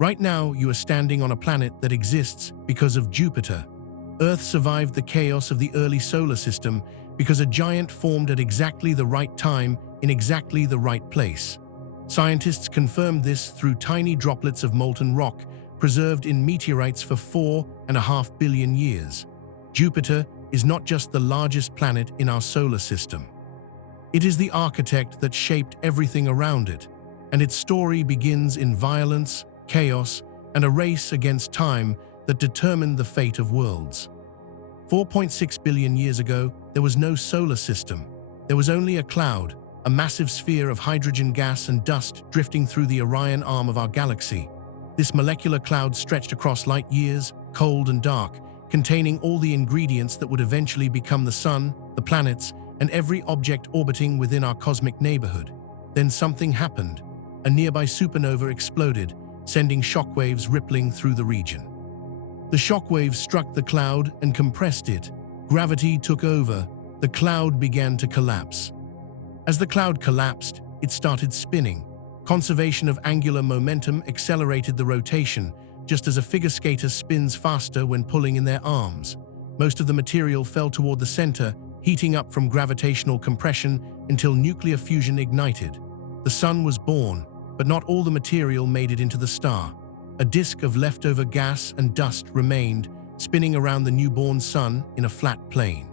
Right now, you are standing on a planet that exists because of Jupiter. Earth survived the chaos of the early solar system because a giant formed at exactly the right time in exactly the right place. Scientists confirmed this through tiny droplets of molten rock preserved in meteorites for 4.5 billion years. Jupiter is not just the largest planet in our solar system. It is the architect that shaped everything around it, and its story begins in violence, chaos, and a race against time that determined the fate of worlds. 4.6 billion years ago, there was no solar system. There was only a cloud, a massive sphere of hydrogen gas and dust drifting through the Orion arm of our galaxy. This molecular cloud stretched across light years, cold and dark, containing all the ingredients that would eventually become the sun, the planets, and every object orbiting within our cosmic neighborhood. Then something happened. A nearby supernova exploded, sending shockwaves rippling through the region. The shockwaves struck the cloud and compressed it. Gravity took over. The cloud began to collapse. As the cloud collapsed, it started spinning. Conservation of angular momentum accelerated the rotation, just as a figure skater spins faster when pulling in their arms. Most of the material fell toward the center, heating up from gravitational compression until nuclear fusion ignited. The sun was born, but not all the material made it into the star. A disk of leftover gas and dust remained, spinning around the newborn sun in a flat plane.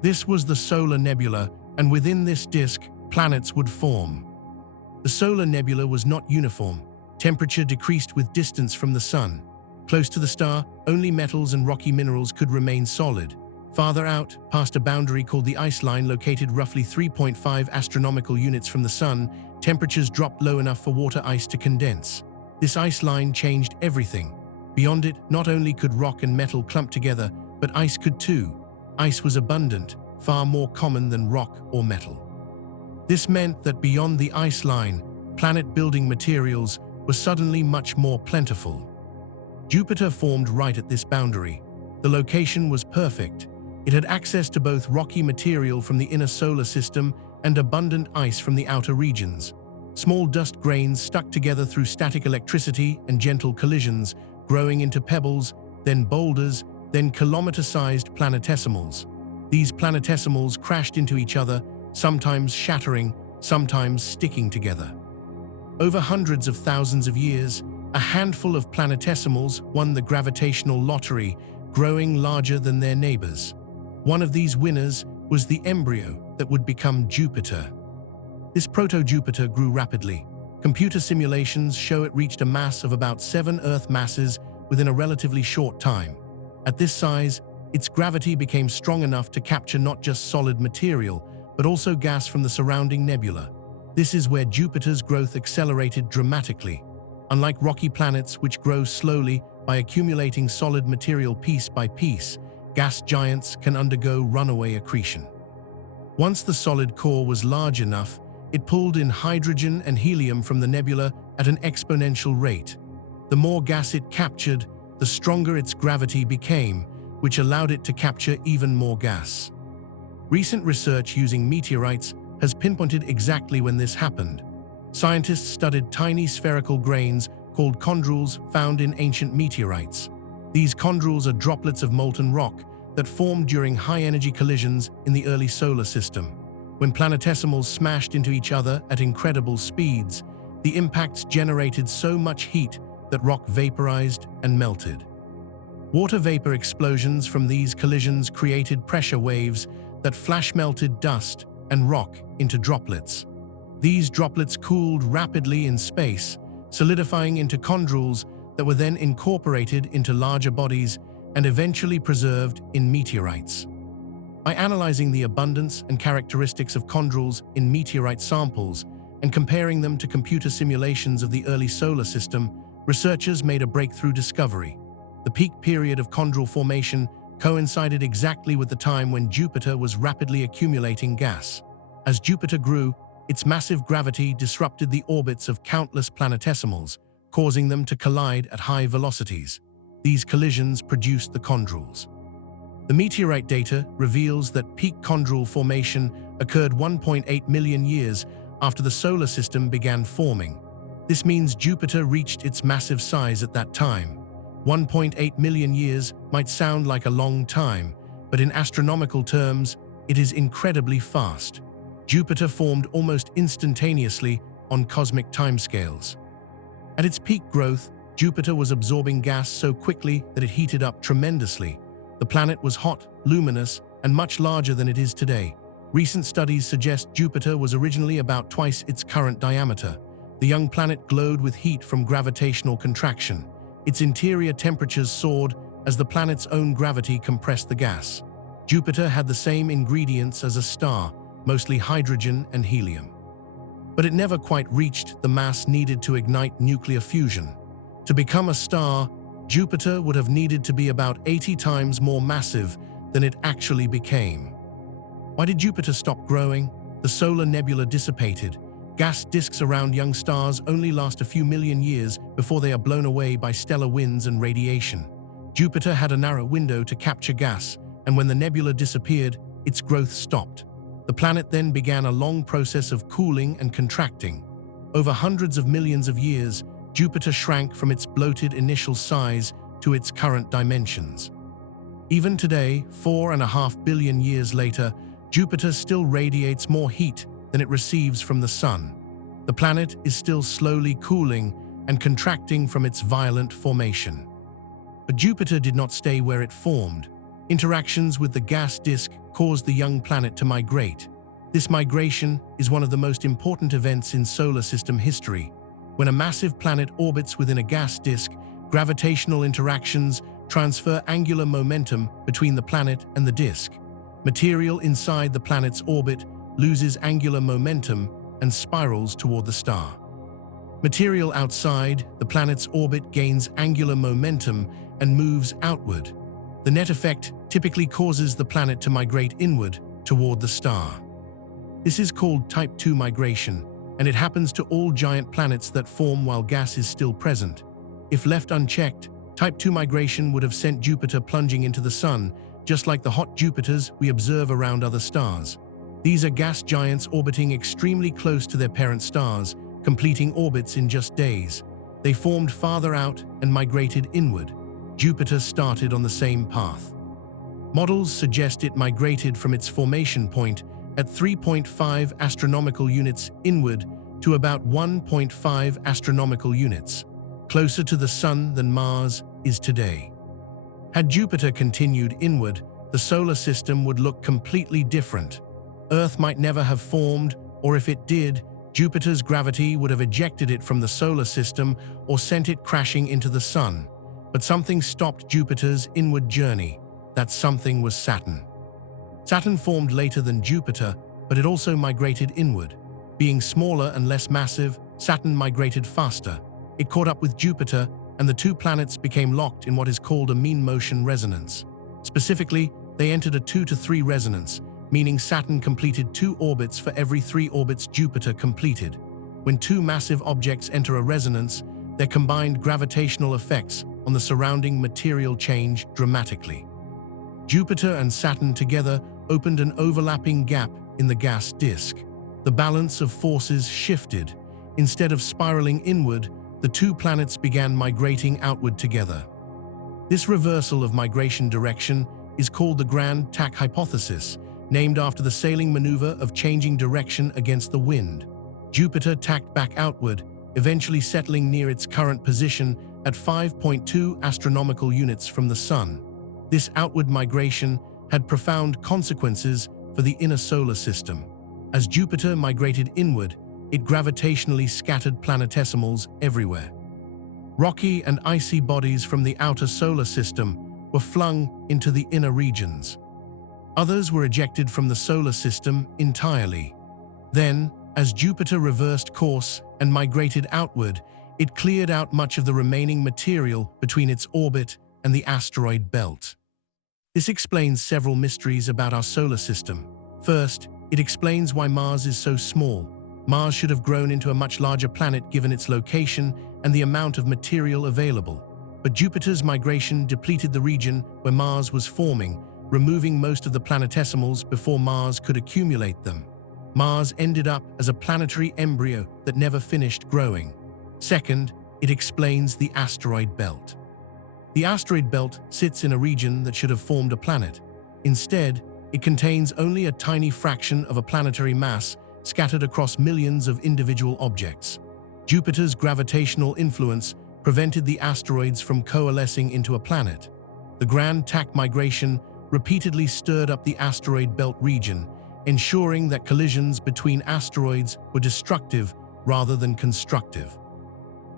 This was the solar nebula, and within this disk, planets would form. The solar nebula was not uniform. Temperature decreased with distance from the sun. Close to the star, only metals and rocky minerals could remain solid. Farther out, past a boundary called the ice line located roughly 3.5 astronomical units from the sun, temperatures dropped low enough for water ice to condense. This ice line changed everything. Beyond it, not only could rock and metal clump together, but ice could too. Ice was abundant, far more common than rock or metal. This meant that beyond the ice line, planet-building materials were suddenly much more plentiful. Jupiter formed right at this boundary. The location was perfect. It had access to both rocky material from the inner solar system and abundant ice from the outer regions. Small dust grains stuck together through static electricity and gentle collisions, growing into pebbles, then boulders, then kilometer-sized planetesimals. These planetesimals crashed into each other, sometimes shattering, sometimes sticking together. Over hundreds of thousands of years, a handful of planetesimals won the gravitational lottery, growing larger than their neighbors. One of these winners was the embryo that would become Jupiter. This proto-Jupiter grew rapidly. Computer simulations show it reached a mass of about 7 Earth masses within a relatively short time. At this size, its gravity became strong enough to capture not just solid material, but also gas from the surrounding nebula. This is where Jupiter's growth accelerated dramatically. Unlike rocky planets which grow slowly by accumulating solid material piece by piece, gas giants can undergo runaway accretion. Once the solid core was large enough, it pulled in hydrogen and helium from the nebula at an exponential rate. The more gas it captured, the stronger its gravity became, which allowed it to capture even more gas. Recent research using meteorites has pinpointed exactly when this happened. Scientists studied tiny spherical grains called chondrules found in ancient meteorites. These chondrules are droplets of molten rock that formed during high-energy collisions in the early solar system. When planetesimals smashed into each other at incredible speeds, the impacts generated so much heat that rock vaporized and melted. Water vapor explosions from these collisions created pressure waves that flash-melted dust and rock into droplets. These droplets cooled rapidly in space, solidifying into chondrules that were then incorporated into larger bodies and eventually preserved in meteorites. By analyzing the abundance and characteristics of chondrules in meteorite samples and comparing them to computer simulations of the early solar system, researchers made a breakthrough discovery. The peak period of chondrule formation coincided exactly with the time when Jupiter was rapidly accumulating gas. As Jupiter grew, its massive gravity disrupted the orbits of countless planetesimals, causing them to collide at high velocities. These collisions produced the chondrules. The meteorite data reveals that peak chondrule formation occurred 1.8 million years after the solar system began forming. This means Jupiter reached its massive size at that time. 1.8 million years might sound like a long time, but in astronomical terms, it is incredibly fast. Jupiter formed almost instantaneously on cosmic timescales. At its peak growth, Jupiter was absorbing gas so quickly that it heated up tremendously. The planet was hot, luminous, and much larger than it is today. Recent studies suggest Jupiter was originally about twice its current diameter. The young planet glowed with heat from gravitational contraction. Its interior temperatures soared as the planet's own gravity compressed the gas. Jupiter had the same ingredients as a star, mostly hydrogen and helium. But it never quite reached the mass needed to ignite nuclear fusion. To become a star, Jupiter would have needed to be about 80 times more massive than it actually became. Why did Jupiter stop growing? The solar nebula dissipated. Gas disks around young stars only last a few million years before they are blown away by stellar winds and radiation. Jupiter had a narrow window to capture gas, and when the nebula disappeared, its growth stopped. The planet then began a long process of cooling and contracting. Over hundreds of millions of years, Jupiter shrank from its bloated initial size to its current dimensions. Even today, 4.5 billion years later, Jupiter still radiates more heat than it receives from the Sun. The planet is still slowly cooling and contracting from its violent formation. But Jupiter did not stay where it formed. Interactions with the gas disk caused the young planet to migrate. This migration is one of the most important events in solar system history. When a massive planet orbits within a gas disk, gravitational interactions transfer angular momentum between the planet and the disk. Material inside the planet's orbit loses angular momentum and spirals toward the star. Material outside the planet's orbit gains angular momentum and moves outward. The net effect typically causes the planet to migrate inward toward the star. This is called Type II migration, and it happens to all giant planets that form while gas is still present. If left unchecked, Type II migration would have sent Jupiter plunging into the Sun, just like the hot Jupiters we observe around other stars. These are gas giants orbiting extremely close to their parent stars, completing orbits in just days. They formed farther out and migrated inward. Jupiter started on the same path. Models suggest it migrated from its formation point at 3.5 astronomical units inward to about 1.5 astronomical units, closer to the Sun than Mars is today. Had Jupiter continued inward, the solar system would look completely different. Earth might never have formed, or if it did, Jupiter's gravity would have ejected it from the solar system or sent it crashing into the Sun. But something stopped Jupiter's inward journey. That something was Saturn. Saturn formed later than Jupiter, but it also migrated inward. Being smaller and less massive, Saturn migrated faster. It caught up with Jupiter, and the two planets became locked in what is called a mean motion resonance. Specifically, they entered a 2-to-3 resonance, meaning Saturn completed 2 orbits for every 3 orbits Jupiter completed. When two massive objects enter a resonance, their combined gravitational effects on the surrounding material change dramatically. Jupiter and Saturn together opened an overlapping gap in the gas disk. The balance of forces shifted. Instead of spiraling inward, the two planets began migrating outward together. This reversal of migration direction is called the Grand Tack hypothesis, named after the sailing maneuver of changing direction against the wind. Jupiter tacked back outward, eventually settling near its current position at 5.2 astronomical units from the Sun. This outward migration had profound consequences for the inner solar system. As Jupiter migrated inward, it gravitationally scattered planetesimals everywhere. Rocky and icy bodies from the outer solar system were flung into the inner regions. Others were ejected from the solar system entirely. Then, as Jupiter reversed course and migrated outward, it cleared out much of the remaining material between its orbit and the asteroid belt. This explains several mysteries about our solar system. First, it explains why Mars is so small. Mars should have grown into a much larger planet given its location and the amount of material available. But Jupiter's migration depleted the region where Mars was forming, removing most of the planetesimals before Mars could accumulate them. Mars ended up as a planetary embryo that never finished growing. Second, it explains the asteroid belt. The asteroid belt sits in a region that should have formed a planet. Instead, it contains only a tiny fraction of a planetary mass scattered across millions of individual objects. Jupiter's gravitational influence prevented the asteroids from coalescing into a planet. The Grand Tack migration repeatedly stirred up the asteroid belt region, ensuring that collisions between asteroids were destructive rather than constructive.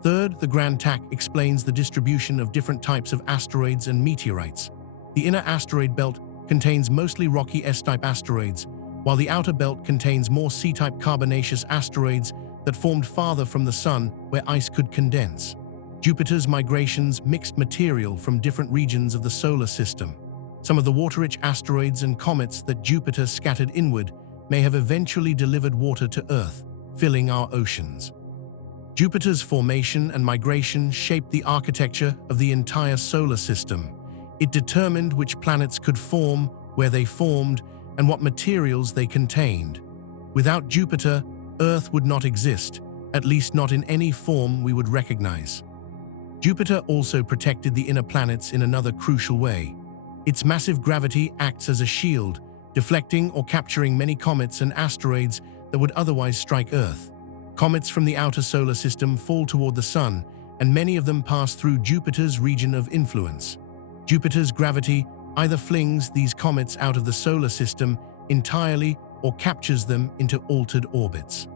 Third, the Grand Tack explains the distribution of different types of asteroids and meteorites. The inner asteroid belt contains mostly rocky S-type asteroids, while the outer belt contains more C-type carbonaceous asteroids that formed farther from the Sun where ice could condense. Jupiter's migrations mixed material from different regions of the solar system. Some of the water-rich asteroids and comets that Jupiter scattered inward may have eventually delivered water to Earth, filling our oceans. Jupiter's formation and migration shaped the architecture of the entire solar system. It determined which planets could form, where they formed, and what materials they contained. Without Jupiter, Earth would not exist, at least not in any form we would recognize. Jupiter also protected the inner planets in another crucial way. Its massive gravity acts as a shield, deflecting or capturing many comets and asteroids that would otherwise strike Earth. Comets from the outer solar system fall toward the Sun, and many of them pass through Jupiter's region of influence. Jupiter's gravity either flings these comets out of the solar system entirely or captures them into altered orbits.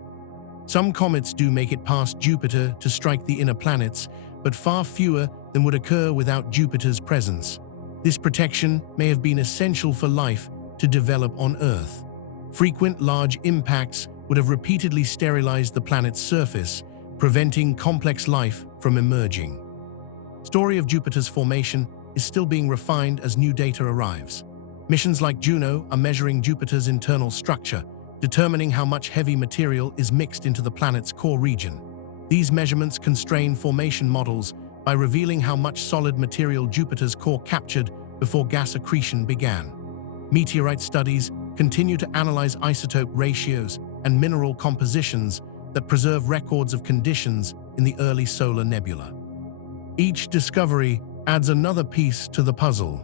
Some comets do make it past Jupiter to strike the inner planets, but far fewer than would occur without Jupiter's presence. This protection may have been essential for life to develop on Earth. Frequent large impacts would have repeatedly sterilized the planet's surface, preventing complex life from emerging. The story of Jupiter's formation is still being refined as new data arrives. Missions like Juno are measuring Jupiter's internal structure, determining how much heavy material is mixed into the planet's core region. These measurements constrain formation models by revealing how much solid material Jupiter's core captured before gas accretion began. Meteorite studies continue to analyze isotope ratios and mineral compositions that preserve records of conditions in the early solar nebula. Each discovery adds another piece to the puzzle.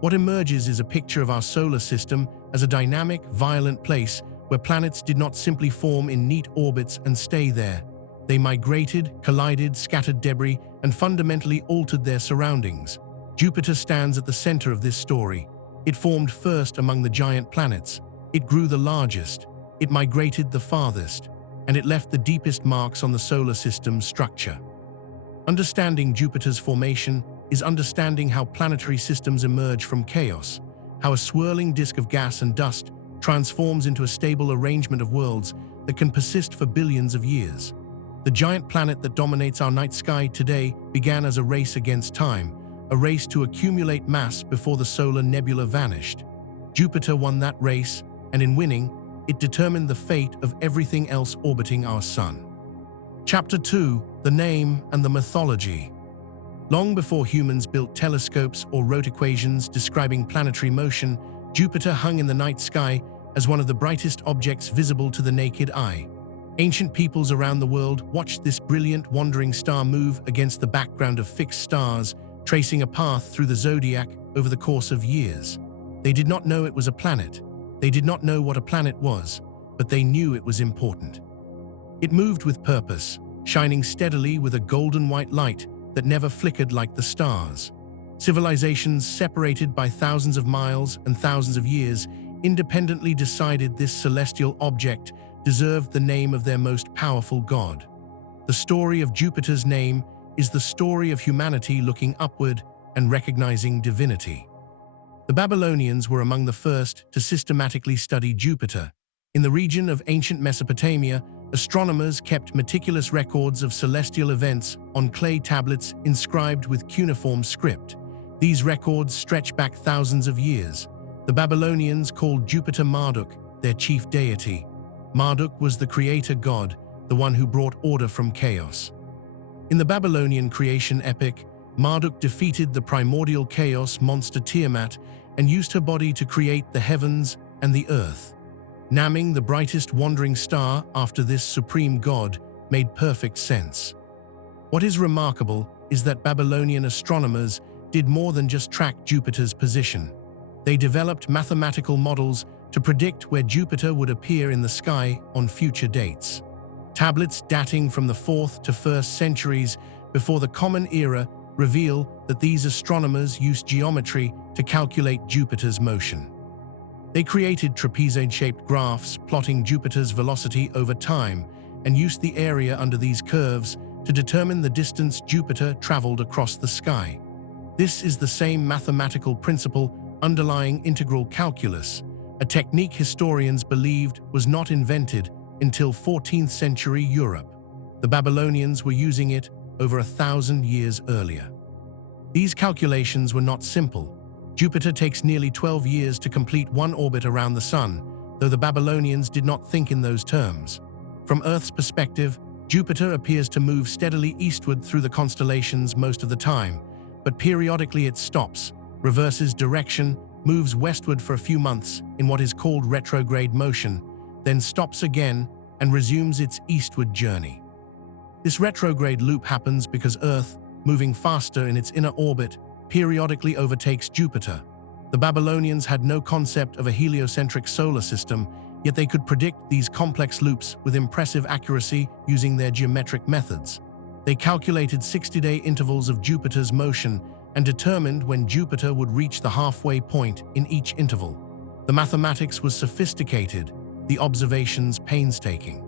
What emerges is a picture of our solar system as a dynamic, violent place where planets did not simply form in neat orbits and stay there. They migrated, collided, scattered debris, and fundamentally altered their surroundings. Jupiter stands at the center of this story. It formed first among the giant planets. It grew the largest. It migrated the farthest. And it left the deepest marks on the solar system's structure. Understanding Jupiter's formation is understanding how planetary systems emerge from chaos, how a swirling disk of gas and dust transforms into a stable arrangement of worlds that can persist for billions of years. The giant planet that dominates our night sky today began as a race against time, a race to accumulate mass before the solar nebula vanished. Jupiter won that race, and in winning, it determined the fate of everything else orbiting our sun. Chapter 2: The Name and the Mythology. Long before humans built telescopes or wrote equations describing planetary motion, Jupiter hung in the night sky as one of the brightest objects visible to the naked eye. Ancient peoples around the world watched this brilliant wandering star move against the background of fixed stars, tracing a path through the zodiac over the course of years. They did not know it was a planet. They did not know what a planet was, but they knew it was important. It moved with purpose, shining steadily with a golden white light that never flickered like the stars. Civilizations separated by thousands of miles and thousands of years independently decided this celestial object deserved the name of their most powerful god. The story of Jupiter's name is the story of humanity looking upward and recognizing divinity. The Babylonians were among the first to systematically study Jupiter. In the region of ancient Mesopotamia, astronomers kept meticulous records of celestial events on clay tablets inscribed with cuneiform script. These records stretch back thousands of years. The Babylonians called Jupiter Marduk, their chief deity. Marduk was the creator god, the one who brought order from chaos. In the Babylonian creation epic, Marduk defeated the primordial chaos monster Tiamat and used her body to create the heavens and the earth. Naming the brightest wandering star after this supreme god made perfect sense. What is remarkable is that Babylonian astronomers did more than just track Jupiter's position. They developed mathematical models to predict where Jupiter would appear in the sky on future dates. Tablets dating from the 4th to 1st centuries before the Common Era reveal that these astronomers used geometry to calculate Jupiter's motion. They created trapezoid-shaped graphs plotting Jupiter's velocity over time and used the area under these curves to determine the distance Jupiter traveled across the sky. This is the same mathematical principle underlying integral calculus, a technique historians believed was not invented until 14th century Europe. The Babylonians were using it over 1,000 years earlier. These calculations were not simple. Jupiter takes nearly 12 years to complete one orbit around the Sun, though the Babylonians did not think in those terms. From Earth's perspective, Jupiter appears to move steadily eastward through the constellations most of the time, but periodically it stops, reverses direction, moves westward for a few months in what is called retrograde motion, then stops again and resumes its eastward journey. This retrograde loop happens because Earth, moving faster in its inner orbit, periodically overtakes Jupiter. The Babylonians had no concept of a heliocentric solar system, yet they could predict these complex loops with impressive accuracy using their geometric methods. They calculated 60-day intervals of Jupiter's motion and determined when Jupiter would reach the halfway point in each interval. The mathematics was sophisticated, the observations painstaking.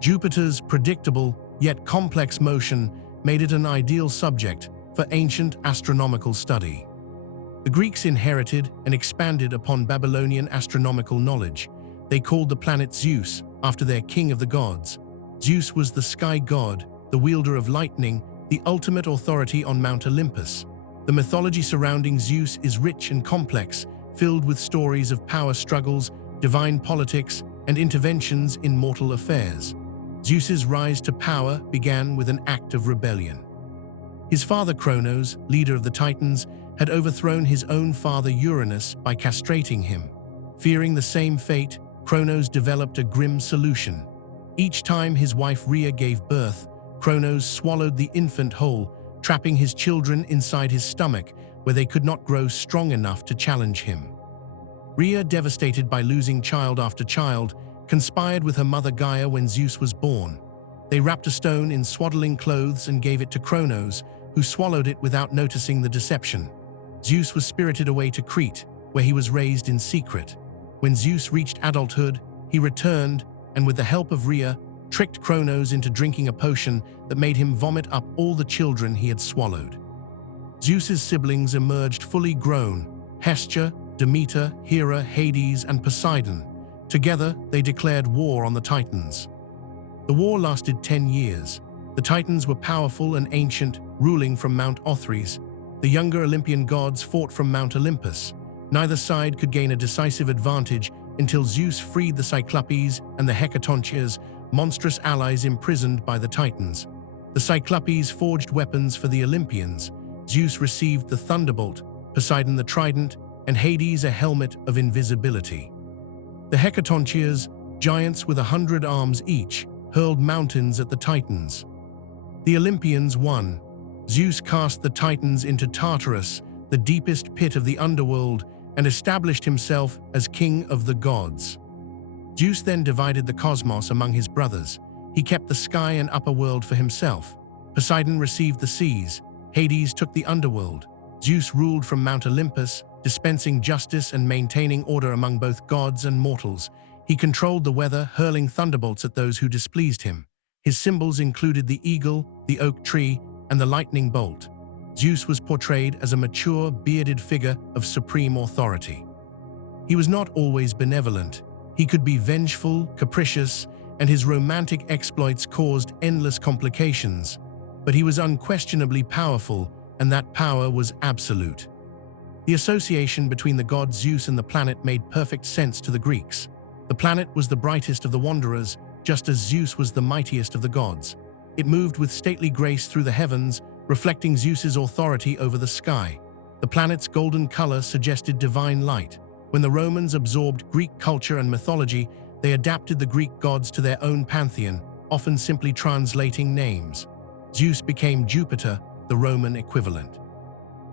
Jupiter's predictable yet complex motion made it an ideal subject for ancient astronomical study. The Greeks inherited and expanded upon Babylonian astronomical knowledge. They called the planet Zeus after their king of the gods. Zeus was the sky god, the wielder of lightning, the ultimate authority on Mount Olympus. The mythology surrounding Zeus is rich and complex, filled with stories of power struggles, divine politics, and interventions in mortal affairs. Zeus's rise to power began with an act of rebellion. His father Cronos, leader of the Titans, had overthrown his own father Uranus by castrating him. Fearing the same fate, Cronos developed a grim solution. Each time his wife Rhea gave birth, Cronos swallowed the infant whole, trapping his children inside his stomach, where they could not grow strong enough to challenge him. Rhea, devastated by losing child after child, conspired with her mother Gaia when Zeus was born. They wrapped a stone in swaddling clothes and gave it to Cronos, who swallowed it without noticing the deception. Zeus was spirited away to Crete, where he was raised in secret. When Zeus reached adulthood, he returned and, with the help of Rhea, tricked Cronos into drinking a potion that made him vomit up all the children he had swallowed. Zeus's siblings emerged fully grown: Hestia, Demeter, Hera, Hades, and Poseidon. Together, they declared war on the Titans. The war lasted 10 years. The Titans were powerful and ancient, ruling from Mount Othrys. The younger Olympian gods fought from Mount Olympus. Neither side could gain a decisive advantage until Zeus freed the Cyclopes and the Hecatoncheires, monstrous allies imprisoned by the Titans. The Cyclopes forged weapons for the Olympians. Zeus received the thunderbolt, Poseidon the trident, and Hades a helmet of invisibility. The Hecatoncheires, giants with 100 arms each, hurled mountains at the Titans. The Olympians won. Zeus cast the Titans into Tartarus, the deepest pit of the underworld, and established himself as king of the gods. Zeus then divided the cosmos among his brothers. He kept the sky and upper world for himself. Poseidon received the seas. Hades took the underworld. Zeus ruled from Mount Olympus, dispensing justice and maintaining order among both gods and mortals. He controlled the weather, hurling thunderbolts at those who displeased him. His symbols included the eagle, the oak tree, and the lightning bolt. Zeus was portrayed as a mature, bearded figure of supreme authority. He was not always benevolent. He could be vengeful, capricious, and his romantic exploits caused endless complications. But he was unquestionably powerful, and that power was absolute. The association between the god Zeus and the planet made perfect sense to the Greeks. The planet was the brightest of the wanderers, just as Zeus was the mightiest of the gods. It moved with stately grace through the heavens, reflecting Zeus's authority over the sky. The planet's golden color suggested divine light. When the Romans absorbed Greek culture and mythology, they adapted the Greek gods to their own pantheon, often simply translating names. Zeus became Jupiter, the Roman equivalent.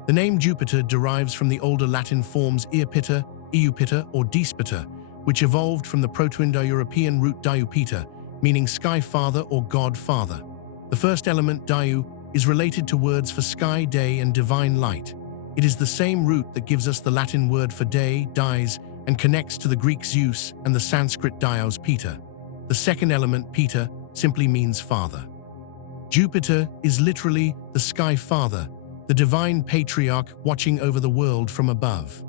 The name Jupiter derives from the older Latin forms Eupiter, Eupiter, or Despiter, which evolved from the Proto-Indo-European root diupiter, meaning sky father or god father. The first element, diu, is related to words for sky, day, and divine light. It is the same root that gives us the Latin word for day, dies, and connects to the Greek Zeus and the Sanskrit dios Peter. The second element, Peter, simply means father. Jupiter is literally the sky father, the divine patriarch watching over the world from above.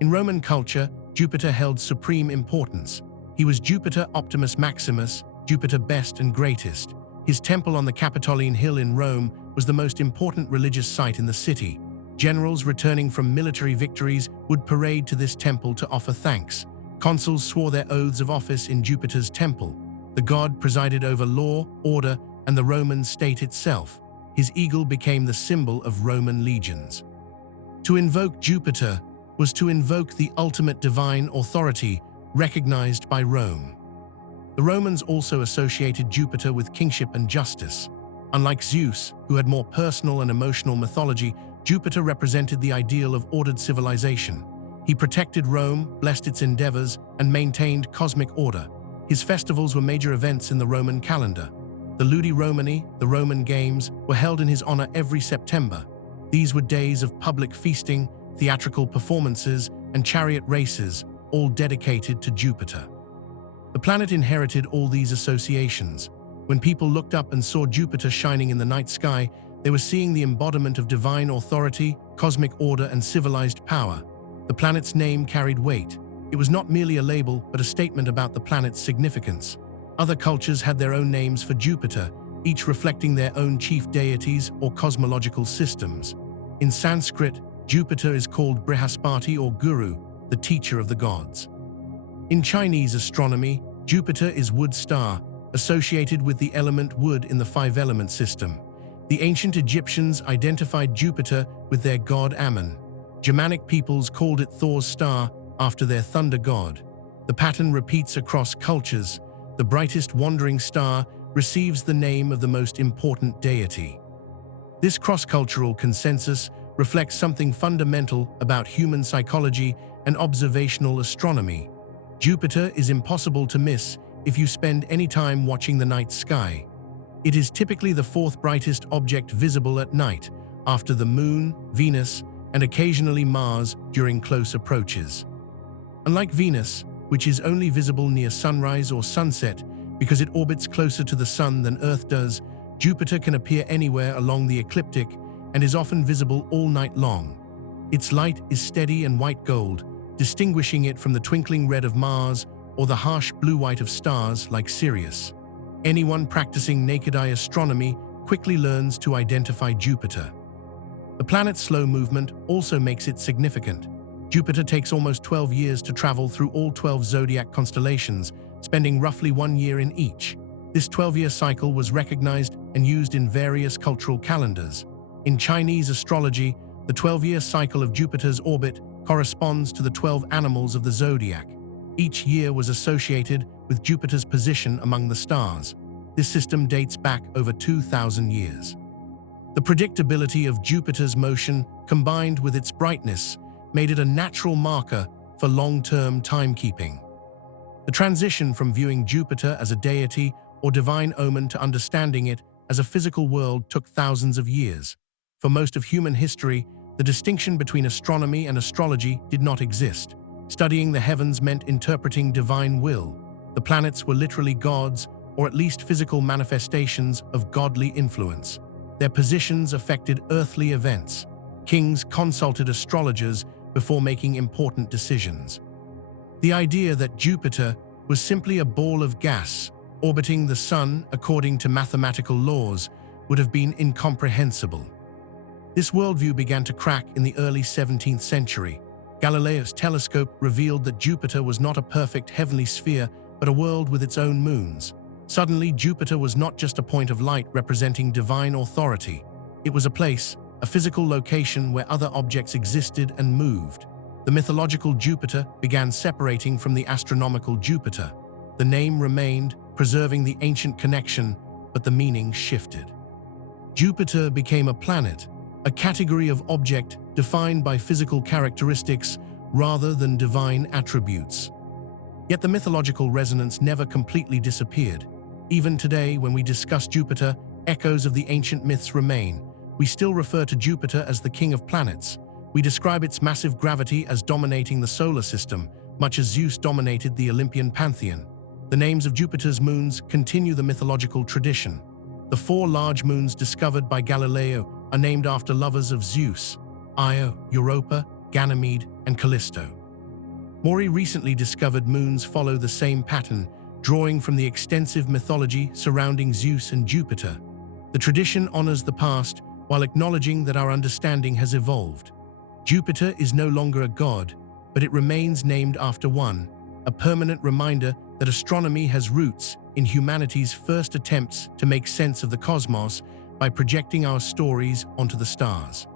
In Roman culture, Jupiter held supreme importance. He was Jupiter Optimus Maximus, Jupiter best and greatest. His temple on the Capitoline Hill in Rome was the most important religious site in the city. Generals returning from military victories would parade to this temple to offer thanks. Consuls swore their oaths of office in Jupiter's temple. The god presided over law, order, and the Roman state itself. His eagle became the symbol of Roman legions. To invoke Jupiter was to invoke the ultimate divine authority recognized by Rome. The Romans also associated Jupiter with kingship and justice. Unlike Zeus, who had more personal and emotional mythology, Jupiter represented the ideal of ordered civilization. He protected Rome, blessed its endeavors, and maintained cosmic order. His festivals were major events in the Roman calendar. The Ludi Romani, the Roman Games, were held in his honor every September. These were days of public feasting, theatrical performances, and chariot races, all dedicated to Jupiter. The planet inherited all these associations. When people looked up and saw Jupiter shining in the night sky, they were seeing the embodiment of divine authority, cosmic order, and civilized power. The planet's name carried weight. It was not merely a label, but a statement about the planet's significance. Other cultures had their own names for Jupiter, each reflecting their own chief deities or cosmological systems. In Sanskrit, Jupiter is called Brihaspati or Guru, the teacher of the gods. In Chinese astronomy, Jupiter is wood star, associated with the element wood in the five-element system. The ancient Egyptians identified Jupiter with their god Ammon. Germanic peoples called it Thor's star after their thunder god. The pattern repeats across cultures. The brightest wandering star receives the name of the most important deity. This cross-cultural consensus reflects something fundamental about human psychology and observational astronomy. Jupiter is impossible to miss if you spend any time watching the night sky. It is typically the fourth brightest object visible at night, after the Moon, Venus, and occasionally Mars during close approaches. Unlike Venus, which is only visible near sunrise or sunset because it orbits closer to the Sun than Earth does, Jupiter can appear anywhere along the ecliptic and is often visible all night long. Its light is steady and white gold, distinguishing it from the twinkling red of Mars or the harsh blue-white of stars like Sirius. Anyone practicing naked-eye astronomy quickly learns to identify Jupiter. The planet's slow movement also makes it significant. Jupiter takes almost 12 years to travel through all 12 zodiac constellations, spending roughly 1 year in each. This 12-year cycle was recognized and used in various cultural calendars. In Chinese astrology, the 12-year cycle of Jupiter's orbit corresponds to the 12 animals of the zodiac. Each year was associated with Jupiter's position among the stars. This system dates back over 2,000 years. The predictability of Jupiter's motion, combined with its brightness, made it a natural marker for long-term timekeeping. The transition from viewing Jupiter as a deity or divine omen to understanding it as a physical world took thousands of years. For most of human history, the distinction between astronomy and astrology did not exist. Studying the heavens meant interpreting divine will. The planets were literally gods, or at least physical manifestations of godly influence. Their positions affected earthly events. Kings consulted astrologers before making important decisions. The idea that Jupiter was simply a ball of gas orbiting the Sun according to mathematical laws would have been incomprehensible. This worldview began to crack in the early 17th century. Galileo's telescope revealed that Jupiter was not a perfect heavenly sphere, but a world with its own moons. Suddenly, Jupiter was not just a point of light representing divine authority. It was a place, a physical location where other objects existed and moved. The mythological Jupiter began separating from the astronomical Jupiter. The name remained, preserving the ancient connection, but the meaning shifted. Jupiter became a planet, a category of object defined by physical characteristics rather than divine attributes. Yet the mythological resonance never completely disappeared. Even today, when we discuss Jupiter, echoes of the ancient myths remain. We still refer to Jupiter as the king of planets. We describe its massive gravity as dominating the solar system, much as Zeus dominated the Olympian pantheon. The names of Jupiter's moons continue the mythological tradition. The 4 large moons discovered by Galileo are named after lovers of Zeus: Io, Europa, Ganymede, and Callisto. More recently discovered moons follow the same pattern, drawing from the extensive mythology surrounding Zeus and Jupiter. The tradition honors the past while acknowledging that our understanding has evolved. Jupiter is no longer a god, but it remains named after one, a permanent reminder that astronomy has roots in humanity's first attempts to make sense of the cosmos by projecting our stories onto the stars.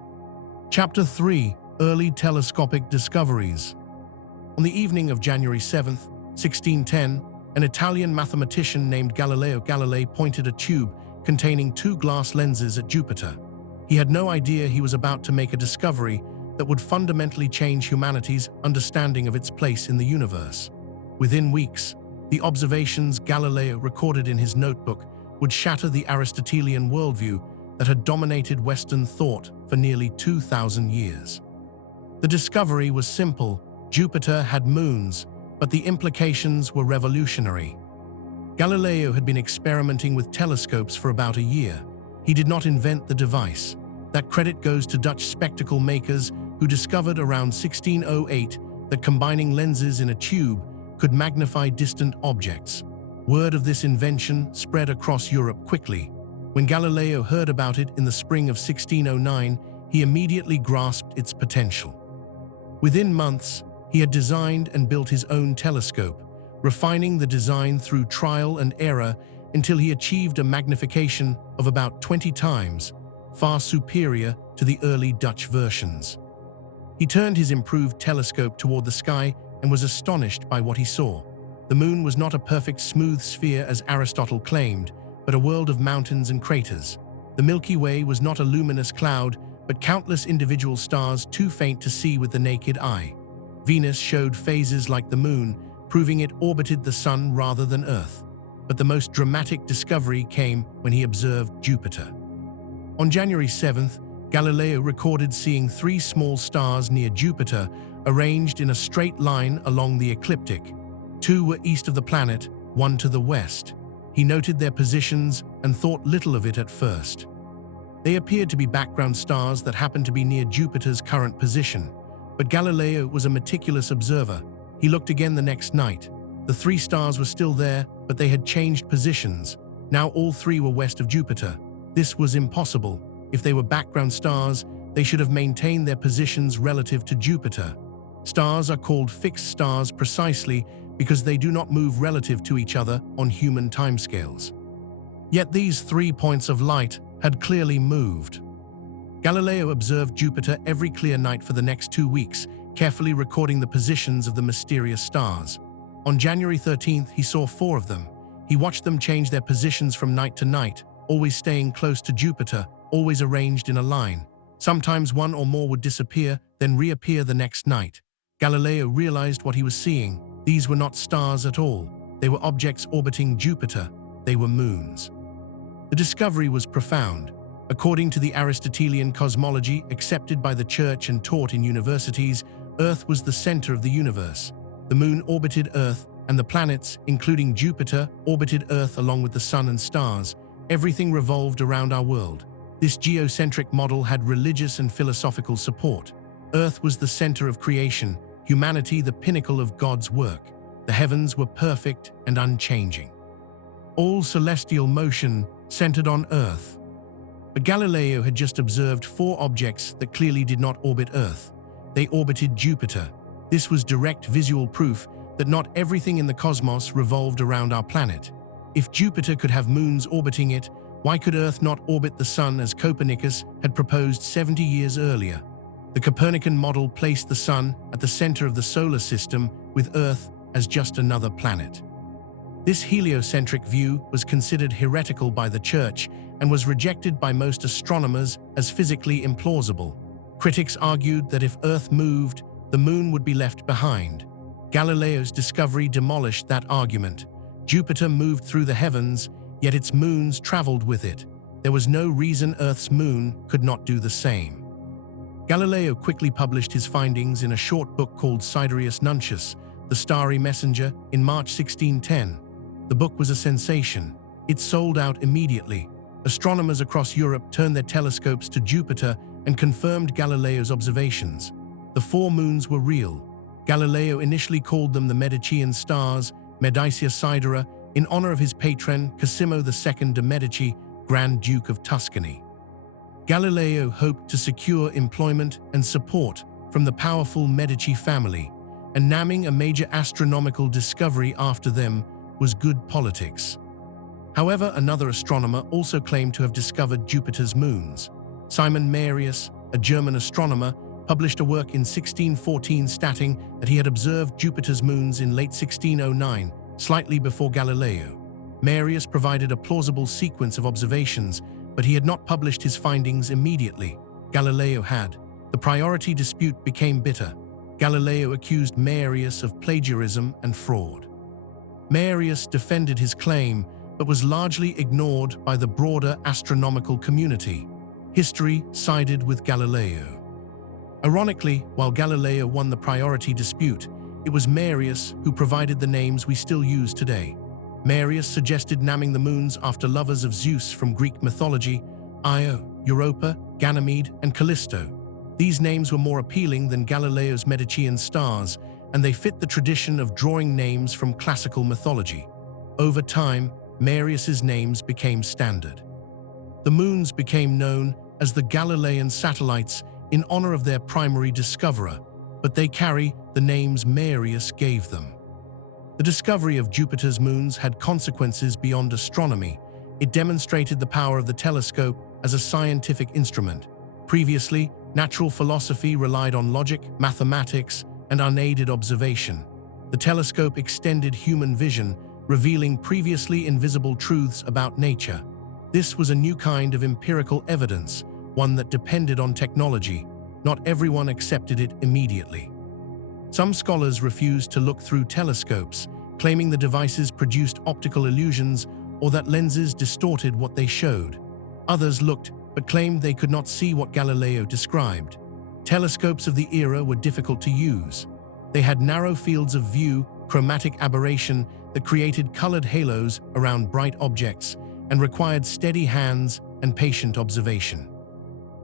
Chapter 3: Early Telescopic Discoveries. On the evening of January 7, 1610, an Italian mathematician named Galileo Galilei pointed a tube containing 2 glass lenses at Jupiter. He had no idea he was about to make a discovery that would fundamentally change humanity's understanding of its place in the universe. Within weeks, the observations Galileo recorded in his notebook would shatter the Aristotelian worldview that had dominated Western thought for nearly 2,000 years. The discovery was simple: Jupiter had moons, but the implications were revolutionary. Galileo had been experimenting with telescopes for about a year. He did not invent the device. That credit goes to Dutch spectacle makers who discovered around 1608 that combining lenses in a tube could magnify distant objects. Word of this invention spread across Europe quickly. When Galileo heard about it in the spring of 1609, he immediately grasped its potential. Within months, he had designed and built his own telescope, refining the design through trial and error until he achieved a magnification of about 20 times, far superior to the early Dutch versions. He turned his improved telescope toward the sky and was astonished by what he saw. The moon was not a perfect smooth sphere as Aristotle claimed, but a world of mountains and craters. The Milky Way was not a luminous cloud, but countless individual stars too faint to see with the naked eye. Venus showed phases like the moon, proving it orbited the sun rather than Earth. But the most dramatic discovery came when he observed Jupiter. On January 7th, Galileo recorded seeing 3 small stars near Jupiter, arranged in a straight line along the ecliptic. 2 were east of the planet, 1 to the west. He noted their positions and thought little of it at first. They appeared to be background stars that happened to be near Jupiter's current position. But Galileo was a meticulous observer. He looked again the next night. The 3 stars were still there, but they had changed positions. Now all 3 were west of Jupiter. This was impossible. If they were background stars, they should have maintained their positions relative to Jupiter. Stars are called fixed stars precisely because they do not move relative to each other on human timescales. Yet these 3 points of light had clearly moved. Galileo observed Jupiter every clear night for the next 2 weeks, carefully recording the positions of the mysterious stars. On January 13th, he saw 4 of them. He watched them change their positions from night to night, always staying close to Jupiter, always arranged in a line. Sometimes 1 or more would disappear, then reappear the next night. Galileo realized what he was seeing. These were not stars at all. They were objects orbiting Jupiter. They were moons. The discovery was profound. According to the Aristotelian cosmology accepted by the Church and taught in universities, Earth was the center of the universe. The moon orbited Earth, and the planets, including Jupiter, orbited Earth along with the sun and stars. Everything revolved around our world. This geocentric model had religious and philosophical support. Earth was the center of creation, humanity the pinnacle of God's work. The heavens were perfect and unchanging. All celestial motion centered on Earth. But Galileo had just observed 4 objects that clearly did not orbit Earth. They orbited Jupiter. This was direct visual proof that not everything in the cosmos revolved around our planet. If Jupiter could have moons orbiting it, why could Earth not orbit the Sun as Copernicus had proposed 70 years earlier? The Copernican model placed the Sun at the center of the solar system, with Earth as just another planet. This heliocentric view was considered heretical by the Church, and was rejected by most astronomers as physically implausible. Critics argued that if Earth moved, the Moon would be left behind. Galileo's discovery demolished that argument. Jupiter moved through the heavens, yet its moons traveled with it. There was no reason Earth's moon could not do the same. Galileo quickly published his findings in a short book called Sidereus Nuncius, The Starry Messenger, in March 1610. The book was a sensation. It sold out immediately. Astronomers across Europe turned their telescopes to Jupiter and confirmed Galileo's observations. The four moons were real. Galileo initially called them the Medicean stars, Medicia Sidera, in honor of his patron Cosimo II de' Medici, Grand Duke of Tuscany. Galileo hoped to secure employment and support from the powerful Medici family, and naming a major astronomical discovery after them was good politics. However, another astronomer also claimed to have discovered Jupiter's moons. Simon Marius, a German astronomer, published a work in 1614 stating that he had observed Jupiter's moons in late 1609, slightly before Galileo. Marius provided a plausible sequence of observations, but he had not published his findings immediately. Galileo had. The priority dispute became bitter. Galileo accused Marius of plagiarism and fraud. Marius defended his claim, but was largely ignored by the broader astronomical community. History sided with Galileo. Ironically, while Galileo won the priority dispute, it was Marius who provided the names we still use today. Marius suggested naming the moons after lovers of Zeus from Greek mythology: Io, Europa, Ganymede, and Callisto. These names were more appealing than Galileo's Medicean stars, and they fit the tradition of drawing names from classical mythology. Over time, Marius's names became standard. The moons became known as the Galilean satellites in honor of their primary discoverer, but they carry the names Marius gave them. The discovery of Jupiter's moons had consequences beyond astronomy. It demonstrated the power of the telescope as a scientific instrument. Previously, natural philosophy relied on logic, mathematics, and unaided observation. The telescope extended human vision, revealing previously invisible truths about nature. This was a new kind of empirical evidence, one that depended on technology. Not everyone accepted it immediately. Some scholars refused to look through telescopes, claiming the devices produced optical illusions or that lenses distorted what they showed. Others looked, but claimed they could not see what Galileo described. Telescopes of the era were difficult to use. They had narrow fields of view, chromatic aberration that created colored halos around bright objects, and required steady hands and patient observation.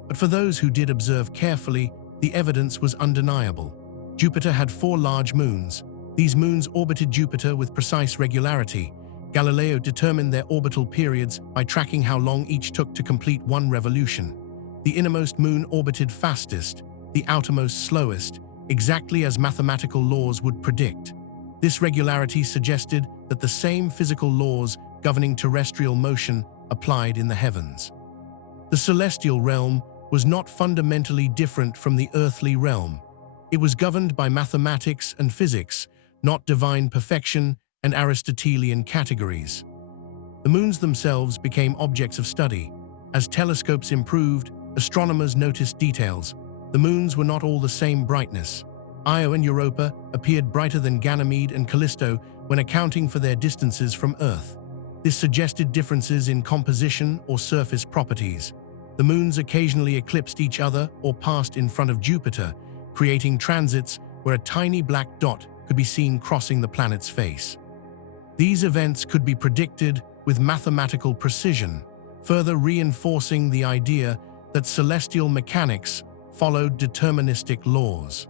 But for those who did observe carefully, the evidence was undeniable. Jupiter had 4 large moons. These moons orbited Jupiter with precise regularity. Galileo determined their orbital periods by tracking how long each took to complete one revolution. The innermost moon orbited fastest, the outermost slowest, exactly as mathematical laws would predict. This regularity suggested that the same physical laws governing terrestrial motion applied in the heavens. The celestial realm was not fundamentally different from the earthly realm. It was governed by mathematics and physics, not divine perfection and Aristotelian categories. The moons themselves became objects of study. As telescopes improved, astronomers noticed details. The moons were not all the same brightness. Io and Europa appeared brighter than Ganymede and Callisto when accounting for their distances from Earth. This suggested differences in composition or surface properties. The moons occasionally eclipsed each other or passed in front of Jupiter, creating transits where a tiny black dot could be seen crossing the planet's face. These events could be predicted with mathematical precision, further reinforcing the idea that celestial mechanics followed deterministic laws.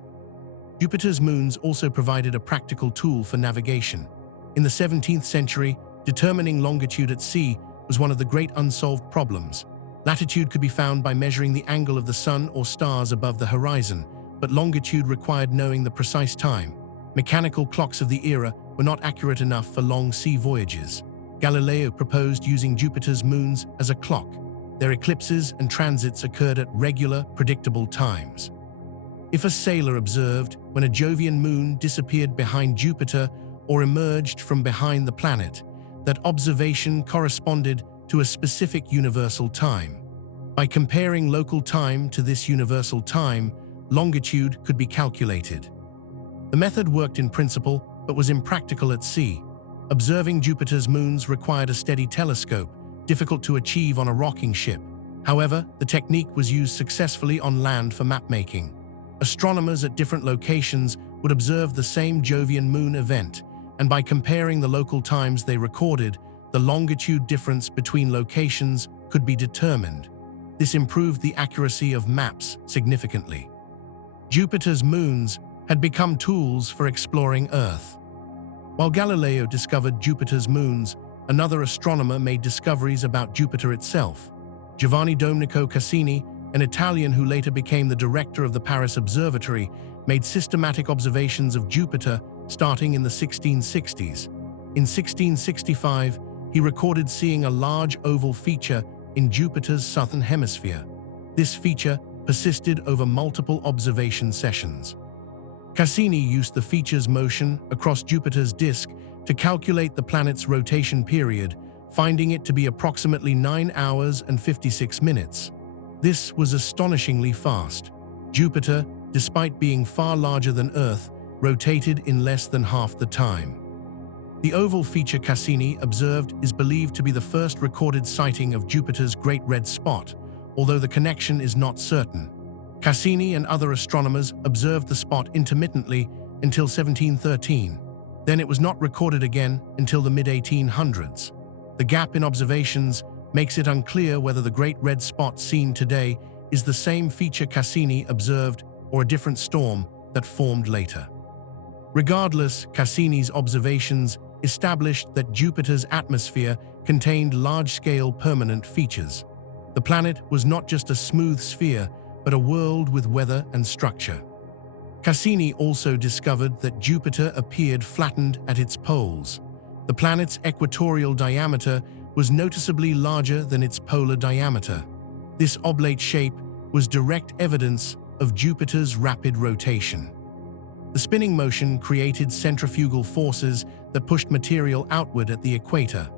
Jupiter's moons also provided a practical tool for navigation. In the 17th century, determining longitude at sea was one of the great unsolved problems. Latitude could be found by measuring the angle of the sun or stars above the horizon, but longitude required knowing the precise time. Mechanical clocks of the era were not accurate enough for long sea voyages. Galileo proposed using Jupiter's moons as a clock. Their eclipses and transits occurred at regular, predictable times. If a sailor observed when a Jovian moon disappeared behind Jupiter or emerged from behind the planet, that observation corresponded to a specific universal time. By comparing local time to this universal time, longitude could be calculated. The method worked in principle, but was impractical at sea. Observing Jupiter's moons required a steady telescope, difficult to achieve on a rocking ship. However, the technique was used successfully on land for mapmaking. Astronomers at different locations would observe the same Jovian moon event, and by comparing the local times they recorded, the longitude difference between locations could be determined. This improved the accuracy of maps significantly. Jupiter's moons had become tools for exploring Earth. While Galileo discovered Jupiter's moons, another astronomer made discoveries about Jupiter itself. Giovanni Domenico Cassini, an Italian who later became the director of the Paris Observatory, made systematic observations of Jupiter starting in the 1660s. In 1665, he recorded seeing a large oval feature in Jupiter's southern hemisphere. This feature persisted over multiple observation sessions. Cassini used the feature's motion across Jupiter's disk to calculate the planet's rotation period, finding it to be approximately 9 hours and 56 minutes. This was astonishingly fast. Jupiter, despite being far larger than Earth, rotated in less than half the time. The oval feature Cassini observed is believed to be the first recorded sighting of Jupiter's Great Red Spot, although the connection is not certain. Cassini and other astronomers observed the spot intermittently until 1713. Then it was not recorded again until the mid-1800s. The gap in observations makes it unclear whether the Great Red Spot seen today is the same feature Cassini observed or a different storm that formed later. Regardless, Cassini's observations established that Jupiter's atmosphere contained large-scale permanent features. The planet was not just a smooth sphere, but a world with weather and structure. Cassini also discovered that Jupiter appeared flattened at its poles. The planet's equatorial diameter was noticeably larger than its polar diameter. This oblate shape was direct evidence of Jupiter's rapid rotation. The spinning motion created centrifugal forces that pushed material outward at the equator.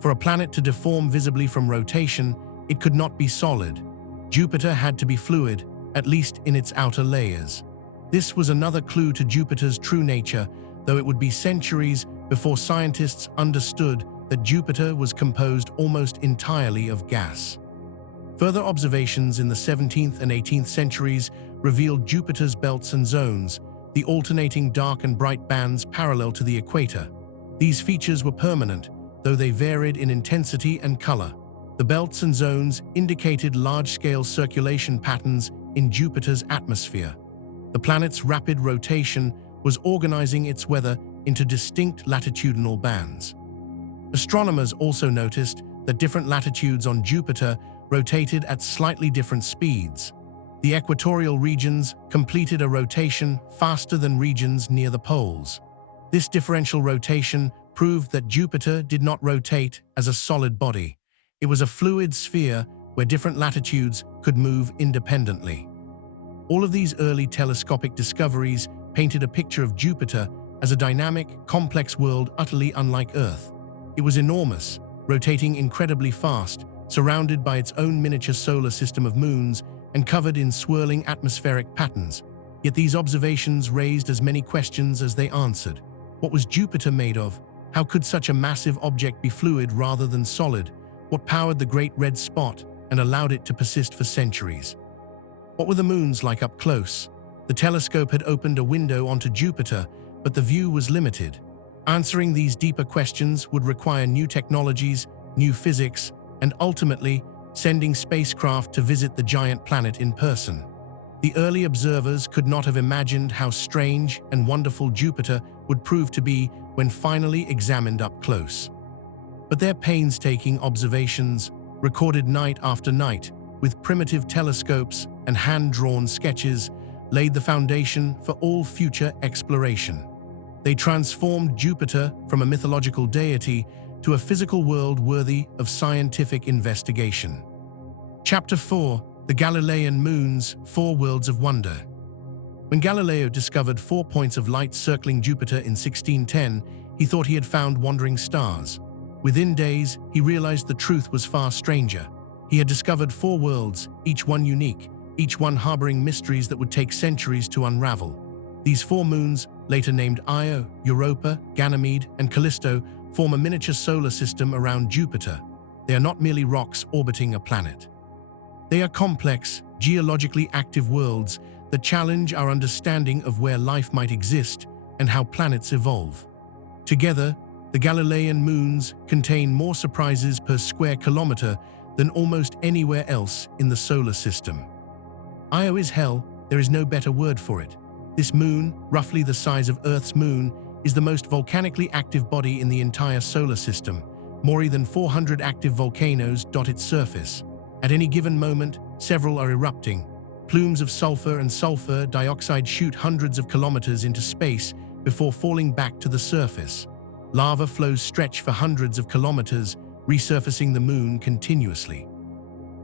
For a planet to deform visibly from rotation, it could not be solid. Jupiter had to be fluid, at least in its outer layers. This was another clue to Jupiter's true nature, though it would be centuries before scientists understood that Jupiter was composed almost entirely of gas. Further observations in the 17th and 18th centuries revealed Jupiter's belts and zones, the alternating dark and bright bands parallel to the equator. These features were permanent, though they varied in intensity and color. The belts and zones indicated large-scale circulation patterns in Jupiter's atmosphere. The planet's rapid rotation was organizing its weather into distinct latitudinal bands. Astronomers also noticed that different latitudes on Jupiter rotated at slightly different speeds. The equatorial regions completed a rotation faster than regions near the poles. This differential rotation proved that Jupiter did not rotate as a solid body. It was a fluid sphere where different latitudes could move independently. All of these early telescopic discoveries painted a picture of Jupiter as a dynamic, complex world utterly unlike Earth. It was enormous, rotating incredibly fast, surrounded by its own miniature solar system of moons and covered in swirling atmospheric patterns. Yet these observations raised as many questions as they answered. What was Jupiter made of? How could such a massive object be fluid rather than solid? What powered the Great Red Spot and allowed it to persist for centuries? What were the moons like up close? The telescope had opened a window onto Jupiter, but the view was limited. Answering these deeper questions would require new technologies, new physics, and ultimately, sending spacecraft to visit the giant planet in person. The early observers could not have imagined how strange and wonderful Jupiter would prove to be when finally examined up close. But their painstaking observations, recorded night after night, with primitive telescopes and hand-drawn sketches, laid the foundation for all future exploration. They transformed Jupiter from a mythological deity to a physical world worthy of scientific investigation. Chapter 4: The Galilean Moons, Four Worlds of Wonder. When Galileo discovered 4 points of light circling Jupiter in 1610, he thought he had found wandering stars. Within days, he realized the truth was far stranger. He had discovered 4 worlds, each one unique, each one harboring mysteries that would take centuries to unravel. These 4 moons, later named Io, Europa, Ganymede, and Callisto, form a miniature solar system around Jupiter. They are not merely rocks orbiting a planet. They are complex, geologically active worlds that challenge our understanding of where life might exist and how planets evolve. Together, the Galilean moons contain more surprises per square kilometer than almost anywhere else in the solar system. Io is hell, there is no better word for it. This moon, roughly the size of Earth's moon, is the most volcanically active body in the entire solar system. More than 400 active volcanoes dot its surface. At any given moment, several are erupting. Plumes of sulfur and sulfur dioxide shoot hundreds of kilometers into space before falling back to the surface. Lava flows stretch for hundreds of kilometers, resurfacing the moon continuously.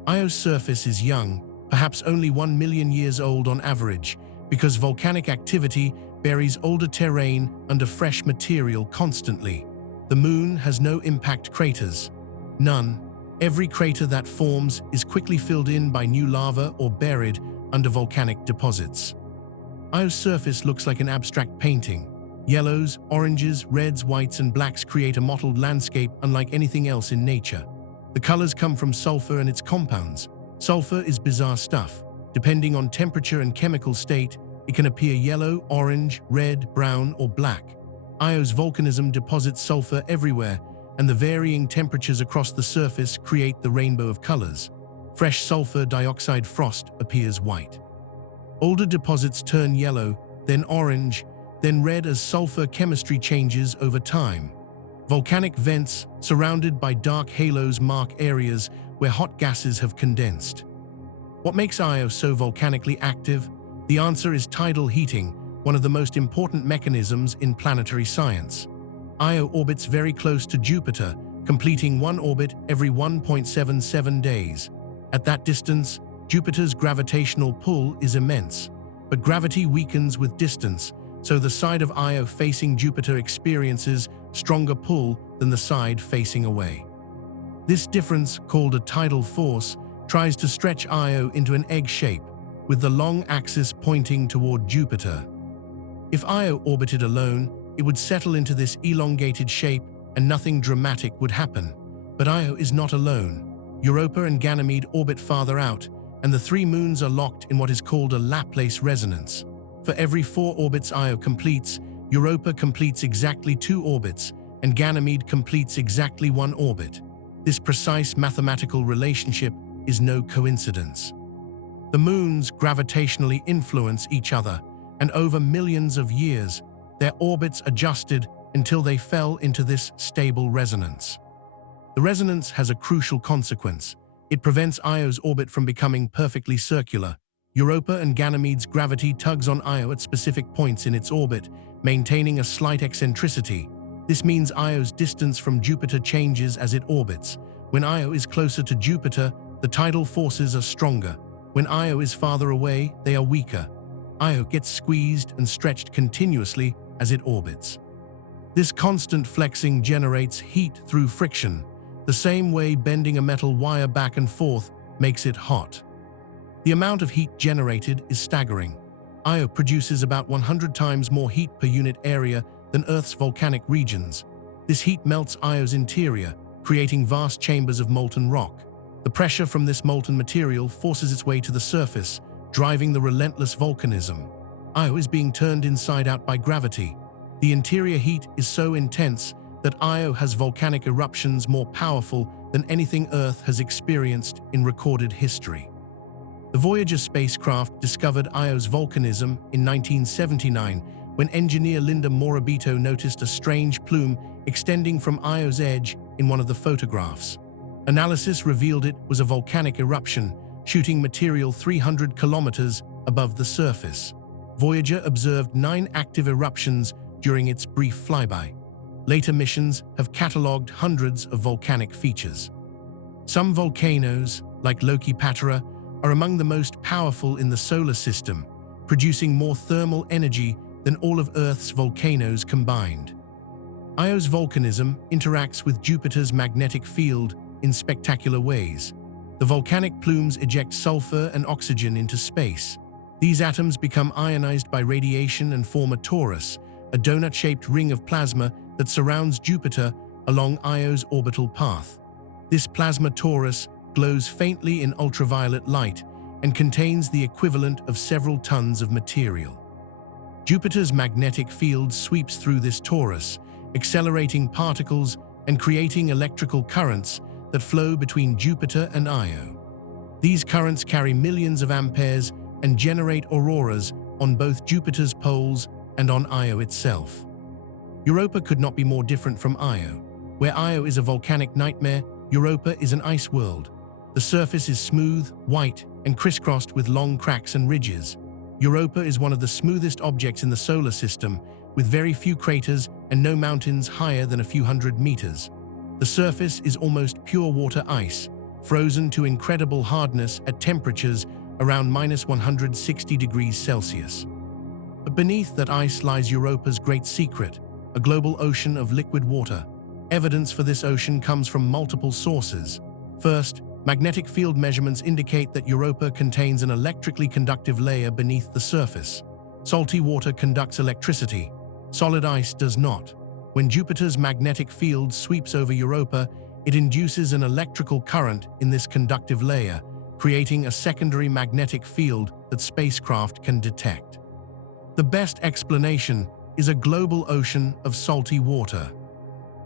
Io's surface is young, perhaps only 1 million years old on average, because volcanic activity buries older terrain under fresh material constantly. The moon has no impact craters. None. Every crater that forms is quickly filled in by new lava or buried under volcanic deposits. Io's surface looks like an abstract painting. Yellows, oranges, reds, whites, and blacks create a mottled landscape unlike anything else in nature. The colors come from sulfur and its compounds. Sulfur is bizarre stuff. Depending on temperature and chemical state, it can appear yellow, orange, red, brown, or black. Io's volcanism deposits sulfur everywhere, and the varying temperatures across the surface create the rainbow of colors. Fresh sulfur dioxide frost appears white. Older deposits turn yellow, then orange, then red as sulfur chemistry changes over time. Volcanic vents, surrounded by dark halos, mark areas where hot gases have condensed. What makes Io so volcanically active? The answer is tidal heating, one of the most important mechanisms in planetary science. Io orbits very close to Jupiter, completing one orbit every 1.77 days. At that distance, Jupiter's gravitational pull is immense, but gravity weakens with distance, so the side of Io facing Jupiter experiences stronger pull than the side facing away. This difference, called a tidal force, tries to stretch Io into an egg shape, with the long axis pointing toward Jupiter. If Io orbited alone, it would settle into this elongated shape and nothing dramatic would happen. But Io is not alone. Europa and Ganymede orbit farther out, and the 3 moons are locked in what is called a Laplace resonance. For every 4 orbits Io completes, Europa completes exactly 2 orbits, and Ganymede completes exactly 1 orbit. This precise mathematical relationship is no coincidence. The moons gravitationally influence each other, and over millions of years, their orbits adjusted until they fell into this stable resonance. The resonance has a crucial consequence. It prevents Io's orbit from becoming perfectly circular. Europa and Ganymede's gravity tugs on Io at specific points in its orbit, maintaining a slight eccentricity. This means Io's distance from Jupiter changes as it orbits. When Io is closer to Jupiter, the tidal forces are stronger. When Io is farther away, they are weaker. Io gets squeezed and stretched continuously as it orbits. This constant flexing generates heat through friction, the same way bending a metal wire back and forth makes it hot. The amount of heat generated is staggering. Io produces about 100 times more heat per unit area than Earth's volcanic regions. This heat melts Io's interior, creating vast chambers of molten rock. The pressure from this molten material forces its way to the surface, driving the relentless volcanism. Io is being turned inside out by gravity. The interior heat is so intense that Io has volcanic eruptions more powerful than anything Earth has experienced in recorded history. The Voyager spacecraft discovered Io's volcanism in 1979 when engineer Linda Morabito noticed a strange plume extending from Io's edge in one of the photographs. Analysis revealed it was a volcanic eruption, shooting material 300 kilometers above the surface. Voyager observed 9 active eruptions during its brief flyby. Later missions have catalogued hundreds of volcanic features. Some volcanoes, like Loki Patera, are among the most powerful in the solar system, producing more thermal energy than all of Earth's volcanoes combined. Io's volcanism interacts with Jupiter's magnetic field in spectacular ways. The volcanic plumes eject sulfur and oxygen into space. These atoms become ionized by radiation and form a torus, a donut-shaped ring of plasma that surrounds Jupiter along Io's orbital path. This plasma torus glows faintly in ultraviolet light and contains the equivalent of several tons of material. Jupiter's magnetic field sweeps through this torus, accelerating particles and creating electrical currents that flow between Jupiter and Io. These currents carry millions of amperes and generate auroras on both Jupiter's poles and on Io itself. Europa could not be more different from Io. Where Io is a volcanic nightmare, Europa is an ice world. The surface is smooth, white, and crisscrossed with long cracks and ridges. Europa is one of the smoothest objects in the solar system, with very few craters and no mountains higher than a few hundred meters. The surface is almost pure water ice, frozen to incredible hardness at temperatures around -160 degrees Celsius. But beneath that ice lies Europa's great secret, a global ocean of liquid water. Evidence for this ocean comes from multiple sources. First, magnetic field measurements indicate that Europa contains an electrically conductive layer beneath the surface. Salty water conducts electricity. Solid ice does not. When Jupiter's magnetic field sweeps over Europa, it induces an electrical current in this conductive layer, creating a secondary magnetic field that spacecraft can detect. The best explanation is a global ocean of salty water.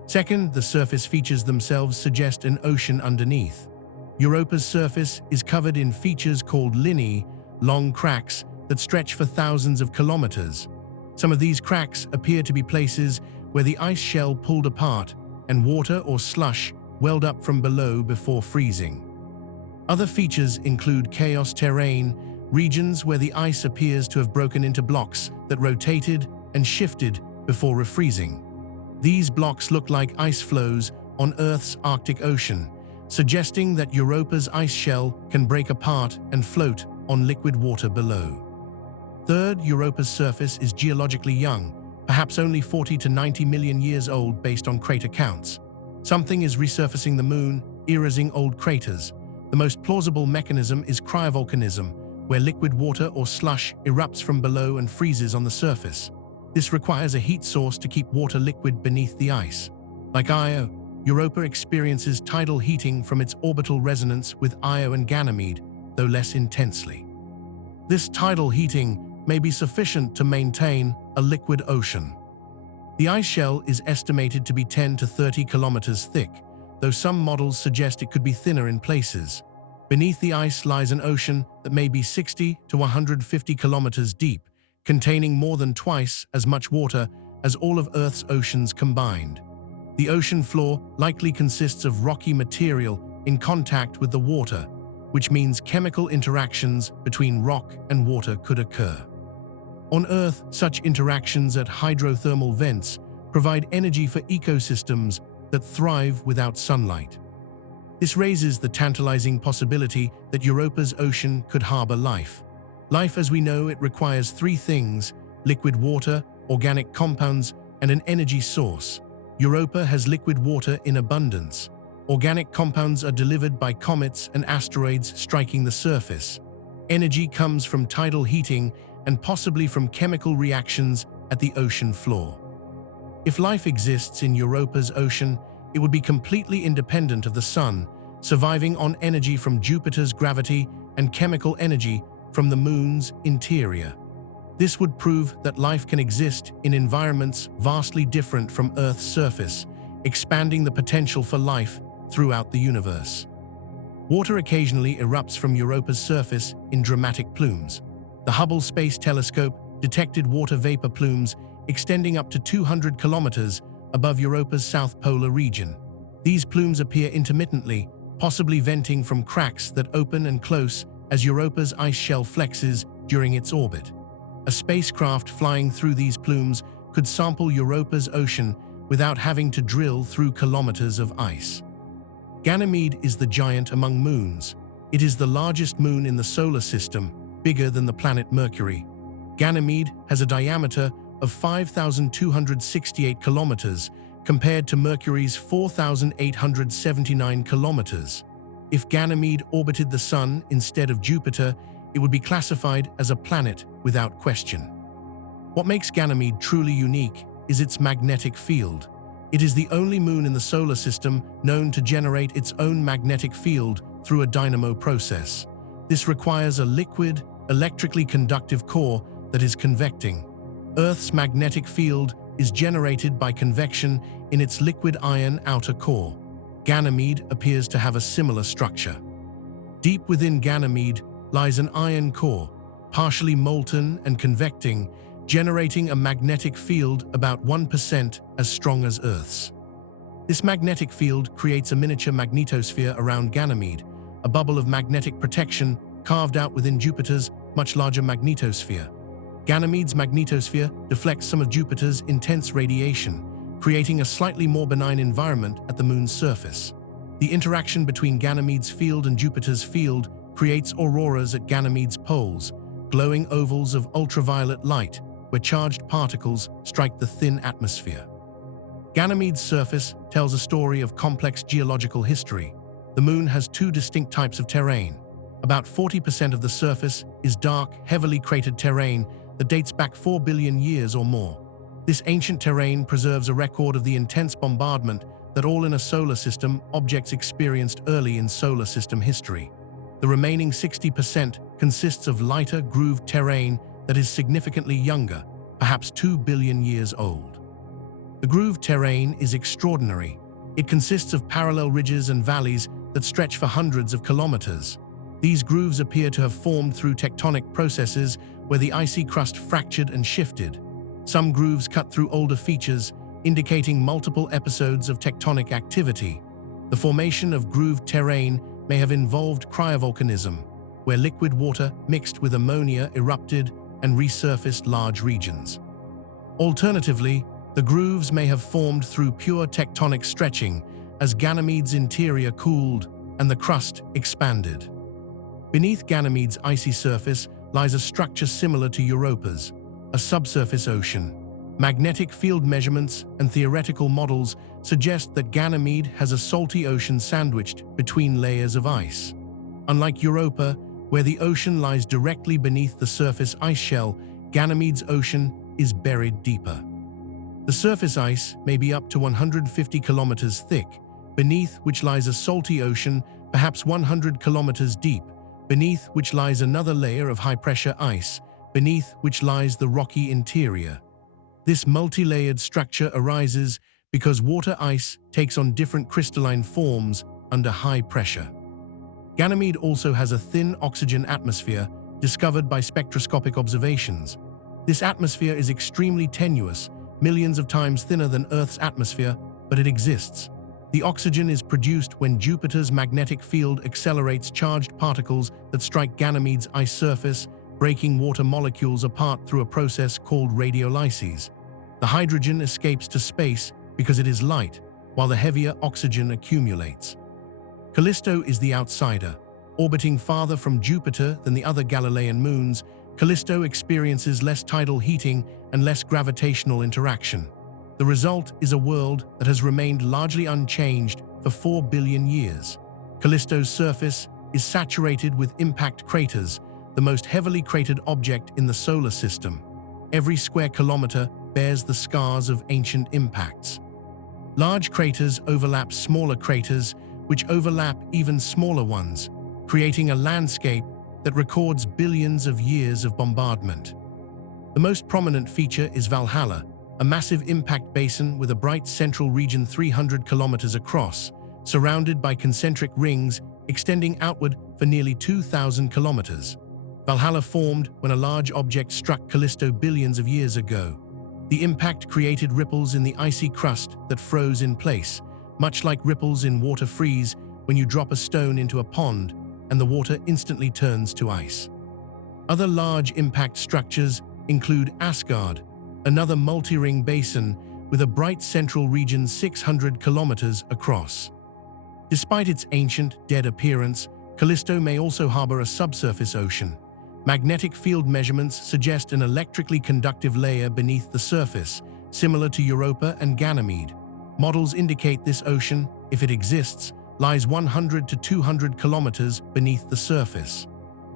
Second, the surface features themselves suggest an ocean underneath. Europa's surface is covered in features called lineae, long cracks that stretch for thousands of kilometers. Some of these cracks appear to be places where the ice shell pulled apart and water or slush welled up from below before freezing. Other features include chaos terrain, regions where the ice appears to have broken into blocks that rotated and shifted before refreezing. These blocks look like ice flows on Earth's Arctic Ocean, suggesting that Europa's ice shell can break apart and float on liquid water below. Third, Europa's surface is geologically young, perhaps only 40 to 90 million years old based on crater counts. Something is resurfacing the moon, erasing old craters. The most plausible mechanism is cryovolcanism, where liquid water or slush erupts from below and freezes on the surface. This requires a heat source to keep water liquid beneath the ice. Like Io, Europa experiences tidal heating from its orbital resonance with Io and Ganymede, though less intensely. This tidal heating may be sufficient to maintain a liquid ocean. The ice shell is estimated to be 10 to 30 kilometers thick, though some models suggest it could be thinner in places. Beneath the ice lies an ocean that may be 60 to 150 kilometers deep, containing more than twice as much water as all of Earth's oceans combined. The ocean floor likely consists of rocky material in contact with the water, which means chemical interactions between rock and water could occur. On Earth, such interactions at hydrothermal vents provide energy for ecosystems that thrive without sunlight. This raises the tantalizing possibility that Europa's ocean could harbor life. Life as we know it requires three things: liquid water, organic compounds, and an energy source. Europa has liquid water in abundance. Organic compounds are delivered by comets and asteroids striking the surface. Energy comes from tidal heating and possibly from chemical reactions at the ocean floor. If life exists in Europa's ocean, it would be completely independent of the sun, surviving on energy from Jupiter's gravity and chemical energy from the moon's interior. This would prove that life can exist in environments vastly different from Earth's surface, expanding the potential for life throughout the universe. Water occasionally erupts from Europa's surface in dramatic plumes. The Hubble Space Telescope detected water vapor plumes extending up to 200 kilometers above Europa's south polar region. These plumes appear intermittently, possibly venting from cracks that open and close as Europa's ice shell flexes during its orbit. A spacecraft flying through these plumes could sample Europa's ocean without having to drill through kilometers of ice. Ganymede is the giant among moons. It is the largest moon in the solar system, bigger than the planet Mercury. Ganymede has a diameter of 5,268 kilometers, compared to Mercury's 4,879 kilometers. If Ganymede orbited the Sun instead of Jupiter, it would be classified as a planet without question. What makes Ganymede truly unique is its magnetic field. It is the only moon in the solar system known to generate its own magnetic field through a dynamo process. This requires a liquid, electrically conductive core that is convecting. Earth's magnetic field is generated by convection in its liquid iron outer core. Ganymede appears to have a similar structure. Deep within Ganymede lies an iron core, partially molten and convecting, generating a magnetic field about 1% as strong as Earth's. This magnetic field creates a miniature magnetosphere around Ganymede, a bubble of magnetic protection carved out within Jupiter's much larger magnetosphere. Ganymede's magnetosphere deflects some of Jupiter's intense radiation, creating a slightly more benign environment at the Moon's surface. The interaction between Ganymede's field and Jupiter's field creates auroras at Ganymede's poles, glowing ovals of ultraviolet light where charged particles strike the thin atmosphere. Ganymede's surface tells a story of complex geological history. The Moon has two distinct types of terrain. About 40% of the surface is dark, heavily cratered terrain that dates back 4 billion years or more. This ancient terrain preserves a record of the intense bombardment that all in a solar system objects experienced early in solar system history. The remaining 60% consists of lighter, grooved terrain that is significantly younger, perhaps 2 billion years old. The grooved terrain is extraordinary. It consists of parallel ridges and valleys that stretch for hundreds of kilometers. These grooves appear to have formed through tectonic processes where the icy crust fractured and shifted. Some grooves cut through older features, indicating multiple episodes of tectonic activity. The formation of grooved terrain may have involved cryovolcanism, where liquid water mixed with ammonia erupted and resurfaced large regions. Alternatively, the grooves may have formed through pure tectonic stretching as Ganymede's interior cooled and the crust expanded. Beneath Ganymede's icy surface lies a structure similar to Europa's, a subsurface ocean. Magnetic field measurements and theoretical models suggest that Ganymede has a salty ocean sandwiched between layers of ice. Unlike Europa, where the ocean lies directly beneath the surface ice shell, Ganymede's ocean is buried deeper. The surface ice may be up to 150 kilometers thick, beneath which lies a salty ocean, perhaps 100 kilometers deep, beneath which lies another layer of high-pressure ice, beneath which lies the rocky interior. This multi-layered structure arises because water ice takes on different crystalline forms under high pressure. Ganymede also has a thin oxygen atmosphere discovered by spectroscopic observations. This atmosphere is extremely tenuous, millions of times thinner than Earth's atmosphere, but it exists. The oxygen is produced when Jupiter's magnetic field accelerates charged particles that strike Ganymede's ice surface, breaking water molecules apart through a process called radiolysis. The hydrogen escapes to space because it is light, while the heavier oxygen accumulates. Callisto is the outsider. Orbiting farther from Jupiter than the other Galilean moons, Callisto experiences less tidal heating and less gravitational interaction. The result is a world that has remained largely unchanged for 4 billion years. Callisto's surface is saturated with impact craters, the most heavily cratered object in the solar system. Every square kilometer bears the scars of ancient impacts. Large craters overlap smaller craters, which overlap even smaller ones, creating a landscape that records billions of years of bombardment. The most prominent feature is Valhalla, a massive impact basin with a bright central region 300 kilometers across, surrounded by concentric rings extending outward for nearly 2,000 kilometers. Valhalla formed when a large object struck Callisto billions of years ago. The impact created ripples in the icy crust that froze in place, much like ripples in water freeze when you drop a stone into a pond and the water instantly turns to ice. Other large impact structures include Asgard, another multi-ring basin with a bright central region 600 kilometers across. Despite its ancient, dead appearance, Callisto may also harbor a subsurface ocean. Magnetic field measurements suggest an electrically conductive layer beneath the surface, similar to Europa and Ganymede. Models indicate this ocean, if it exists, lies 100 to 200 kilometers beneath the surface.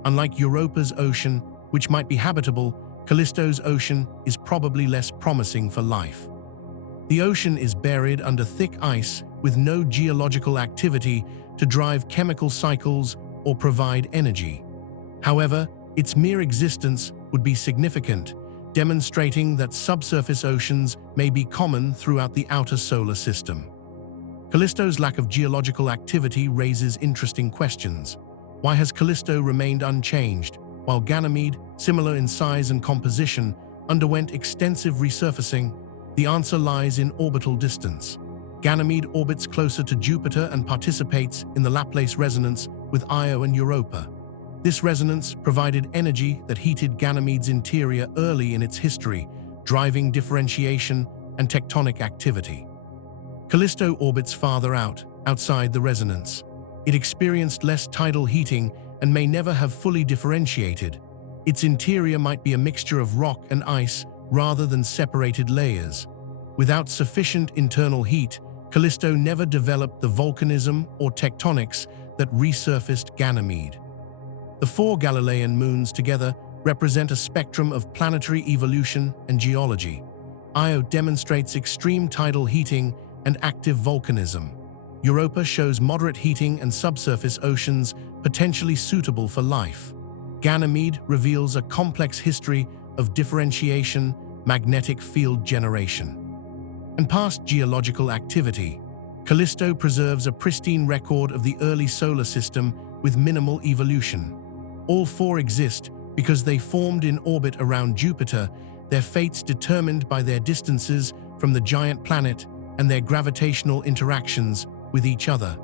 Unlike Europa's ocean, which might be habitable, Callisto's ocean is probably less promising for life. The ocean is buried under thick ice with no geological activity to drive chemical cycles or provide energy. However, its mere existence would be significant, demonstrating that subsurface oceans may be common throughout the outer solar system. Callisto's lack of geological activity raises interesting questions. Why has Callisto remained unchanged, while Ganymede, similar in size and composition, underwent extensive resurfacing? The answer lies in orbital distance. Ganymede orbits closer to Jupiter and participates in the Laplace resonance with Io and Europa. This resonance provided energy that heated Ganymede's interior early in its history, driving differentiation and tectonic activity. Callisto orbits farther outside the resonance. It experienced less tidal heating and may never have fully differentiated. Its interior might be a mixture of rock and ice rather than separated layers. Without sufficient internal heat, Callisto never developed the volcanism or tectonics that resurfaced Ganymede. The 4 Galilean moons together represent a spectrum of planetary evolution and geology. Io demonstrates extreme tidal heating and active volcanism. Europa shows moderate heating and subsurface oceans potentially suitable for life. Ganymede reveals a complex history of differentiation, magnetic field generation, and past geological activity. Callisto preserves a pristine record of the early solar system with minimal evolution. All 4 exist because they formed in orbit around Jupiter, their fates determined by their distances from the giant planet and their gravitational interactions with each other.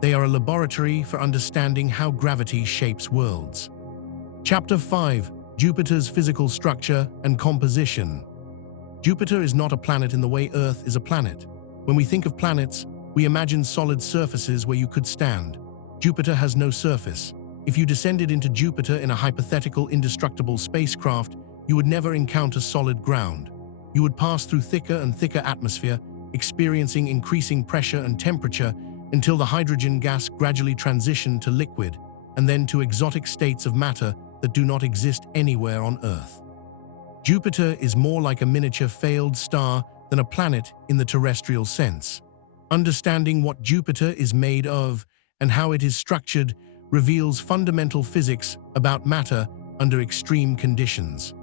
They are a laboratory for understanding how gravity shapes worlds. Chapter 5: Jupiter's physical structure and composition. Jupiter is not a planet in the way Earth is a planet. When we think of planets, we imagine solid surfaces where you could stand. Jupiter has no surface. If you descended into Jupiter in a hypothetical indestructible spacecraft, you would never encounter solid ground. You would pass through thicker and thicker atmosphere, experiencing increasing pressure and temperature until the hydrogen gas gradually transitioned to liquid, and then to exotic states of matter that do not exist anywhere on Earth. Jupiter is more like a miniature failed star than a planet in the terrestrial sense. Understanding what Jupiter is made of and how it is structured reveals fundamental physics about matter under extreme conditions.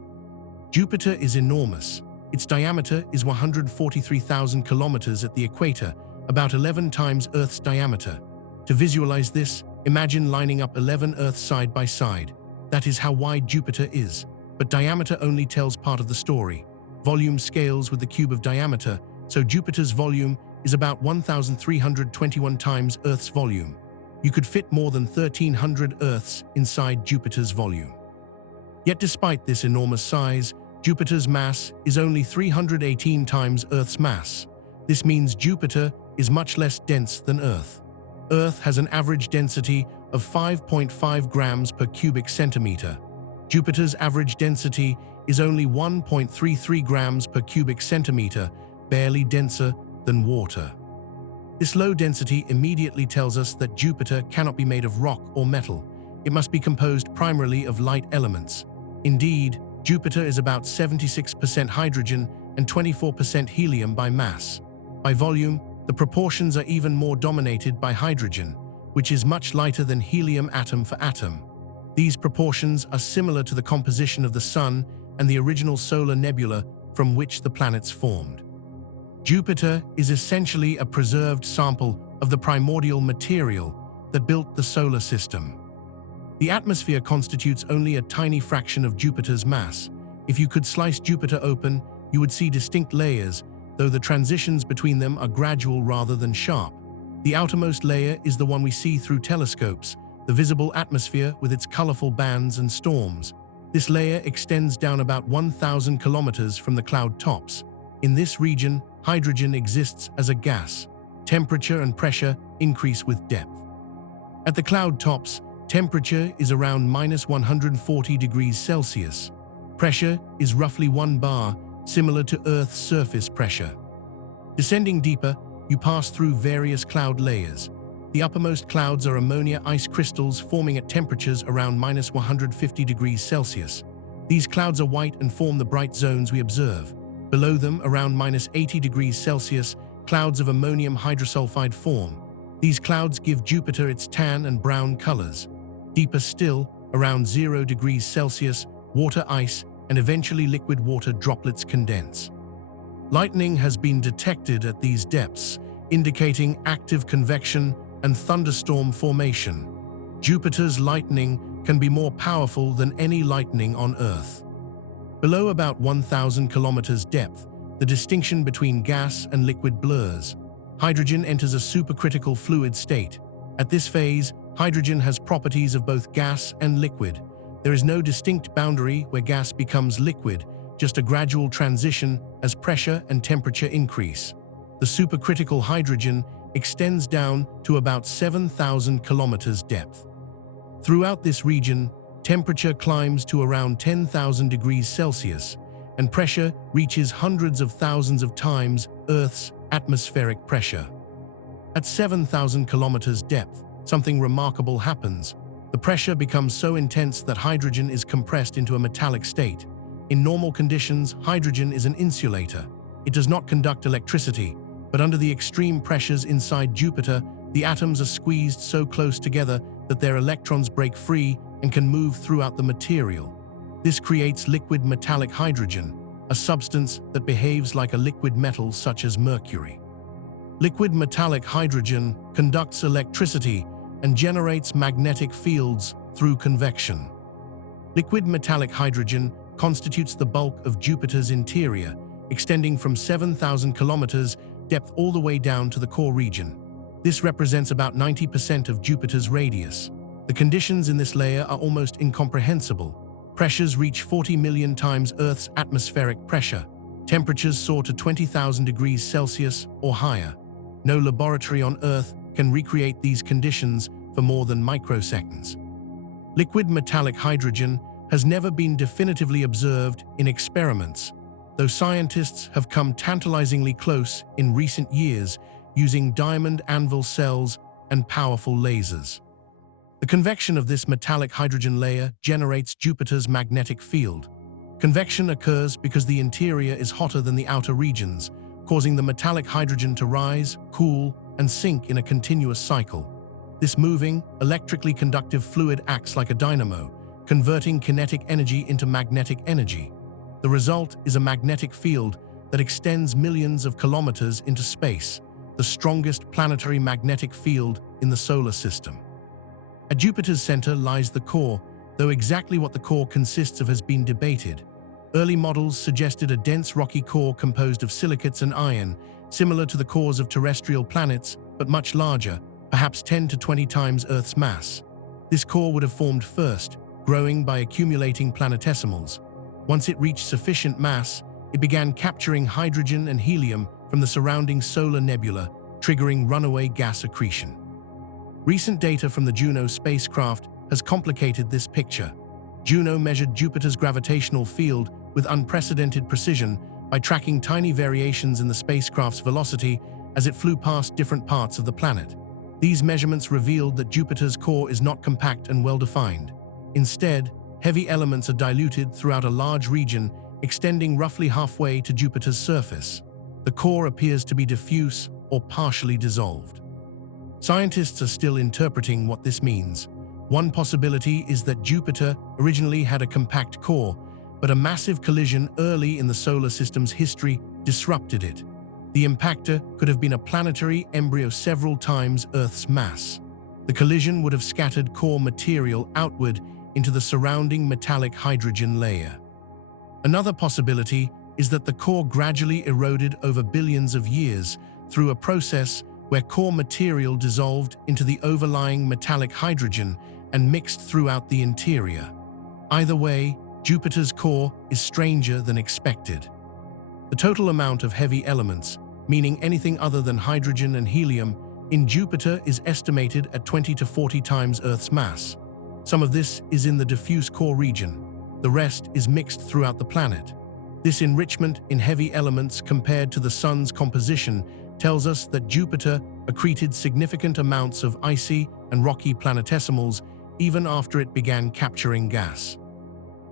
Jupiter is enormous. Its diameter is 143,000 kilometers at the equator, about 11 times Earth's diameter. To visualize this, imagine lining up 11 Earths side by side. That is how wide Jupiter is. But diameter only tells part of the story. Volume scales with the cube of diameter, so Jupiter's volume is about 1,321 times Earth's volume. You could fit more than 1,300 Earths inside Jupiter's volume. Yet despite this enormous size, Jupiter's mass is only 318 times Earth's mass. This means Jupiter is much less dense than Earth. Earth has an average density of 5.5 grams per cubic centimeter. Jupiter's average density is only 1.33 grams per cubic centimeter, barely denser than water. This low density immediately tells us that Jupiter cannot be made of rock or metal. It must be composed primarily of light elements. Indeed, Jupiter is about 76% hydrogen and 24% helium by mass. By volume, the proportions are even more dominated by hydrogen, which is much lighter than helium atom for atom. These proportions are similar to the composition of the Sun and the original solar nebula from which the planets formed. Jupiter is essentially a preserved sample of the primordial material that built the solar system. The atmosphere constitutes only a tiny fraction of Jupiter's mass. If you could slice Jupiter open, you would see distinct layers, though the transitions between them are gradual rather than sharp. The outermost layer is the one we see through telescopes, the visible atmosphere with its colorful bands and storms. This layer extends down about 1,000 kilometers from the cloud tops. In this region, hydrogen exists as a gas. Temperature and pressure increase with depth. At the cloud tops, temperature is around -140 degrees Celsius. Pressure is roughly 1 bar, similar to Earth's surface pressure. Descending deeper, you pass through various cloud layers. The uppermost clouds are ammonia ice crystals forming at temperatures around -150 degrees Celsius. These clouds are white and form the bright zones we observe. Below them, around -80 degrees Celsius, clouds of ammonium hydrosulfide form. These clouds give Jupiter its tan and brown colors. Deeper still, around 0 degrees Celsius, water ice and eventually liquid water droplets condense. Lightning has been detected at these depths, indicating active convection and thunderstorm formation. Jupiter's lightning can be more powerful than any lightning on Earth. Below about 1,000 kilometers depth, the distinction between gas and liquid blurs. Hydrogen enters a supercritical fluid state. At this phase, hydrogen has properties of both gas and liquid. There is no distinct boundary where gas becomes liquid, just a gradual transition as pressure and temperature increase. The supercritical hydrogen extends down to about 7,000 kilometers depth. Throughout this region, temperature climbs to around 10,000 degrees Celsius, and pressure reaches hundreds of thousands of times Earth's atmospheric pressure. At 7,000 kilometers depth, something remarkable happens. The pressure becomes so intense that hydrogen is compressed into a metallic state. In normal conditions, hydrogen is an insulator. It does not conduct electricity, but under the extreme pressures inside Jupiter, the atoms are squeezed so close together that their electrons break free and can move throughout the material. This creates liquid metallic hydrogen, a substance that behaves like a liquid metal such as mercury. Liquid metallic hydrogen conducts electricity and generates magnetic fields through convection. Liquid metallic hydrogen constitutes the bulk of Jupiter's interior, extending from 7,000 kilometers depth all the way down to the core region. This represents about 90% of Jupiter's radius. The conditions in this layer are almost incomprehensible. Pressures reach 40 million times Earth's atmospheric pressure. Temperatures soar to 20,000 degrees Celsius or higher. No laboratory on Earth can recreate these conditions for more than microseconds. Liquid metallic hydrogen has never been definitively observed in experiments, though scientists have come tantalizingly close in recent years using diamond anvil cells and powerful lasers. The convection of this metallic hydrogen layer generates Jupiter's magnetic field. Convection occurs because the interior is hotter than the outer regions, causing the metallic hydrogen to rise, cool, and sink in a continuous cycle. This moving, electrically conductive fluid acts like a dynamo, converting kinetic energy into magnetic energy. The result is a magnetic field that extends millions of kilometers into space, the strongest planetary magnetic field in the solar system. At Jupiter's center lies the core, though exactly what the core consists of has been debated. Early models suggested a dense rocky core composed of silicates and iron, similar to the cores of terrestrial planets, but much larger, perhaps 10 to 20 times Earth's mass. This core would have formed first, growing by accumulating planetesimals. Once it reached sufficient mass, it began capturing hydrogen and helium from the surrounding solar nebula, triggering runaway gas accretion. Recent data from the Juno spacecraft has complicated this picture. Juno measured Jupiter's gravitational field with unprecedented precision by tracking tiny variations in the spacecraft's velocity as it flew past different parts of the planet. These measurements revealed that Jupiter's core is not compact and well-defined. Instead, heavy elements are diluted throughout a large region, extending roughly halfway to Jupiter's surface. The core appears to be diffuse or partially dissolved. Scientists are still interpreting what this means. One possibility is that Jupiter originally had a compact core, but a massive collision early in the solar system's history disrupted it. The impactor could have been a planetary embryo several times Earth's mass. The collision would have scattered core material outward into the surrounding metallic hydrogen layer. Another possibility is that the core gradually eroded over billions of years through a process where core material dissolved into the overlying metallic hydrogen and mixed throughout the interior. Either way, Jupiter's core is stranger than expected. The total amount of heavy elements, meaning anything other than hydrogen and helium, in Jupiter is estimated at 20 to 40 times Earth's mass. Some of this is in the diffuse core region. The rest is mixed throughout the planet. This enrichment in heavy elements compared to the Sun's composition tells us that Jupiter accreted significant amounts of icy and rocky planetesimals even after it began capturing gas.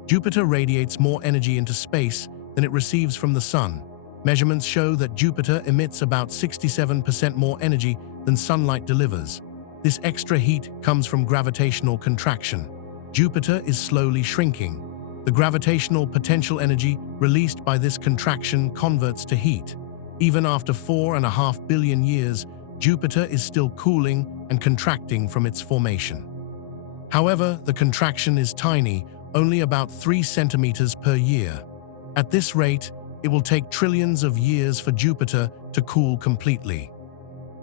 Jupiter radiates more energy into space than it receives from the Sun. Measurements show that Jupiter emits about 67% more energy than sunlight delivers. This extra heat comes from gravitational contraction. Jupiter is slowly shrinking. The gravitational potential energy released by this contraction converts to heat. Even after 4.5 billion years, Jupiter is still cooling and contracting from its formation. However, the contraction is tiny, only about 3 centimeters per year. At this rate, it will take trillions of years for Jupiter to cool completely.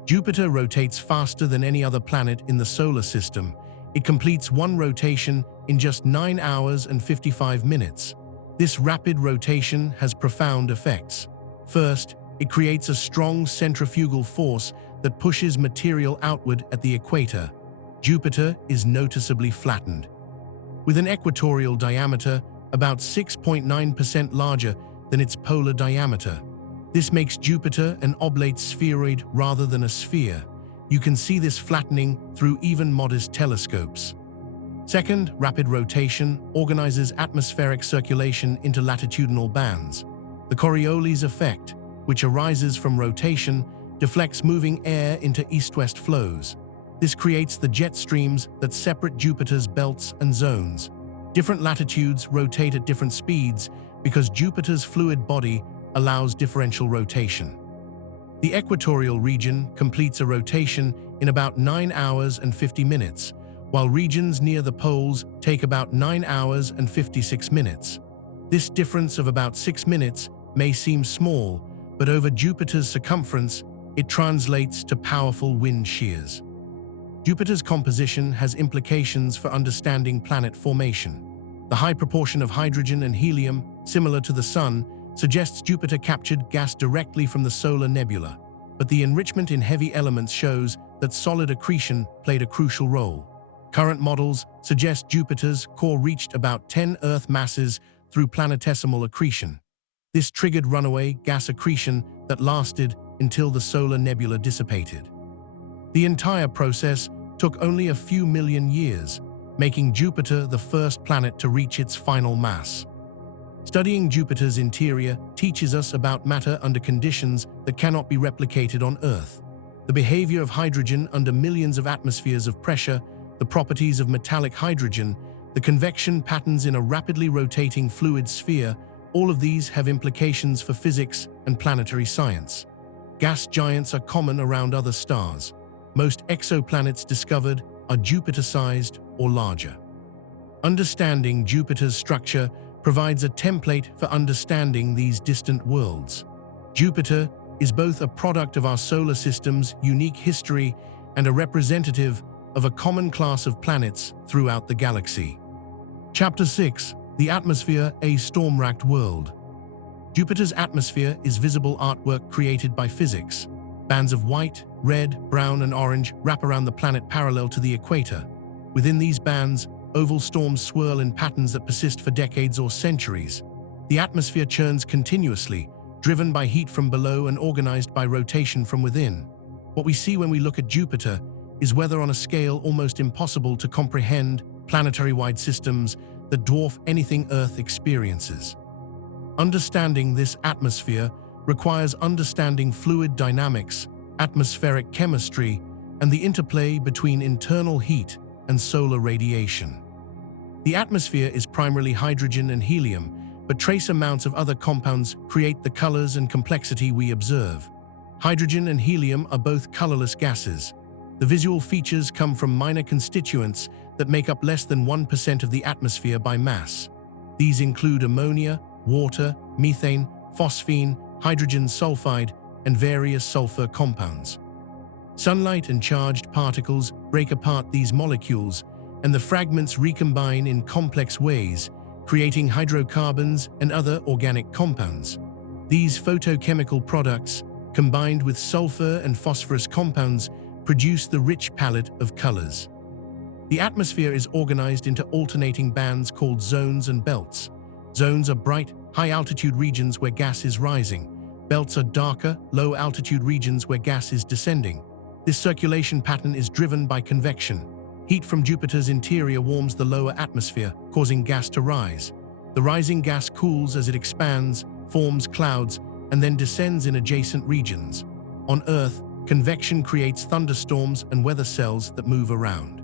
Jupiter rotates faster than any other planet in the solar system. It completes one rotation in just 9 hours and 55 minutes. This rapid rotation has profound effects. First, it creates a strong centrifugal force that pushes material outward at the equator. Jupiter is noticeably flattened. With an equatorial diameter about 6.9% larger than its polar diameter. This makes Jupiter an oblate spheroid rather than a sphere. You can see this flattening through even modest telescopes. Second, rapid rotation organizes atmospheric circulation into latitudinal bands. The Coriolis effect, which arises from rotation, deflects moving air into east-west flows. This creates the jet streams that separate Jupiter's belts and zones. Different latitudes rotate at different speeds because Jupiter's fluid body allows differential rotation. The equatorial region completes a rotation in about 9 hours and 50 minutes, while regions near the poles take about 9 hours and 56 minutes. This difference of about 6 minutes may seem small, but over Jupiter's circumference, it translates to powerful wind shears. Jupiter's composition has implications for understanding planet formation. The high proportion of hydrogen and helium, similar to the Sun, suggests Jupiter captured gas directly from the solar nebula, but the enrichment in heavy elements shows that solid accretion played a crucial role. Current models suggest Jupiter's core reached about 10 Earth masses through planetesimal accretion. This triggered runaway gas accretion that lasted until the solar nebula dissipated. The entire process took only a few million years, making Jupiter the first planet to reach its final mass. Studying Jupiter's interior teaches us about matter under conditions that cannot be replicated on Earth. The behavior of hydrogen under millions of atmospheres of pressure, the properties of metallic hydrogen, the convection patterns in a rapidly rotating fluid sphere, all of these have implications for physics and planetary science. Gas giants are common around other stars. Most exoplanets discovered are Jupiter-sized or larger. Understanding Jupiter's structure provides a template for understanding these distant worlds. Jupiter is both a product of our solar system's unique history and a representative of a common class of planets throughout the galaxy. Chapter 6: The Atmosphere, a Storm-Racked World. Jupiter's atmosphere is visible artwork created by physics. Bands of white, red, brown, and orange wrap around the planet parallel to the equator. Within these bands, oval storms swirl in patterns that persist for decades or centuries. The atmosphere churns continuously, driven by heat from below and organized by rotation from within. What we see when we look at Jupiter is weather on a scale almost impossible to comprehend, planetary-wide systems that dwarf anything Earth experiences. Understanding this atmosphere requires understanding fluid dynamics, atmospheric chemistry, and the interplay between internal heat and solar radiation. The atmosphere is primarily hydrogen and helium, but trace amounts of other compounds create the colors and complexity we observe. Hydrogen and helium are both colorless gases. The visual features come from minor constituents that make up less than 1% of the atmosphere by mass. These include ammonia, water, methane, phosphine, hydrogen sulfide, and various sulfur compounds. Sunlight and charged particles break apart these molecules, and the fragments recombine in complex ways, creating hydrocarbons and other organic compounds. These photochemical products, combined with sulfur and phosphorus compounds, produce the rich palette of colors. The atmosphere is organized into alternating bands called zones and belts. Zones are bright, high-altitude regions where gas is rising. Belts are darker, low-altitude regions where gas is descending. This circulation pattern is driven by convection. Heat from Jupiter's interior warms the lower atmosphere, causing gas to rise. The rising gas cools as it expands, forms clouds, and then descends in adjacent regions. On Earth, convection creates thunderstorms and weather cells that move around.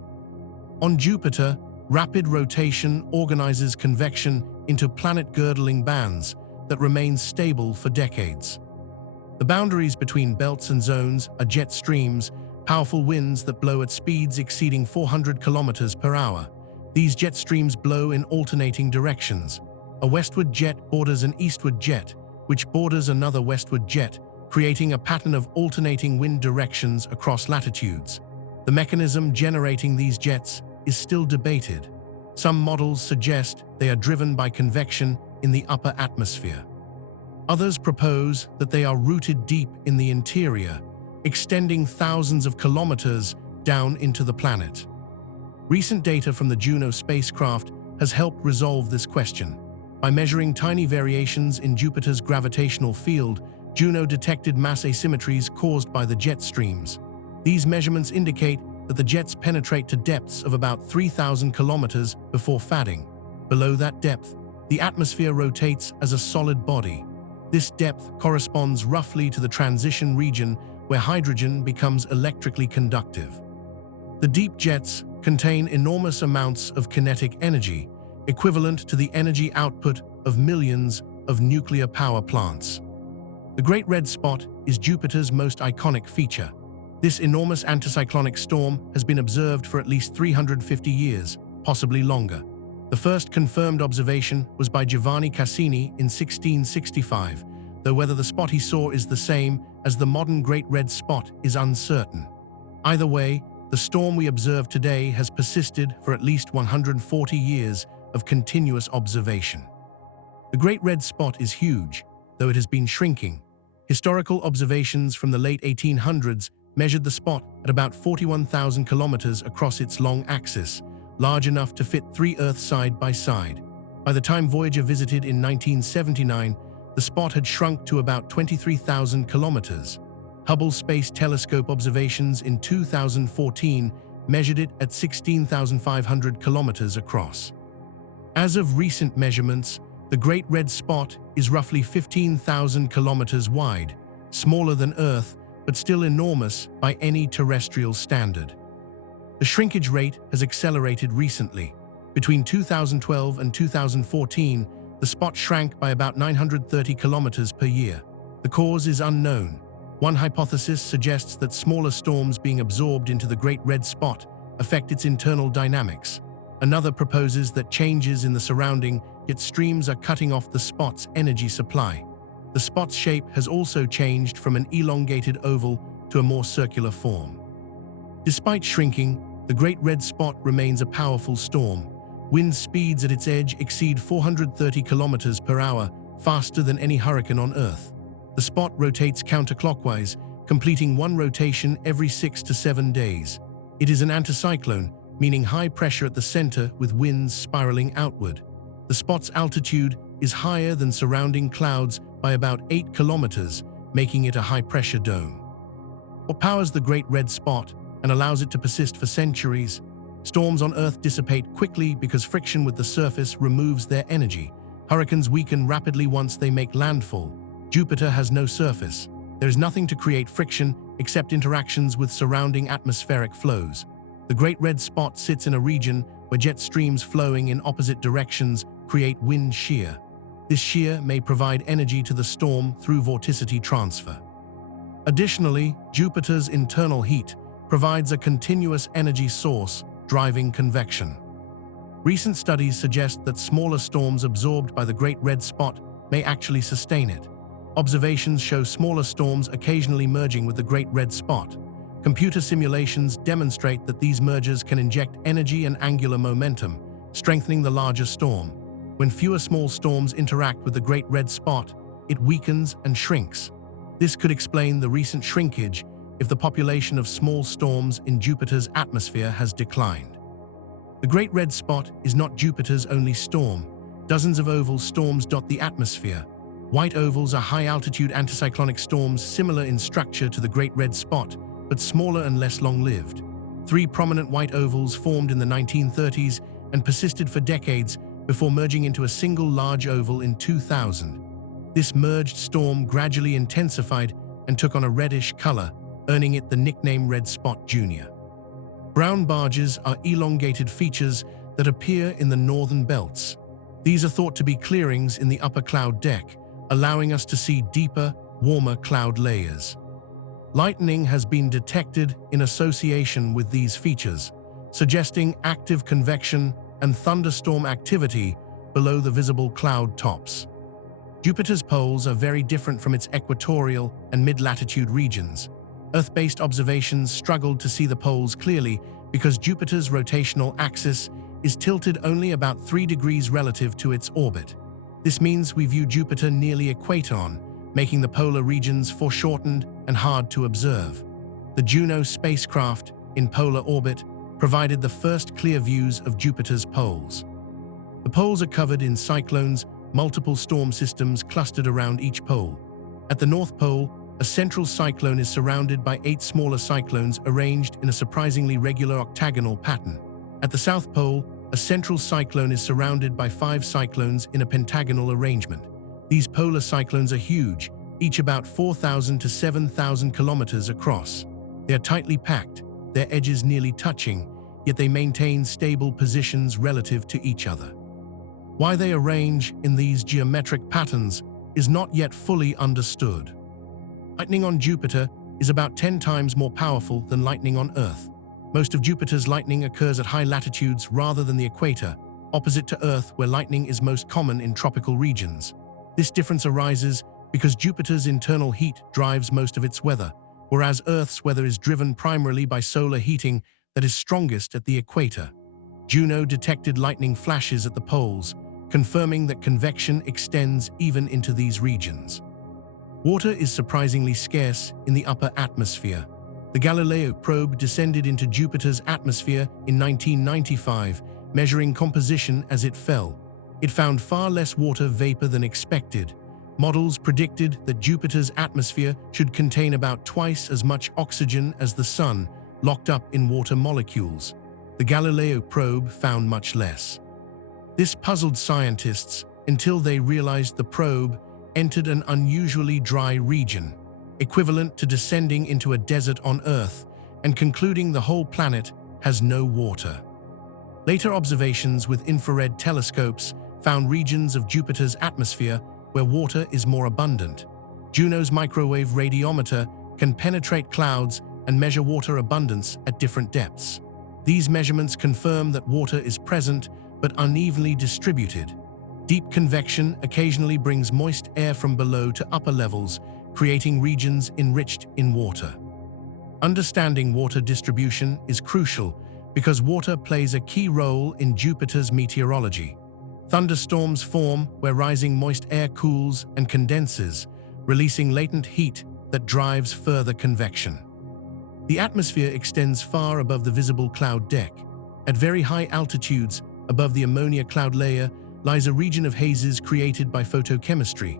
On Jupiter, rapid rotation organizes convection into planet-girdling bands that remain stable for decades. The boundaries between belts and zones are jet streams, powerful winds that blow at speeds exceeding 400 kilometers per hour. These jet streams blow in alternating directions. A westward jet borders an eastward jet, which borders another westward jet, creating a pattern of alternating wind directions across latitudes. The mechanism generating these jets is still debated. Some models suggest they are driven by convection in the upper atmosphere. Others propose that they are rooted deep in the interior, extending thousands of kilometers down into the planet. Recent data from the Juno spacecraft has helped resolve this question. By measuring tiny variations in Jupiter's gravitational field, Juno detected mass asymmetries caused by the jet streams. These measurements indicate that the jets penetrate to depths of about 3,000 kilometers before fatting. Below that depth, the atmosphere rotates as a solid body. This depth corresponds roughly to the transition region where hydrogen becomes electrically conductive. The deep jets contain enormous amounts of kinetic energy, equivalent to the energy output of millions of nuclear power plants. The Great Red Spot is Jupiter's most iconic feature. This enormous anticyclonic storm has been observed for at least 350 years, possibly longer. The first confirmed observation was by Giovanni Cassini in 1665, though whether the spot he saw is the same as the modern Great Red Spot is uncertain. Either way, the storm we observe today has persisted for at least 140 years of continuous observation. The Great Red Spot is huge, though it has been shrinking. Historical observations from the late 1800s measured the spot at about 41,000 kilometers across its long axis, large enough to fit 3 Earths side by side. By the time Voyager visited in 1979, the spot had shrunk to about 23,000 kilometers. Hubble Space Telescope observations in 2014 measured it at 16,500 kilometers across. As of recent measurements, the Great Red Spot is roughly 15,000 kilometers wide, smaller than Earth, but still enormous by any terrestrial standard. The shrinkage rate has accelerated recently. Between 2012 and 2014, the spot shrank by about 930 kilometers per year. The cause is unknown. One hypothesis suggests that smaller storms being absorbed into the Great Red Spot affect its internal dynamics. Another proposes that changes in the surrounding jet streams are cutting off the spot's energy supply. The spot's shape has also changed from an elongated oval to a more circular form. Despite shrinking, the Great Red Spot remains a powerful storm. Wind speeds at its edge exceed 430 kilometers per hour, faster than any hurricane on Earth. The spot rotates counterclockwise, completing one rotation every 6 to 7 days. It is an anticyclone, meaning high pressure at the center with winds spiraling outward. The spot's altitude is higher than surrounding clouds by about 8 kilometers, making it a high-pressure dome. What powers the Great Red Spot and allows it to persist for centuries? Storms on Earth dissipate quickly because friction with the surface removes their energy. Hurricanes weaken rapidly once they make landfall. Jupiter has no surface. There is nothing to create friction except interactions with surrounding atmospheric flows. The Great Red Spot sits in a region where jet streams flowing in opposite directions create wind shear. This shear may provide energy to the storm through vorticity transfer. Additionally, Jupiter's internal heat provides a continuous energy source, driving convection. Recent studies suggest that smaller storms absorbed by the Great Red Spot may actually sustain it. Observations show smaller storms occasionally merging with the Great Red Spot. Computer simulations demonstrate that these mergers can inject energy and angular momentum, strengthening the larger storm. When fewer small storms interact with the Great Red Spot, it weakens and shrinks. This could explain the recent shrinkage if the population of small storms in Jupiter's atmosphere has declined. The Great Red Spot is not Jupiter's only storm. Dozens of oval storms dot the atmosphere. White ovals are high-altitude anticyclonic storms similar in structure to the Great Red Spot, but smaller and less long-lived. 3 prominent white ovals formed in the 1930s and persisted for decades before merging into a single large oval in 2000. This merged storm gradually intensified and took on a reddish color, earning it the nickname Red Spot Jr. Brown barges are elongated features that appear in the northern belts. These are thought to be clearings in the upper cloud deck, allowing us to see deeper, warmer cloud layers. Lightning has been detected in association with these features, suggesting active convection and thunderstorm activity below the visible cloud tops. Jupiter's poles are very different from its equatorial and mid-latitude regions. Earth-based observations struggled to see the poles clearly because Jupiter's rotational axis is tilted only about 3 degrees relative to its orbit. This means we view Jupiter nearly equator, making the polar regions foreshortened and hard to observe. The Juno spacecraft, in polar orbit, provided the first clear views of Jupiter's poles. The poles are covered in cyclones, multiple storm systems clustered around each pole. At the North Pole, a central cyclone is surrounded by 8 smaller cyclones arranged in a surprisingly regular octagonal pattern. At the South Pole, a central cyclone is surrounded by 5 cyclones in a pentagonal arrangement. These polar cyclones are huge, each about 4,000 to 7,000 kilometers across. They are tightly packed, their edges nearly touching, yet they maintain stable positions relative to each other. Why they arrange in these geometric patterns is not yet fully understood. Lightning on Jupiter is about 10 times more powerful than lightning on Earth. Most of Jupiter's lightning occurs at high latitudes rather than the equator, opposite to Earth where lightning is most common in tropical regions. This difference arises because Jupiter's internal heat drives most of its weather, whereas Earth's weather is driven primarily by solar heating that is strongest at the equator. Juno detected lightning flashes at the poles, confirming that convection extends even into these regions. Water is surprisingly scarce in the upper atmosphere. The Galileo probe descended into Jupiter's atmosphere in 1995, measuring composition as it fell. It found far less water vapor than expected. Models predicted that Jupiter's atmosphere should contain about twice as much oxygen as the Sun, locked up in water molecules. The Galileo probe found much less. This puzzled scientists until they realized the probe entered an unusually dry region, equivalent to descending into a desert on Earth and concluding the whole planet has no water. Later observations with infrared telescopes found regions of Jupiter's atmosphere where water is more abundant. Juno's microwave radiometer can penetrate clouds and measure water abundance at different depths. These measurements confirm that water is present but unevenly distributed. Deep convection occasionally brings moist air from below to upper levels, creating regions enriched in water. Understanding water distribution is crucial because water plays a key role in Jupiter's meteorology. Thunderstorms form where rising moist air cools and condenses, releasing latent heat that drives further convection. The atmosphere extends far above the visible cloud deck. At very high altitudes, above the ammonia cloud layer, lies a region of hazes created by photochemistry.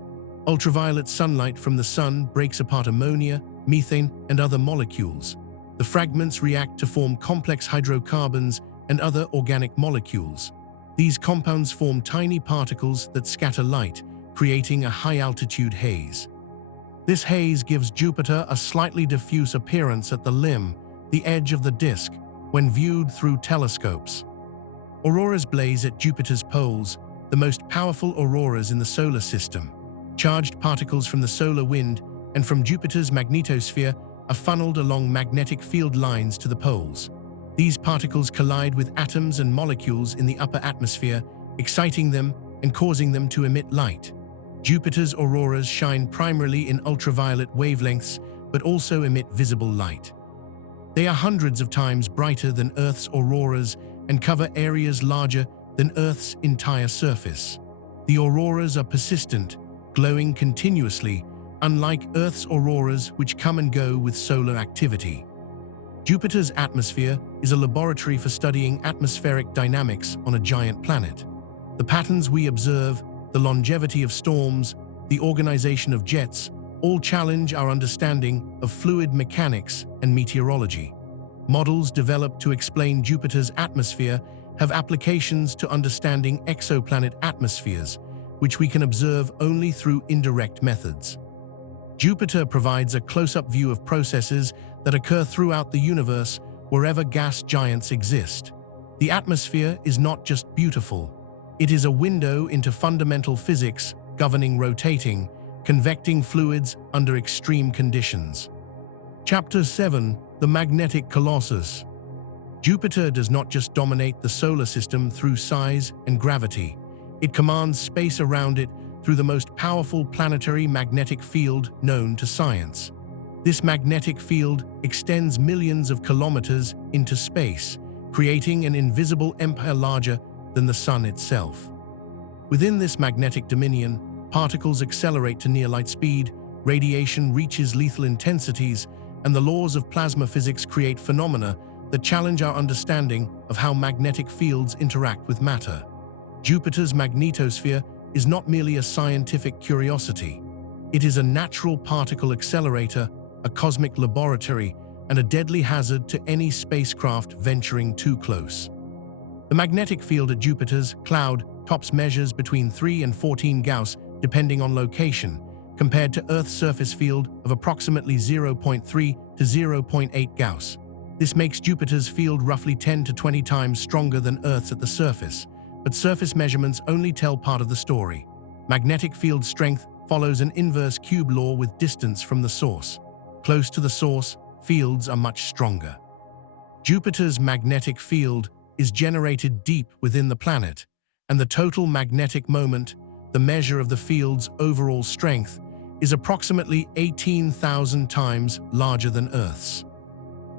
Ultraviolet sunlight from the sun breaks apart ammonia, methane, and other molecules. The fragments react to form complex hydrocarbons and other organic molecules. These compounds form tiny particles that scatter light, creating a high-altitude haze. This haze gives Jupiter a slightly diffuse appearance at the limb, the edge of the disk, when viewed through telescopes. Auroras blaze at Jupiter's poles, the most powerful auroras in the solar system. Charged particles from the solar wind and from Jupiter's magnetosphere are funneled along magnetic field lines to the poles. These particles collide with atoms and molecules in the upper atmosphere, exciting them and causing them to emit light. Jupiter's auroras shine primarily in ultraviolet wavelengths, but also emit visible light. They are hundreds of times brighter than Earth's auroras and cover areas larger than Earth's entire surface. The auroras are persistent, glowing continuously, unlike Earth's auroras which come and go with solar activity. Jupiter's atmosphere is a laboratory for studying atmospheric dynamics on a giant planet. The patterns we observe, the longevity of storms, the organization of jets, all challenge our understanding of fluid mechanics and meteorology. Models developed to explain Jupiter's atmosphere have applications to understanding exoplanet atmospheres, which we can observe only through indirect methods. Jupiter provides a close-up view of processes that occur throughout the universe wherever gas giants exist. The atmosphere is not just beautiful. It is a window into fundamental physics governing rotating, convecting fluids under extreme conditions. Chapter 7: The Magnetic Colossus. Jupiter does not just dominate the solar system through size and gravity. It commands space around it through the most powerful planetary magnetic field known to science. This magnetic field extends millions of kilometers into space, creating an invisible empire larger than the Sun itself. Within this magnetic dominion, particles accelerate to near-light speed, radiation reaches lethal intensities, and the laws of plasma physics create phenomena that challenge our understanding of how magnetic fields interact with matter. Jupiter's magnetosphere is not merely a scientific curiosity. It is a natural particle accelerator, a cosmic laboratory, and a deadly hazard to any spacecraft venturing too close. The magnetic field at Jupiter's cloud tops measures between 3 and 14 Gauss, depending on location, compared to Earth's surface field of approximately 0.3 to 0.8 Gauss. This makes Jupiter's field roughly 10 to 20 times stronger than Earth's at the surface, but surface measurements only tell part of the story. Magnetic field strength follows an inverse cube law with distance from the source. Close to the source, fields are much stronger. Jupiter's magnetic field is generated deep within the planet, and the total magnetic moment, the measure of the field's overall strength, is approximately 18,000 times larger than Earth's.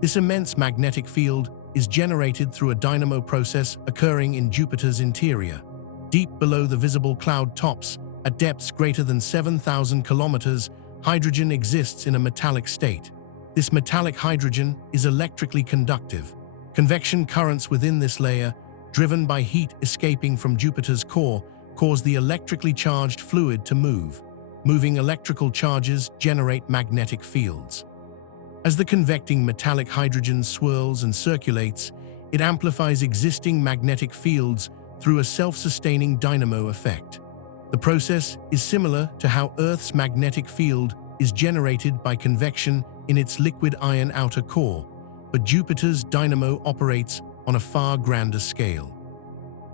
This immense magnetic field is generated through a dynamo process occurring in Jupiter's interior. Deep below the visible cloud tops, at depths greater than 7,000 kilometers, hydrogen exists in a metallic state. This metallic hydrogen is electrically conductive. Convection currents within this layer, driven by heat escaping from Jupiter's core, cause the electrically charged fluid to move. Moving electrical charges generate magnetic fields. As the convecting metallic hydrogen swirls and circulates, it amplifies existing magnetic fields through a self-sustaining dynamo effect. The process is similar to how Earth's magnetic field is generated by convection in its liquid iron outer core, but Jupiter's dynamo operates on a far grander scale.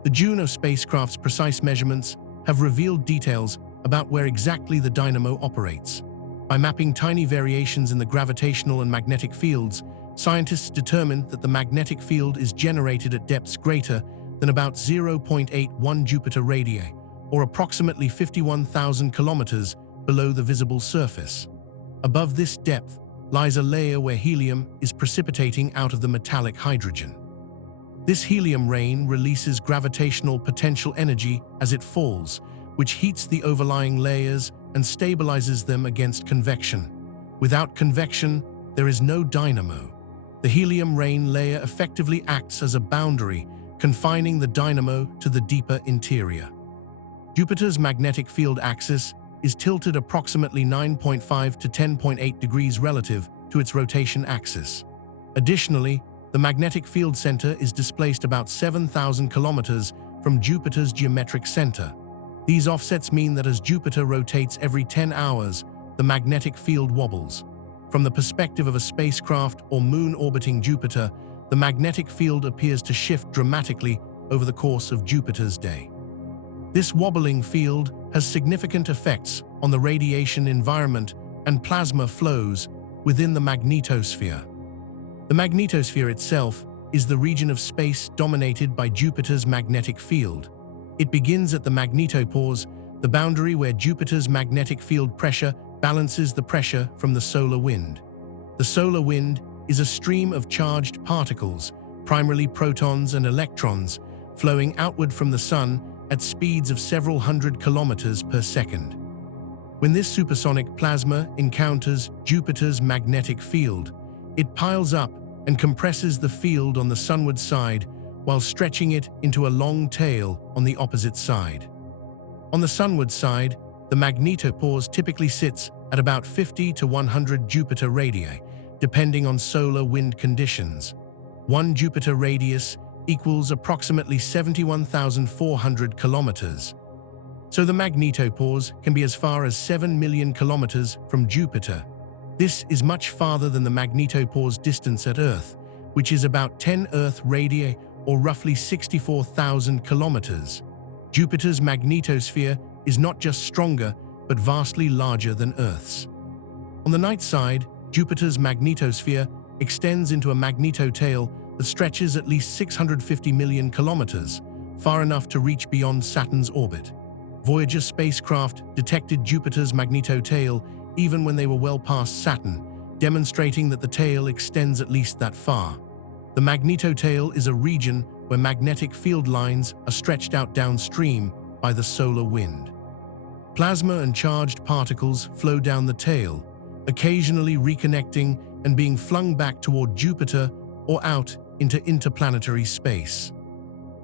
The Juno spacecraft's precise measurements have revealed details about where exactly the dynamo operates. By mapping tiny variations in the gravitational and magnetic fields, scientists determined that the magnetic field is generated at depths greater than about 0.81 Jupiter radii, or approximately 51,000 kilometers below the visible surface. Above this depth lies a layer where helium is precipitating out of the metallic hydrogen. This helium rain releases gravitational potential energy as it falls, which heats the overlying layers and stabilizes them against convection. Without convection, there is no dynamo. The helium rain layer effectively acts as a boundary, confining the dynamo to the deeper interior. Jupiter's magnetic field axis is tilted approximately 9.5 to 10.8 degrees relative to its rotation axis. Additionally, the magnetic field center is displaced about 7,000 kilometers from Jupiter's geometric center. These offsets mean that as Jupiter rotates every 10 hours, the magnetic field wobbles. From the perspective of a spacecraft or moon orbiting Jupiter, the magnetic field appears to shift dramatically over the course of Jupiter's day. This wobbling field has significant effects on the radiation environment and plasma flows within the magnetosphere. The magnetosphere itself is the region of space dominated by Jupiter's magnetic field. It begins at the magnetopause, the boundary where Jupiter's magnetic field pressure balances the pressure from the solar wind. The solar wind is a stream of charged particles, primarily protons and electrons, flowing outward from the Sun at speeds of several hundred kilometers per second. When this supersonic plasma encounters Jupiter's magnetic field, it piles up and compresses the field on the sunward side while stretching it into a long tail on the opposite side. On the sunward side, the magnetopause typically sits at about 50 to 100 Jupiter radii, depending on solar wind conditions. 1 Jupiter radius equals approximately 71,400 kilometers. So the magnetopause can be as far as 7 million kilometers from Jupiter. This is much farther than the magnetopause distance at Earth, which is about 10 Earth radii or roughly 64,000 kilometers. Jupiter's magnetosphere is not just stronger, but vastly larger than Earth's. On the night side, Jupiter's magnetosphere extends into a magnetotail that stretches at least 650 million kilometers, far enough to reach beyond Saturn's orbit. Voyager spacecraft detected Jupiter's magnetotail even when they were well past Saturn, demonstrating that the tail extends at least that far. The magnetotail is a region where magnetic field lines are stretched out downstream by the solar wind. Plasma and charged particles flow down the tail, occasionally reconnecting and being flung back toward Jupiter or out into interplanetary space.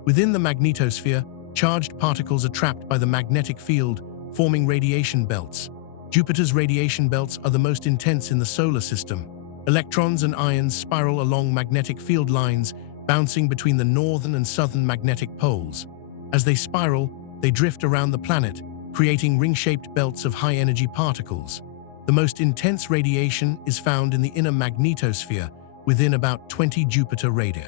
Within the magnetosphere, charged particles are trapped by the magnetic field, forming radiation belts. Jupiter's radiation belts are the most intense in the solar system. Electrons and ions spiral along magnetic field lines, bouncing between the northern and southern magnetic poles. As they spiral, they drift around the planet, creating ring-shaped belts of high-energy particles. The most intense radiation is found in the inner magnetosphere, within about 20 Jupiter radii.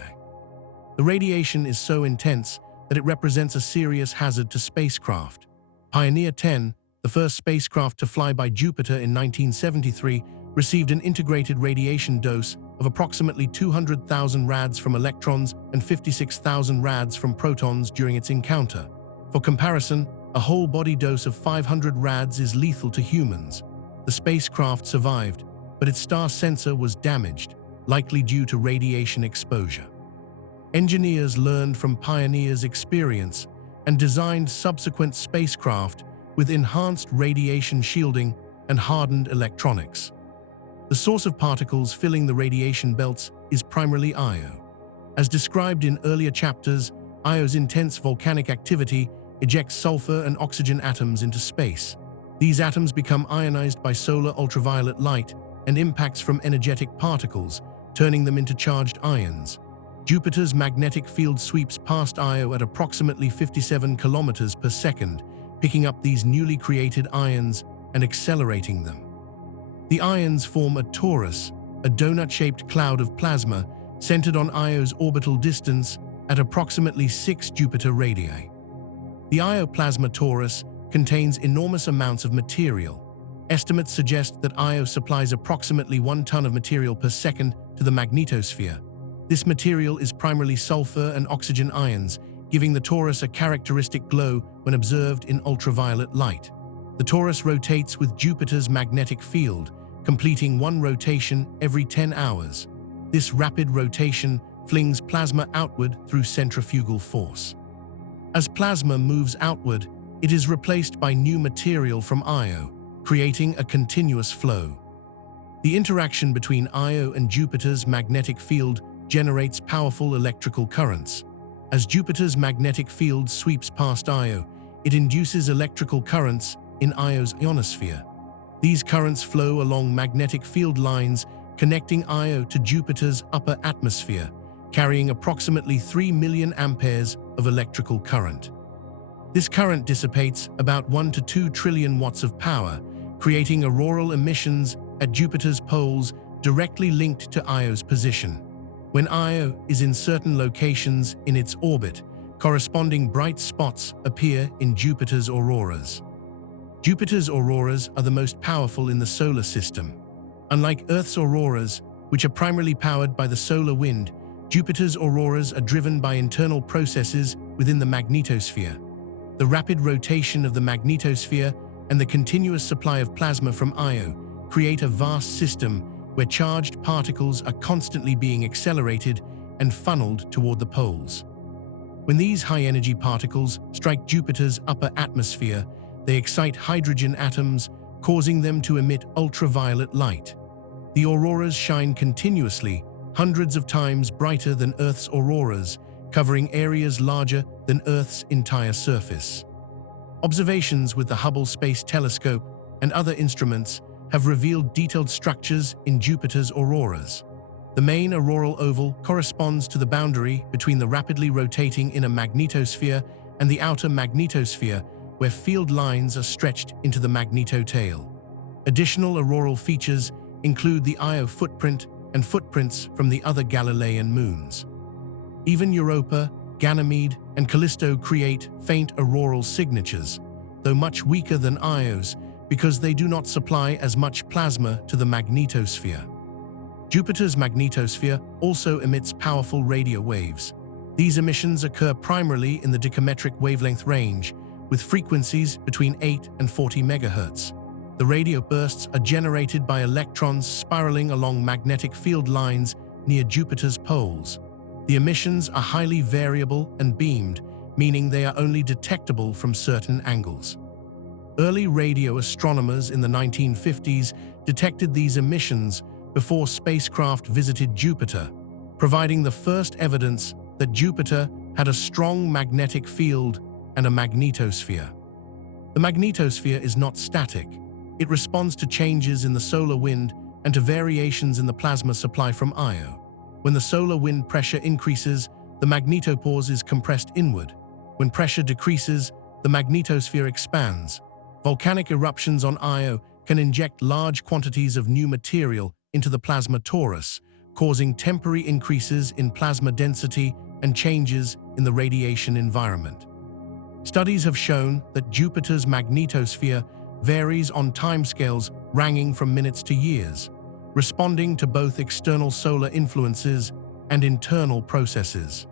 The radiation is so intense that it represents a serious hazard to spacecraft. Pioneer 10, the first spacecraft to fly by Jupiter in 1973, received an integrated radiation dose of approximately 200,000 rads from electrons and 56,000 rads from protons during its encounter. For comparison, a whole-body dose of 500 rads is lethal to humans. The spacecraft survived, but its star sensor was damaged, likely due to radiation exposure. Engineers learned from Pioneer's experience and designed subsequent spacecraft with enhanced radiation shielding and hardened electronics. The source of particles filling the radiation belts is primarily Io. As described in earlier chapters, Io's intense volcanic activity ejects sulfur and oxygen atoms into space. These atoms become ionized by solar ultraviolet light and impacts from energetic particles, turning them into charged ions. Jupiter's magnetic field sweeps past Io at approximately 57 kilometers per second, picking up these newly created ions and accelerating them. The ions form a torus, a donut-shaped cloud of plasma centered on Io's orbital distance at approximately 6 Jupiter radii. The Io plasma torus contains enormous amounts of material. Estimates suggest that Io supplies approximately 1 ton of material per second to the magnetosphere. This material is primarily sulfur and oxygen ions, giving the torus a characteristic glow when observed in ultraviolet light. The torus rotates with Jupiter's magnetic field, completing one rotation every 10 hours. This rapid rotation flings plasma outward through centrifugal force. As plasma moves outward, it is replaced by new material from Io, creating a continuous flow. The interaction between Io and Jupiter's magnetic field generates powerful electrical currents. As Jupiter's magnetic field sweeps past Io, it induces electrical currents in Io's ionosphere. These currents flow along magnetic field lines, connecting Io to Jupiter's upper atmosphere, carrying approximately 3 million amperes of electrical current. This current dissipates about 1 to 2 trillion watts of power, creating auroral emissions at Jupiter's poles directly linked to Io's position. When Io is in certain locations in its orbit, corresponding bright spots appear in Jupiter's auroras. Jupiter's auroras are the most powerful in the solar system. Unlike Earth's auroras, which are primarily powered by the solar wind, Jupiter's auroras are driven by internal processes within the magnetosphere. The rapid rotation of the magnetosphere and the continuous supply of plasma from Io create a vast system where charged particles are constantly being accelerated and funneled toward the poles. When these high-energy particles strike Jupiter's upper atmosphere, they excite hydrogen atoms, causing them to emit ultraviolet light. The auroras shine continuously, hundreds of times brighter than Earth's auroras, covering areas larger than Earth's entire surface. Observations with the Hubble Space Telescope and other instruments have revealed detailed structures in Jupiter's auroras. The main auroral oval corresponds to the boundary between the rapidly rotating inner magnetosphere and the outer magnetosphere, where field lines are stretched into the magnetotail. Additional auroral features include the Io footprint and footprints from the other Galilean moons. Even Europa, Ganymede, and Callisto create faint auroral signatures, though much weaker than Io's because they do not supply as much plasma to the magnetosphere. Jupiter's magnetosphere also emits powerful radio waves. These emissions occur primarily in the decametric wavelength range, with frequencies between 8 and 40 MHz. The radio bursts are generated by electrons spiraling along magnetic field lines near Jupiter's poles. The emissions are highly variable and beamed, meaning they are only detectable from certain angles. Early radio astronomers in the 1950s detected these emissions before spacecraft visited Jupiter, providing the first evidence that Jupiter had a strong magnetic field and a magnetosphere. The magnetosphere is not static. It responds to changes in the solar wind and to variations in the plasma supply from Io. When the solar wind pressure increases, the magnetopause is compressed inward. When pressure decreases, the magnetosphere expands. Volcanic eruptions on Io can inject large quantities of new material into the plasma torus, causing temporary increases in plasma density and changes in the radiation environment. Studies have shown that Jupiter's magnetosphere varies on timescales ranging from minutes to years, responding to both external solar influences and internal processes.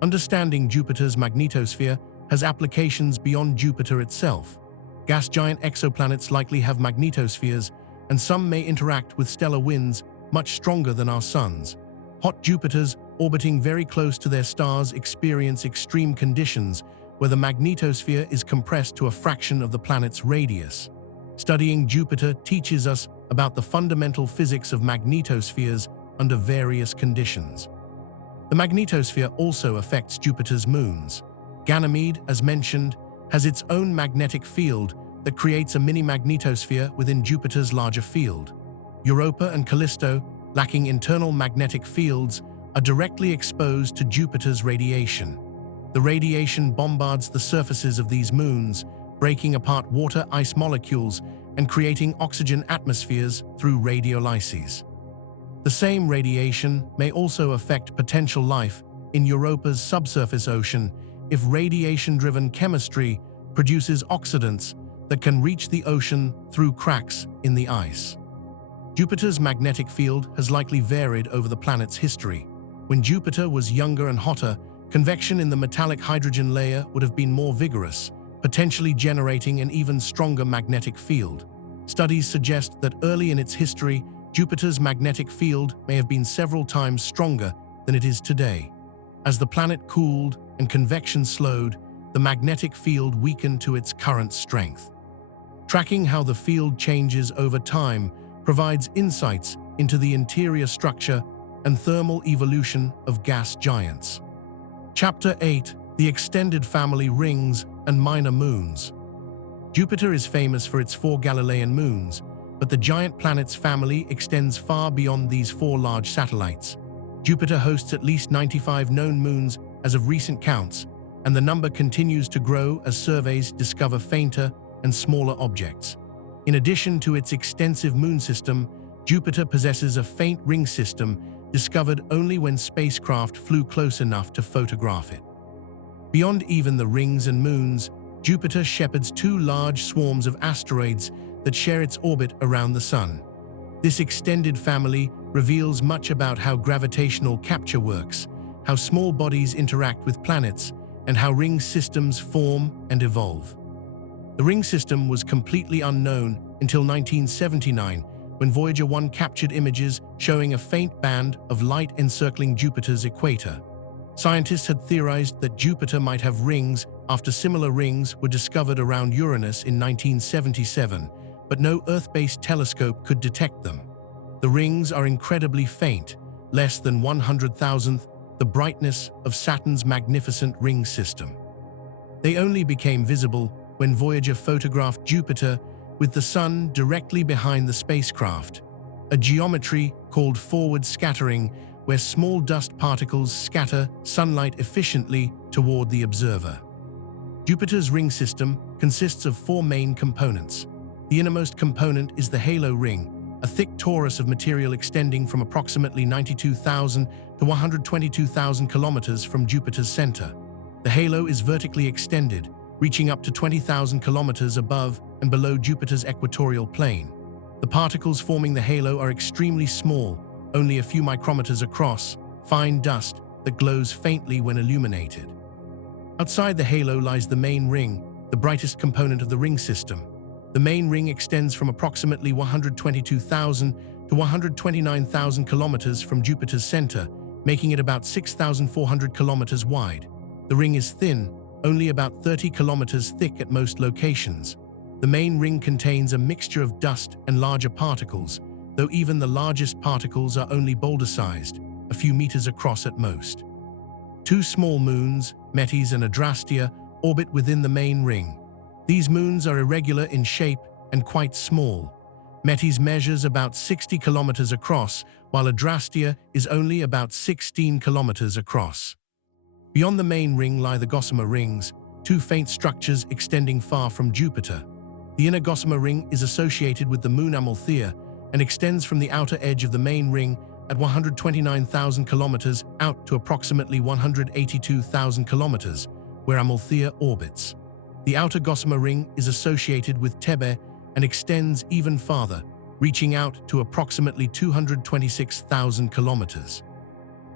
Understanding Jupiter's magnetosphere has applications beyond Jupiter itself. Gas giant exoplanets likely have magnetospheres, and some may interact with stellar winds much stronger than our suns. Hot Jupiters orbiting very close to their stars experience extreme conditions where the magnetosphere is compressed to a fraction of the planet's radius. Studying Jupiter teaches us about the fundamental physics of magnetospheres under various conditions. The magnetosphere also affects Jupiter's moons. Ganymede, as mentioned, has its own magnetic field that creates a mini-magnetosphere within Jupiter's larger field. Europa and Callisto, lacking internal magnetic fields, are directly exposed to Jupiter's radiation. The radiation bombards the surfaces of these moons, breaking apart water ice molecules and creating oxygen atmospheres through radiolyses. The same radiation may also affect potential life in Europa's subsurface ocean if radiation-driven chemistry produces oxidants that can reach the ocean through cracks in the ice. Jupiter's magnetic field has likely varied over the planet's history. When Jupiter was younger and hotter, convection in the metallic hydrogen layer would have been more vigorous, potentially generating an even stronger magnetic field. Studies suggest that early in its history, Jupiter's magnetic field may have been several times stronger than it is today. As the planet cooled and convection slowed, the magnetic field weakened to its current strength. Tracking how the field changes over time provides insights into the interior structure and thermal evolution of gas giants. Chapter 8: The Extended Family Rings and Minor Moons. Jupiter is famous for its 4 Galilean moons, but the giant planet's family extends far beyond these 4 large satellites. Jupiter hosts at least 95 known moons as of recent counts, and the number continues to grow as surveys discover fainter and smaller objects. In addition to its extensive moon system, Jupiter possesses a faint ring system discovered only when spacecraft flew close enough to photograph it. Beyond even the rings and moons, Jupiter shepherds 2 large swarms of asteroids that share its orbit around the Sun. This extended family reveals much about how gravitational capture works, how small bodies interact with planets, and how ring systems form and evolve. The ring system was completely unknown until 1979, when Voyager 1 captured images showing a faint band of light encircling Jupiter's equator. Scientists had theorized that Jupiter might have rings after similar rings were discovered around Uranus in 1977, but no Earth-based telescope could detect them. The rings are incredibly faint, less than 100,000th the brightness of Saturn's magnificent ring system. They only became visible when Voyager photographed Jupiter with the Sun directly behind the spacecraft, a geometry called forward scattering, where small dust particles scatter sunlight efficiently toward the observer. Jupiter's ring system consists of four main components. The innermost component is the halo ring, a thick torus of material extending from approximately 92,000 to 122,000 kilometers from Jupiter's center. The halo is vertically extended, reaching up to 20,000 kilometers above and below Jupiter's equatorial plane. The particles forming the halo are extremely small, only a few micrometers across, fine dust that glows faintly when illuminated. Outside the halo lies the main ring, the brightest component of the ring system. The main ring extends from approximately 122,000 to 129,000 kilometers from Jupiter's center, making it about 6,400 kilometers wide. The ring is thin, only about 30 kilometers thick at most locations. The main ring contains a mixture of dust and larger particles, though even the largest particles are only boulder-sized, a few meters across at most. Two small moons, Metis and Adrastea, orbit within the main ring. These moons are irregular in shape and quite small. Metis measures about 60 kilometers across, while Adrastea is only about 16 kilometers across. Beyond the main ring lie the Gossamer rings, two faint structures extending far from Jupiter. The inner Gossamer ring is associated with the moon Amalthea and extends from the outer edge of the main ring at 129,000 kilometers out to approximately 182,000 kilometers, where Amalthea orbits. The outer Gossamer ring is associated with Thebe and extends even farther, reaching out to approximately 226,000 kilometers.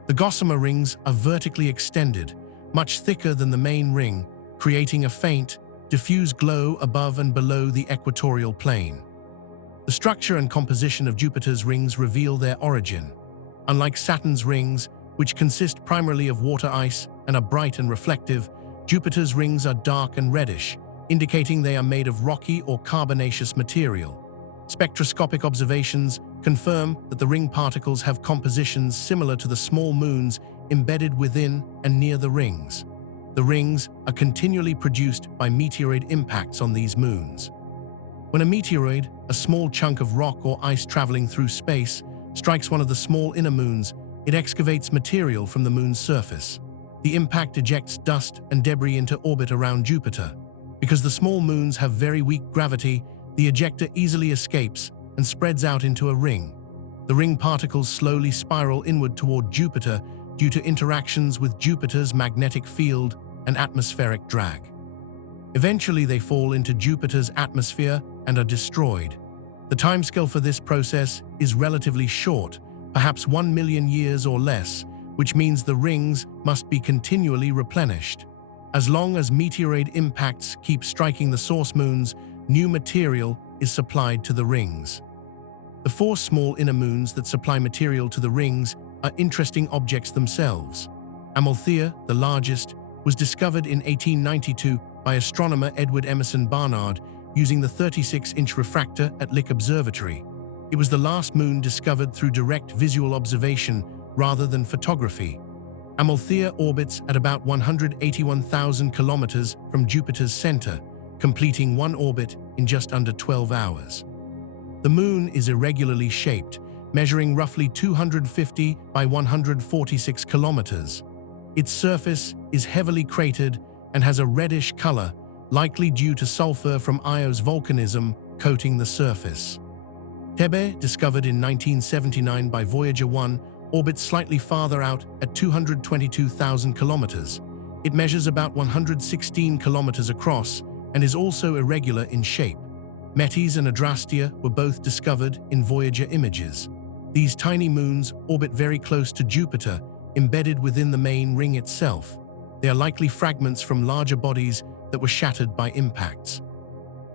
The Gossamer rings are vertically extended, much thicker than the main ring, creating a faint, diffuse glow above and below the equatorial plane. The structure and composition of Jupiter's rings reveal their origin. Unlike Saturn's rings, which consist primarily of water ice and are bright and reflective, Jupiter's rings are dark and reddish, indicating they are made of rocky or carbonaceous material. Spectroscopic observations confirm that the ring particles have compositions similar to the small moons embedded within and near the rings. The rings are continually produced by meteoroid impacts on these moons. When a meteoroid, a small chunk of rock or ice traveling through space, strikes one of the small inner moons, it excavates material from the moon's surface. The impact ejects dust and debris into orbit around Jupiter. Because the small moons have very weak gravity, the ejector easily escapes and spreads out into a ring. The ring particles slowly spiral inward toward Jupiter due to interactions with Jupiter's magnetic field and atmospheric drag. Eventually, they fall into Jupiter's atmosphere and are destroyed. The timescale for this process is relatively short, perhaps 1 million years or less, which means the rings must be continually replenished. As long as meteoroid impacts keep striking the source moons, new material is supplied to the rings. The four small inner moons that supply material to the rings are interesting objects themselves. Amalthea, the largest, was discovered in 1892 by astronomer Edward Emerson Barnard using the 36-inch refractor at Lick Observatory. It was the last moon discovered through direct visual observation rather than photography. Amalthea orbits at about 181,000 kilometers from Jupiter's center, completing one orbit in just under 12 hours. The moon is irregularly shaped, measuring roughly 250 by 146 kilometers. Its surface is heavily cratered and has a reddish color, likely due to sulfur from Io's volcanism coating the surface. Thebe, discovered in 1979 by Voyager 1, orbits slightly farther out at 222,000 kilometers. It measures about 116 kilometers across and is also irregular in shape. Metis and Adrastea were both discovered in Voyager images. These tiny moons orbit very close to Jupiter, embedded within the main ring itself. They are likely fragments from larger bodies that were shattered by impacts.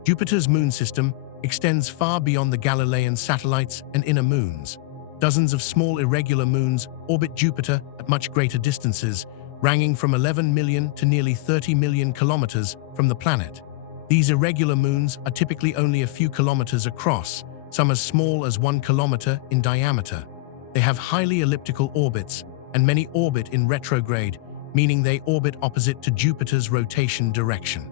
Jupiter's moon system extends far beyond the Galilean satellites and inner moons. Dozens of small irregular moons orbit Jupiter at much greater distances, ranging from 11 million to nearly 30 million kilometers from the planet. These irregular moons are typically only a few kilometers across, some as small as 1 kilometer in diameter. They have highly elliptical orbits, and many orbit in retrograde, meaning they orbit opposite to Jupiter's rotation direction.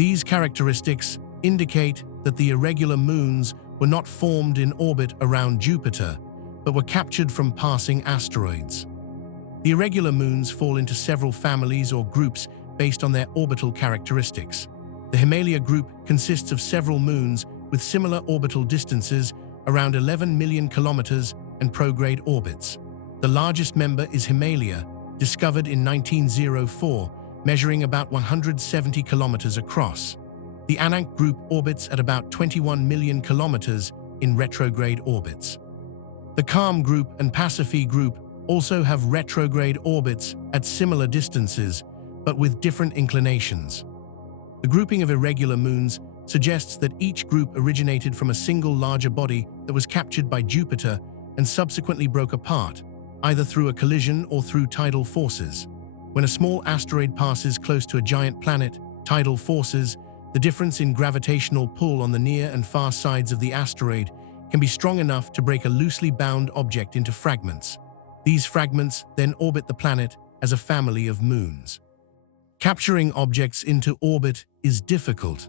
These characteristics indicate that the irregular moons were not formed in orbit around Jupiter, but were captured from passing asteroids. The irregular moons fall into several families or groups based on their orbital characteristics. The Himalaya group consists of several moons with similar orbital distances, around 11 million kilometers, and prograde orbits. The largest member is Himalaya, discovered in 1904, measuring about 170 kilometers across. The Ananke group orbits at about 21 million kilometers in retrograde orbits. The Calm group and Pasiphae group also have retrograde orbits at similar distances, but with different inclinations. The grouping of irregular moons suggests that each group originated from a single larger body that was captured by Jupiter and subsequently broke apart, either through a collision or through tidal forces. When a small asteroid passes close to a giant planet, tidal forces, the difference in gravitational pull on the near and far sides of the asteroid, can be strong enough to break a loosely bound object into fragments. These fragments then orbit the planet as a family of moons. Capturing objects into orbit is difficult.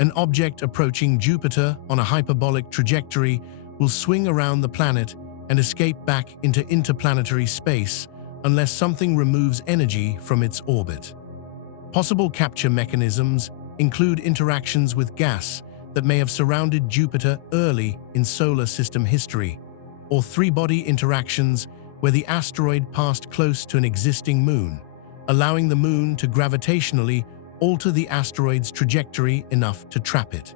An object approaching Jupiter on a hyperbolic trajectory will swing around the planet and escape back into interplanetary space unless something removes energy from its orbit. Possible capture mechanisms include interactions with gas that may have surrounded Jupiter early in solar system history, or three-body interactions where the asteroid passed close to an existing moon, allowing the moon to gravitationally alter the asteroid's trajectory enough to trap it.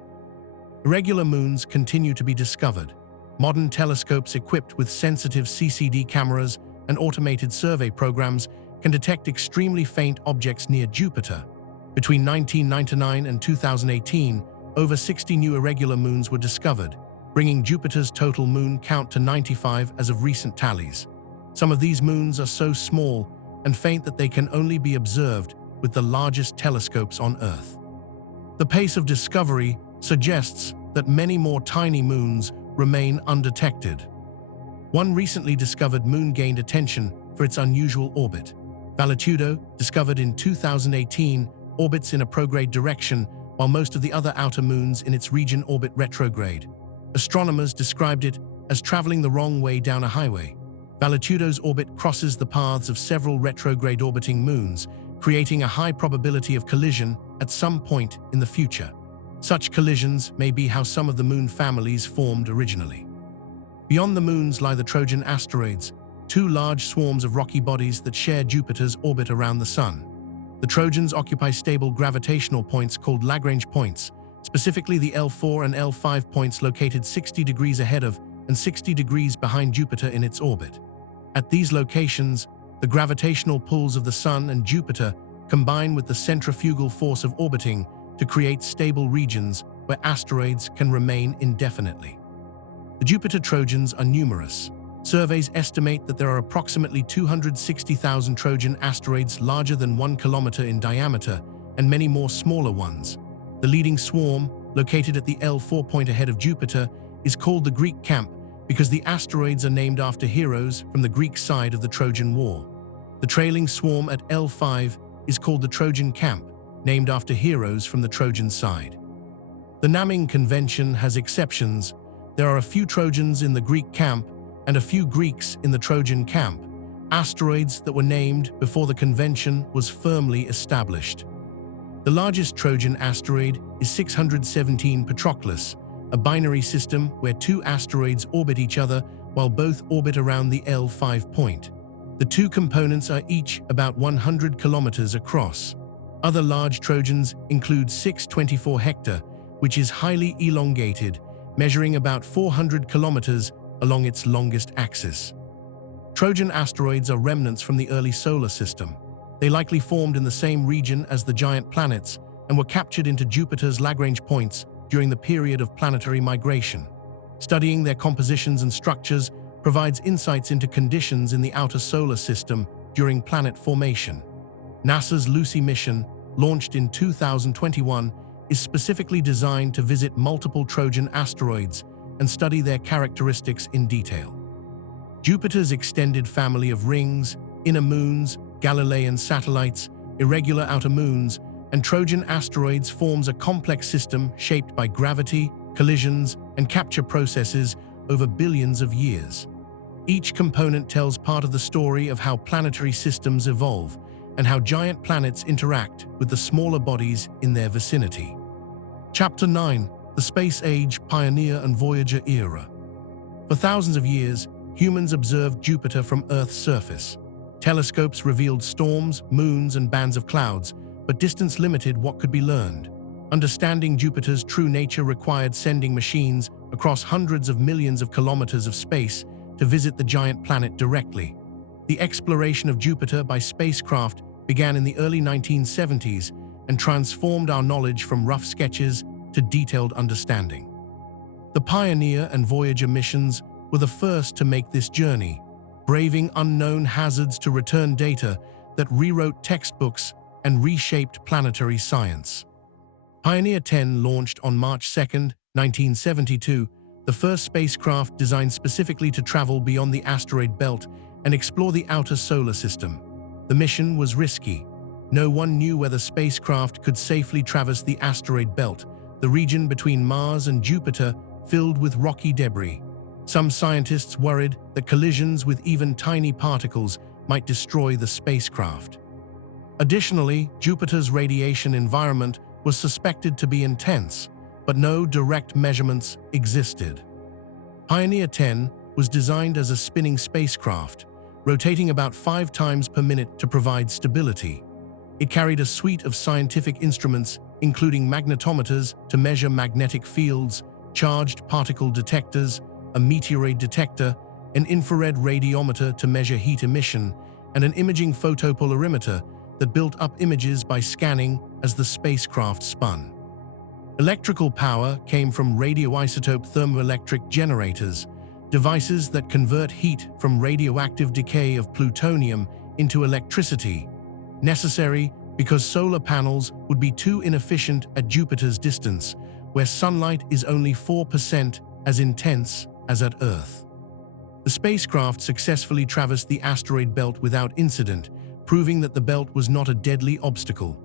Irregular moons continue to be discovered. Modern telescopes equipped with sensitive CCD cameras and automated survey programs can detect extremely faint objects near Jupiter. Between 1999 and 2018, over 60 new irregular moons were discovered, bringing Jupiter's total moon count to 95 as of recent tallies. Some of these moons are so small and faint that they can only be observed with the largest telescopes on Earth. The pace of discovery suggests that many more tiny moons remain undetected. One recently discovered moon gained attention for its unusual orbit. Valetudo, discovered in 2018, orbits in a prograde direction, while most of the other outer moons in its region orbit retrograde. Astronomers described it as traveling the wrong way down a highway. Valetudo's orbit crosses the paths of several retrograde orbiting moons, creating a high probability of collision at some point in the future. Such collisions may be how some of the moon families formed originally. Beyond the moons lie the Trojan asteroids, two large swarms of rocky bodies that share Jupiter's orbit around the Sun. The Trojans occupy stable gravitational points called Lagrange points, specifically the L4 and L5 points located 60 degrees ahead of and 60 degrees behind Jupiter in its orbit. At these locations, the gravitational pulls of the Sun and Jupiter combine with the centrifugal force of orbiting to create stable regions where asteroids can remain indefinitely. The Jupiter Trojans are numerous. Surveys estimate that there are approximately 260,000 Trojan asteroids larger than 1 kilometer in diameter, and many more smaller ones. The leading swarm, located at the L4 point ahead of Jupiter, is called the Greek Camp because the asteroids are named after heroes from the Greek side of the Trojan War. The trailing swarm at L5 is called the Trojan Camp, named after heroes from the Trojan side. The naming convention has exceptions. There are a few Trojans in the Greek camp and a few Greeks in the Trojan camp, asteroids that were named before the convention was firmly established. The largest Trojan asteroid is 617 Patroclus, a binary system where two asteroids orbit each other while both orbit around the L5 point. The two components are each about 100 kilometers across. Other large Trojans include 624 Hector, which is highly elongated, measuring about 400 kilometers along its longest axis. Trojan asteroids are remnants from the early solar system. They likely formed in the same region as the giant planets and were captured into Jupiter's Lagrange points during the period of planetary migration. Studying their compositions and structures provides insights into conditions in the outer solar system during planet formation. NASA's Lucy mission, launched in 2021, is specifically designed to visit multiple Trojan asteroids and study their characteristics in detail. Jupiter's extended family of rings, inner moons, Galilean satellites, irregular outer moons, and Trojan asteroids forms a complex system shaped by gravity, collisions, and capture processes over billions of years. Each component tells part of the story of how planetary systems evolve and how giant planets interact with the smaller bodies in their vicinity. Chapter 9: The Space Age, Pioneer and Voyager Era. For thousands of years, humans observed Jupiter from Earth's surface. Telescopes revealed storms, moons, and bands of clouds, but distance limited what could be learned. Understanding Jupiter's true nature required sending machines across hundreds of millions of kilometers of space to visit the giant planet directly. The exploration of Jupiter by spacecraft began in the early 1970s and transformed our knowledge from rough sketches to detailed understanding. The Pioneer and Voyager missions were the first to make this journey, braving unknown hazards to return data that rewrote textbooks and reshaped planetary science. Pioneer 10 launched on March 2, 1972, the first spacecraft designed specifically to travel beyond the asteroid belt and explore the outer solar system. The mission was risky. No one knew whether spacecraft could safely traverse the asteroid belt, the region between Mars and Jupiter filled with rocky debris. Some scientists worried that collisions with even tiny particles might destroy the spacecraft. Additionally, Jupiter's radiation environment was suspected to be intense, but no direct measurements existed. Pioneer 10 was designed as a spinning spacecraft, rotating about 5 times per minute to provide stability. It carried a suite of scientific instruments, including magnetometers to measure magnetic fields, charged particle detectors, a meteoroid detector, an infrared radiometer to measure heat emission, and an imaging photopolarimeter that built up images by scanning as the spacecraft spun. Electrical power came from radioisotope thermoelectric generators, devices that convert heat from radioactive decay of plutonium into electricity, necessary because solar panels would be too inefficient at Jupiter's distance, where sunlight is only 4% as intense as at Earth. The spacecraft successfully traversed the asteroid belt without incident, proving that the belt was not a deadly obstacle.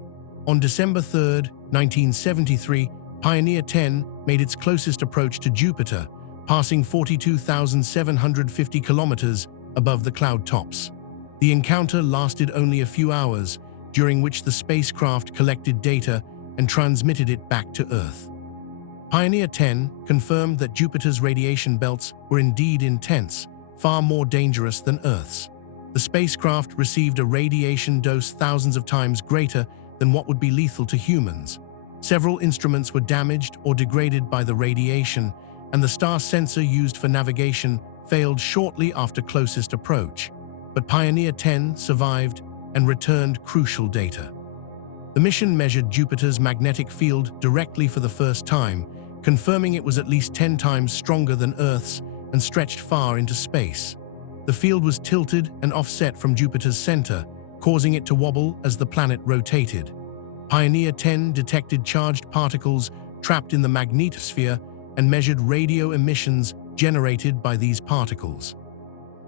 On December 3, 1973, Pioneer 10 made its closest approach to Jupiter, passing 42,750 kilometers above the cloud tops. The encounter lasted only a few hours, during which the spacecraft collected data and transmitted it back to Earth. Pioneer 10 confirmed that Jupiter's radiation belts were indeed intense, far more dangerous than Earth's. The spacecraft received a radiation dose thousands of times greater than what would be lethal to humans. Several instruments were damaged or degraded by the radiation, and the star sensor used for navigation failed shortly after closest approach. But Pioneer 10 survived and returned crucial data. The mission measured Jupiter's magnetic field directly for the first time, confirming it was at least 10 times stronger than Earth's and stretched far into space. The field was tilted and offset from Jupiter's center, causing it to wobble as the planet rotated. Pioneer 10 detected charged particles trapped in the magnetosphere and measured radio emissions generated by these particles.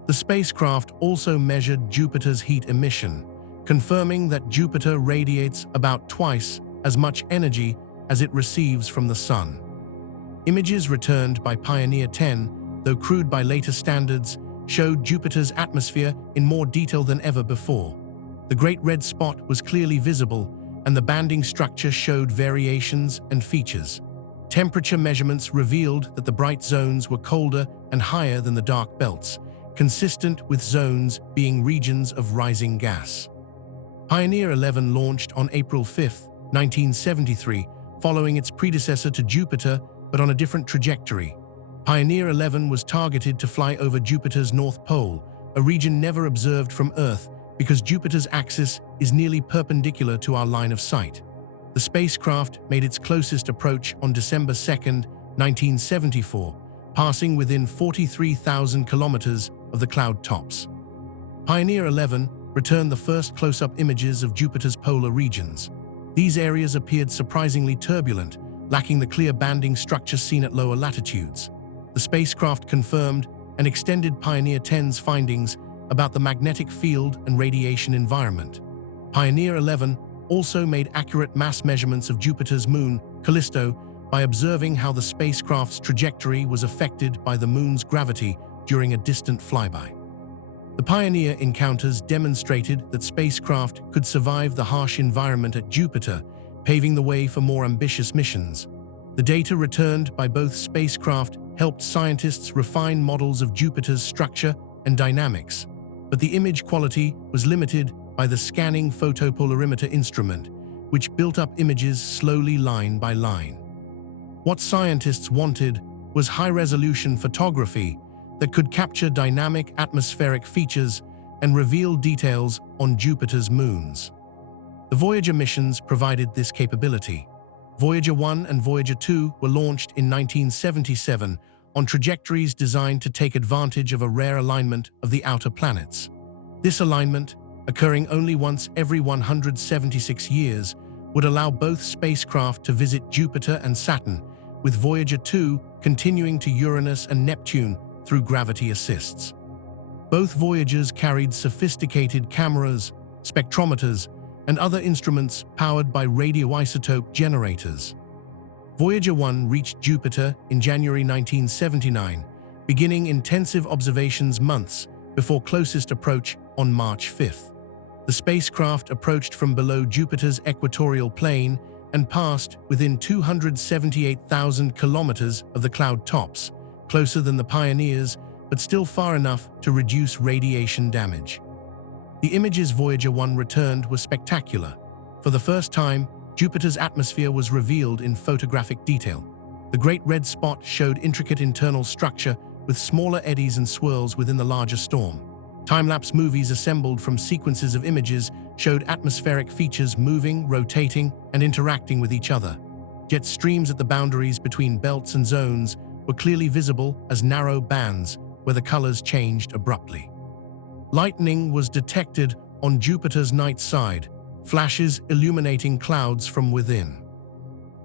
The spacecraft also measured Jupiter's heat emission, confirming that Jupiter radiates about twice as much energy as it receives from the Sun. Images returned by Pioneer 10, though crude by later standards, showed Jupiter's atmosphere in more detail than ever before. The Great Red Spot was clearly visible, and the banding structure showed variations and features. Temperature measurements revealed that the bright zones were colder and higher than the dark belts, consistent with zones being regions of rising gas. Pioneer 11 launched on April 5, 1973, following its predecessor to Jupiter, but on a different trajectory. Pioneer 11 was targeted to fly over Jupiter's North Pole, a region never observed from Earth because Jupiter's axis is nearly perpendicular to our line of sight. The spacecraft made its closest approach on December 2, 1974, passing within 43,000 kilometers of the cloud tops. Pioneer 11 returned the first close-up images of Jupiter's polar regions. These areas appeared surprisingly turbulent, lacking the clear banding structure seen at lower latitudes. The spacecraft confirmed and extended Pioneer 10's findings about the magnetic field and radiation environment. Pioneer 11 also made accurate mass measurements of Jupiter's moon, Callisto, by observing how the spacecraft's trajectory was affected by the moon's gravity during a distant flyby. The Pioneer encounters demonstrated that spacecraft could survive the harsh environment at Jupiter, paving the way for more ambitious missions. The data returned by both spacecraft helped scientists refine models of Jupiter's structure and dynamics, but the image quality was limited by the scanning photopolarimeter instrument, which built up images slowly line by line. What scientists wanted was high-resolution photography that could capture dynamic atmospheric features and reveal details on Jupiter's moons. The Voyager missions provided this capability. Voyager 1 and Voyager 2 were launched in 1977 on trajectories designed to take advantage of a rare alignment of the outer planets. This alignment, occurring only once every 176 years, would allow both spacecraft to visit Jupiter and Saturn, with Voyager 2 continuing to Uranus and Neptune through gravity assists. Both Voyagers carried sophisticated cameras, spectrometers, and other instruments powered by radioisotope generators. Voyager 1 reached Jupiter in January 1979, beginning intensive observations months before closest approach on March 5th. The spacecraft approached from below Jupiter's equatorial plane and passed within 278,000 kilometers of the cloud tops, closer than the Pioneers, but still far enough to reduce radiation damage. The images Voyager 1 returned were spectacular. For the first time, Jupiter's atmosphere was revealed in photographic detail. The Great Red Spot showed intricate internal structure with smaller eddies and swirls within the larger storm. Time-lapse movies assembled from sequences of images showed atmospheric features moving, rotating, and interacting with each other. Jet streams at the boundaries between belts and zones were clearly visible as narrow bands where the colors changed abruptly. Lightning was detected on Jupiter's night side, flashes illuminating clouds from within.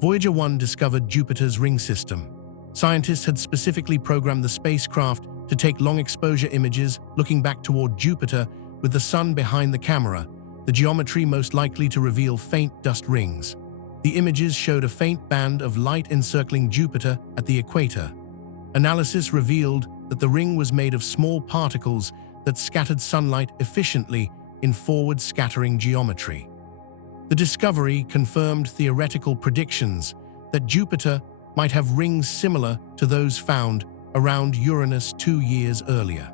Voyager 1 discovered Jupiter's ring system. Scientists had specifically programmed the spacecraft to take long-exposure images looking back toward Jupiter with the sun behind the camera, the geometry most likely to reveal faint dust rings. The images showed a faint band of light encircling Jupiter at the equator. Analysis revealed that the ring was made of small particles that scattered sunlight efficiently in forward-scattering geometry. The discovery confirmed theoretical predictions that Jupiter might have rings similar to those found around Uranus 2 years earlier.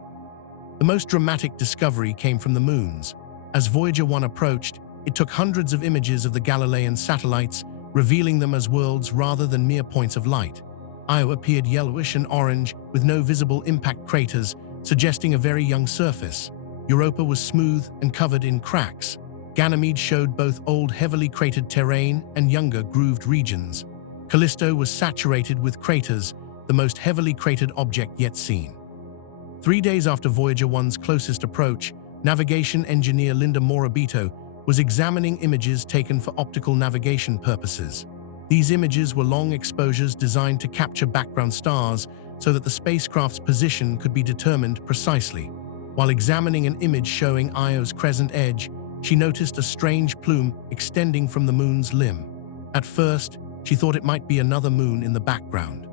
The most dramatic discovery came from the moons. As Voyager 1 approached, it took hundreds of images of the Galilean satellites, revealing them as worlds rather than mere points of light. Io appeared yellowish and orange, with no visible impact craters, suggesting a very young surface. Europa was smooth and covered in cracks. Ganymede showed both old, heavily cratered terrain and younger, grooved regions. Callisto was saturated with craters, the most heavily cratered object yet seen. 3 days after Voyager 1's closest approach, navigation engineer Linda Morabito was examining images taken for optical navigation purposes. These images were long exposures designed to capture background stars so that the spacecraft's position could be determined precisely. While examining an image showing Io's crescent edge, she noticed a strange plume extending from the moon's limb. At first, she thought it might be another moon in the background.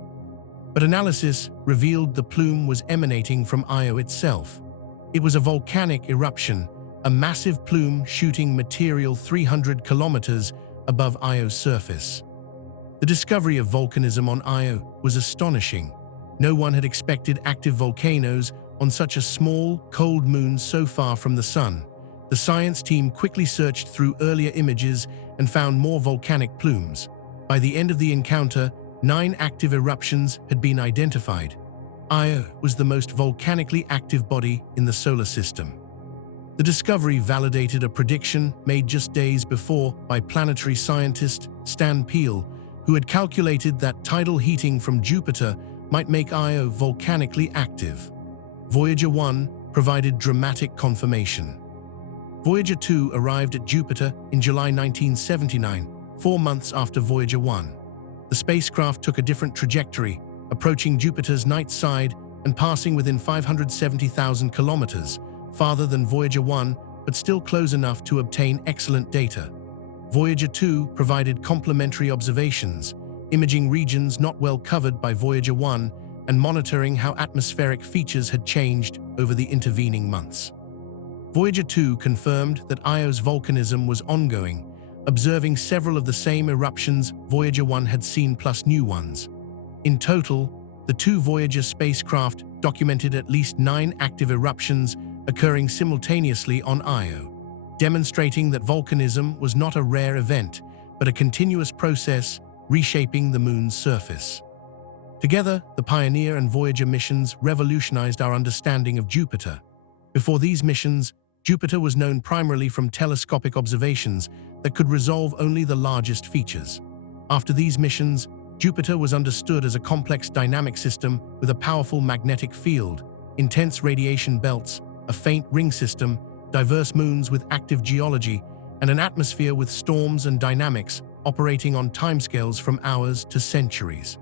But analysis revealed the plume was emanating from Io itself. It was a volcanic eruption, a massive plume shooting material 300 kilometers above Io's surface. The discovery of volcanism on Io was astonishing. No one had expected active volcanoes on such a small, cold moon so far from the sun. The science team quickly searched through earlier images and found more volcanic plumes. By the end of the encounter, 9 active eruptions had been identified. Io was the most volcanically active body in the solar system. The discovery validated a prediction made just days before by planetary scientist Stan Peele, who had calculated that tidal heating from Jupiter might make Io volcanically active. Voyager 1 provided dramatic confirmation. Voyager 2 arrived at Jupiter in July 1979, 4 months after Voyager 1. The spacecraft took a different trajectory, approaching Jupiter's night side and passing within 570,000 kilometers, farther than Voyager 1, but still close enough to obtain excellent data. Voyager 2 provided complementary observations, imaging regions not well covered by Voyager 1 and monitoring how atmospheric features had changed over the intervening months. Voyager 2 confirmed that Io's volcanism was ongoing, observing several of the same eruptions Voyager 1 had seen plus new ones. In total, the two Voyager spacecraft documented at least 9 active eruptions occurring simultaneously on Io, demonstrating that volcanism was not a rare event, but a continuous process reshaping the Moon's surface. Together, the Pioneer and Voyager missions revolutionized our understanding of Jupiter. Before these missions, Jupiter was known primarily from telescopic observations that could resolve only the largest features. After these missions, Jupiter was understood as a complex dynamic system with a powerful magnetic field, intense radiation belts, a faint ring system, diverse moons with active geology, and an atmosphere with storms and dynamics operating on timescales from hours to centuries.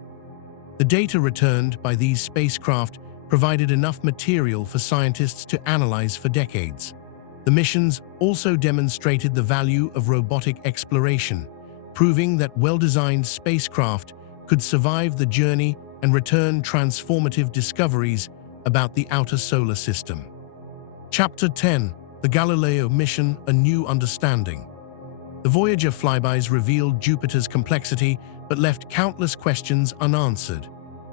The data returned by these spacecraft provided enough material for scientists to analyze for decades. The missions also demonstrated the value of robotic exploration, proving that well-designed spacecraft could survive the journey and return transformative discoveries about the outer solar system. Chapter 10: The Galileo Mission: A New Understanding. The Voyager flybys revealed Jupiter's complexity but left countless questions unanswered.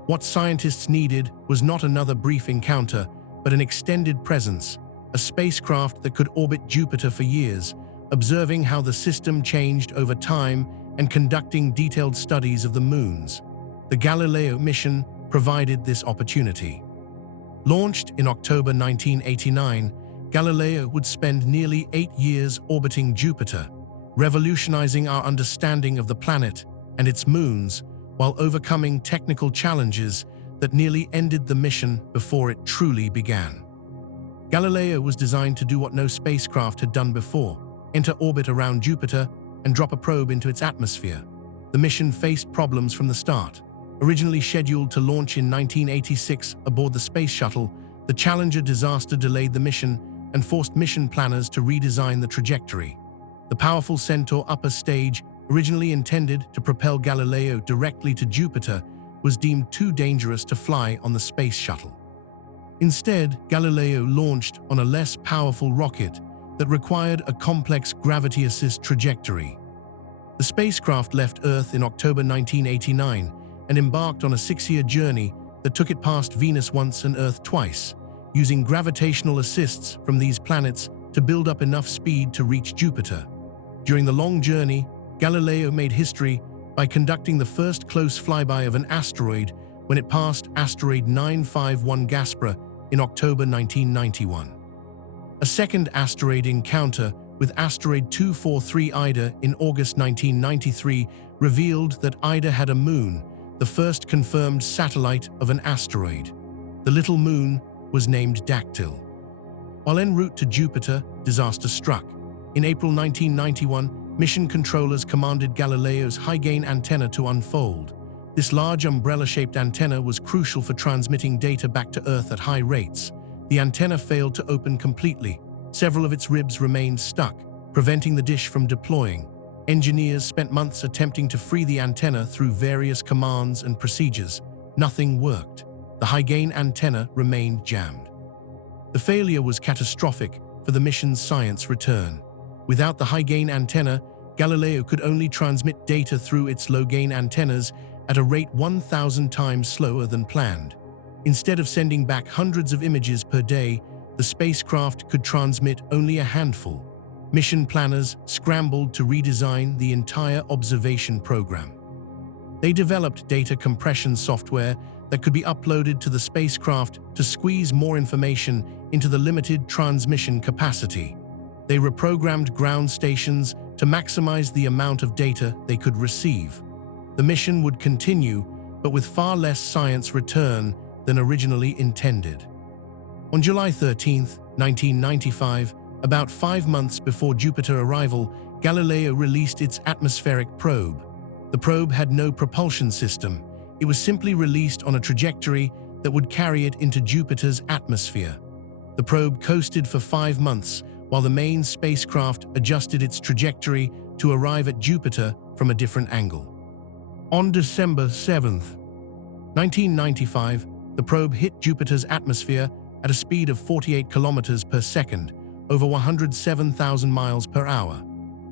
What scientists needed was not another brief encounter, but an extended presence, a spacecraft that could orbit Jupiter for years, observing how the system changed over time and conducting detailed studies of the moons. The Galileo mission provided this opportunity. Launched in October 1989, Galileo would spend nearly 8 years orbiting Jupiter, revolutionizing our understanding of the planet and its moons while overcoming technical challenges that nearly ended the mission before it truly began. Galileo was designed to do what no spacecraft had done before: enter orbit around Jupiter and drop a probe into its atmosphere. The mission faced problems from the start. Originally scheduled to launch in 1986 aboard the Space Shuttle, the Challenger disaster delayed the mission and forced mission planners to redesign the trajectory. The powerful Centaur upper stage, originally intended to propel Galileo directly to Jupiter, was deemed too dangerous to fly on the Space Shuttle. Instead, Galileo launched on a less powerful rocket that required a complex gravity assist trajectory. The spacecraft left Earth in October 1989 and embarked on a 6-year journey that took it past Venus once and Earth twice, using gravitational assists from these planets to build up enough speed to reach Jupiter. During the long journey, Galileo made history by conducting the first close flyby of an asteroid when it passed asteroid 951 Gaspra in October 1991. A second asteroid encounter with asteroid 243 Ida in August 1993 revealed that Ida had a moon, the first confirmed satellite of an asteroid. The little moon was named Dactyl. While en route to Jupiter, disaster struck. In April 1991, mission controllers commanded Galileo's high-gain antenna to unfold. This large umbrella-shaped antenna was crucial for transmitting data back to Earth at high rates. The antenna failed to open completely. Several of its ribs remained stuck, preventing the dish from deploying. Engineers spent months attempting to free the antenna through various commands and procedures. Nothing worked. The high-gain antenna remained jammed. The failure was catastrophic for the mission's science return. Without the high-gain antenna, Galileo could only transmit data through its low-gain antennas at a rate 1,000 times slower than planned. Instead of sending back hundreds of images per day, the spacecraft could transmit only a handful. Mission planners scrambled to redesign the entire observation program. They developed data compression software that could be uploaded to the spacecraft to squeeze more information into the limited transmission capacity. They reprogrammed ground stations to maximize the amount of data they could receive. The mission would continue, but with far less science return than originally intended. On July 13, 1995, about 5 months before Jupiter arrival, Galileo released its atmospheric probe. The probe had no propulsion system. It was simply released on a trajectory that would carry it into Jupiter's atmosphere. The probe coasted for 5 months, while the main spacecraft adjusted its trajectory to arrive at Jupiter from a different angle. On December 7, 1995, the probe hit Jupiter's atmosphere at a speed of 48 kilometers per second, over 107,000 miles per hour.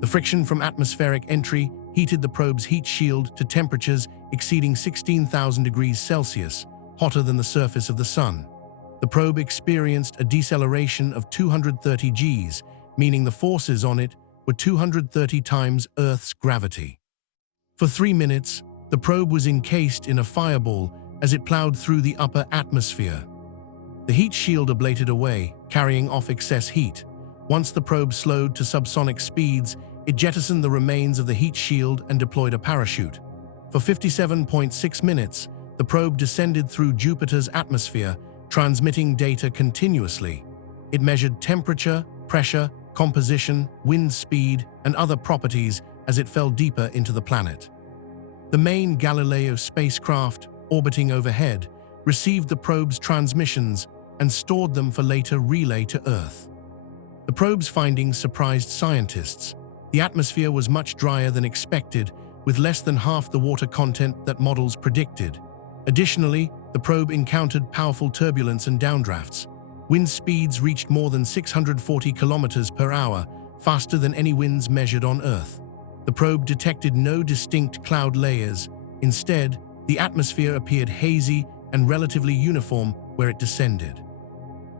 The friction from atmospheric entry heated the probe's heat shield to temperatures exceeding 16,000 degrees Celsius, hotter than the surface of the Sun. The probe experienced a deceleration of 230 Gs, meaning the forces on it were 230 times Earth's gravity. For 3 minutes, the probe was encased in a fireball as it plowed through the upper atmosphere. The heat shield ablated away, carrying off excess heat. Once the probe slowed to subsonic speeds, it jettisoned the remains of the heat shield and deployed a parachute. For 57.6 minutes, the probe descended through Jupiter's atmosphere, transmitting data continuously. It measured temperature, pressure, composition, wind speed, and other properties as it fell deeper into the planet. The main Galileo spacecraft, orbiting overhead, received the probe's transmissions and stored them for later relay to Earth. The probe's findings surprised scientists. The atmosphere was much drier than expected, with less than half the water content that models predicted. Additionally, the probe encountered powerful turbulence and downdrafts. Wind speeds reached more than 640 kilometers per hour, faster than any winds measured on Earth. The probe detected no distinct cloud layers. Instead, the atmosphere appeared hazy and relatively uniform where it descended.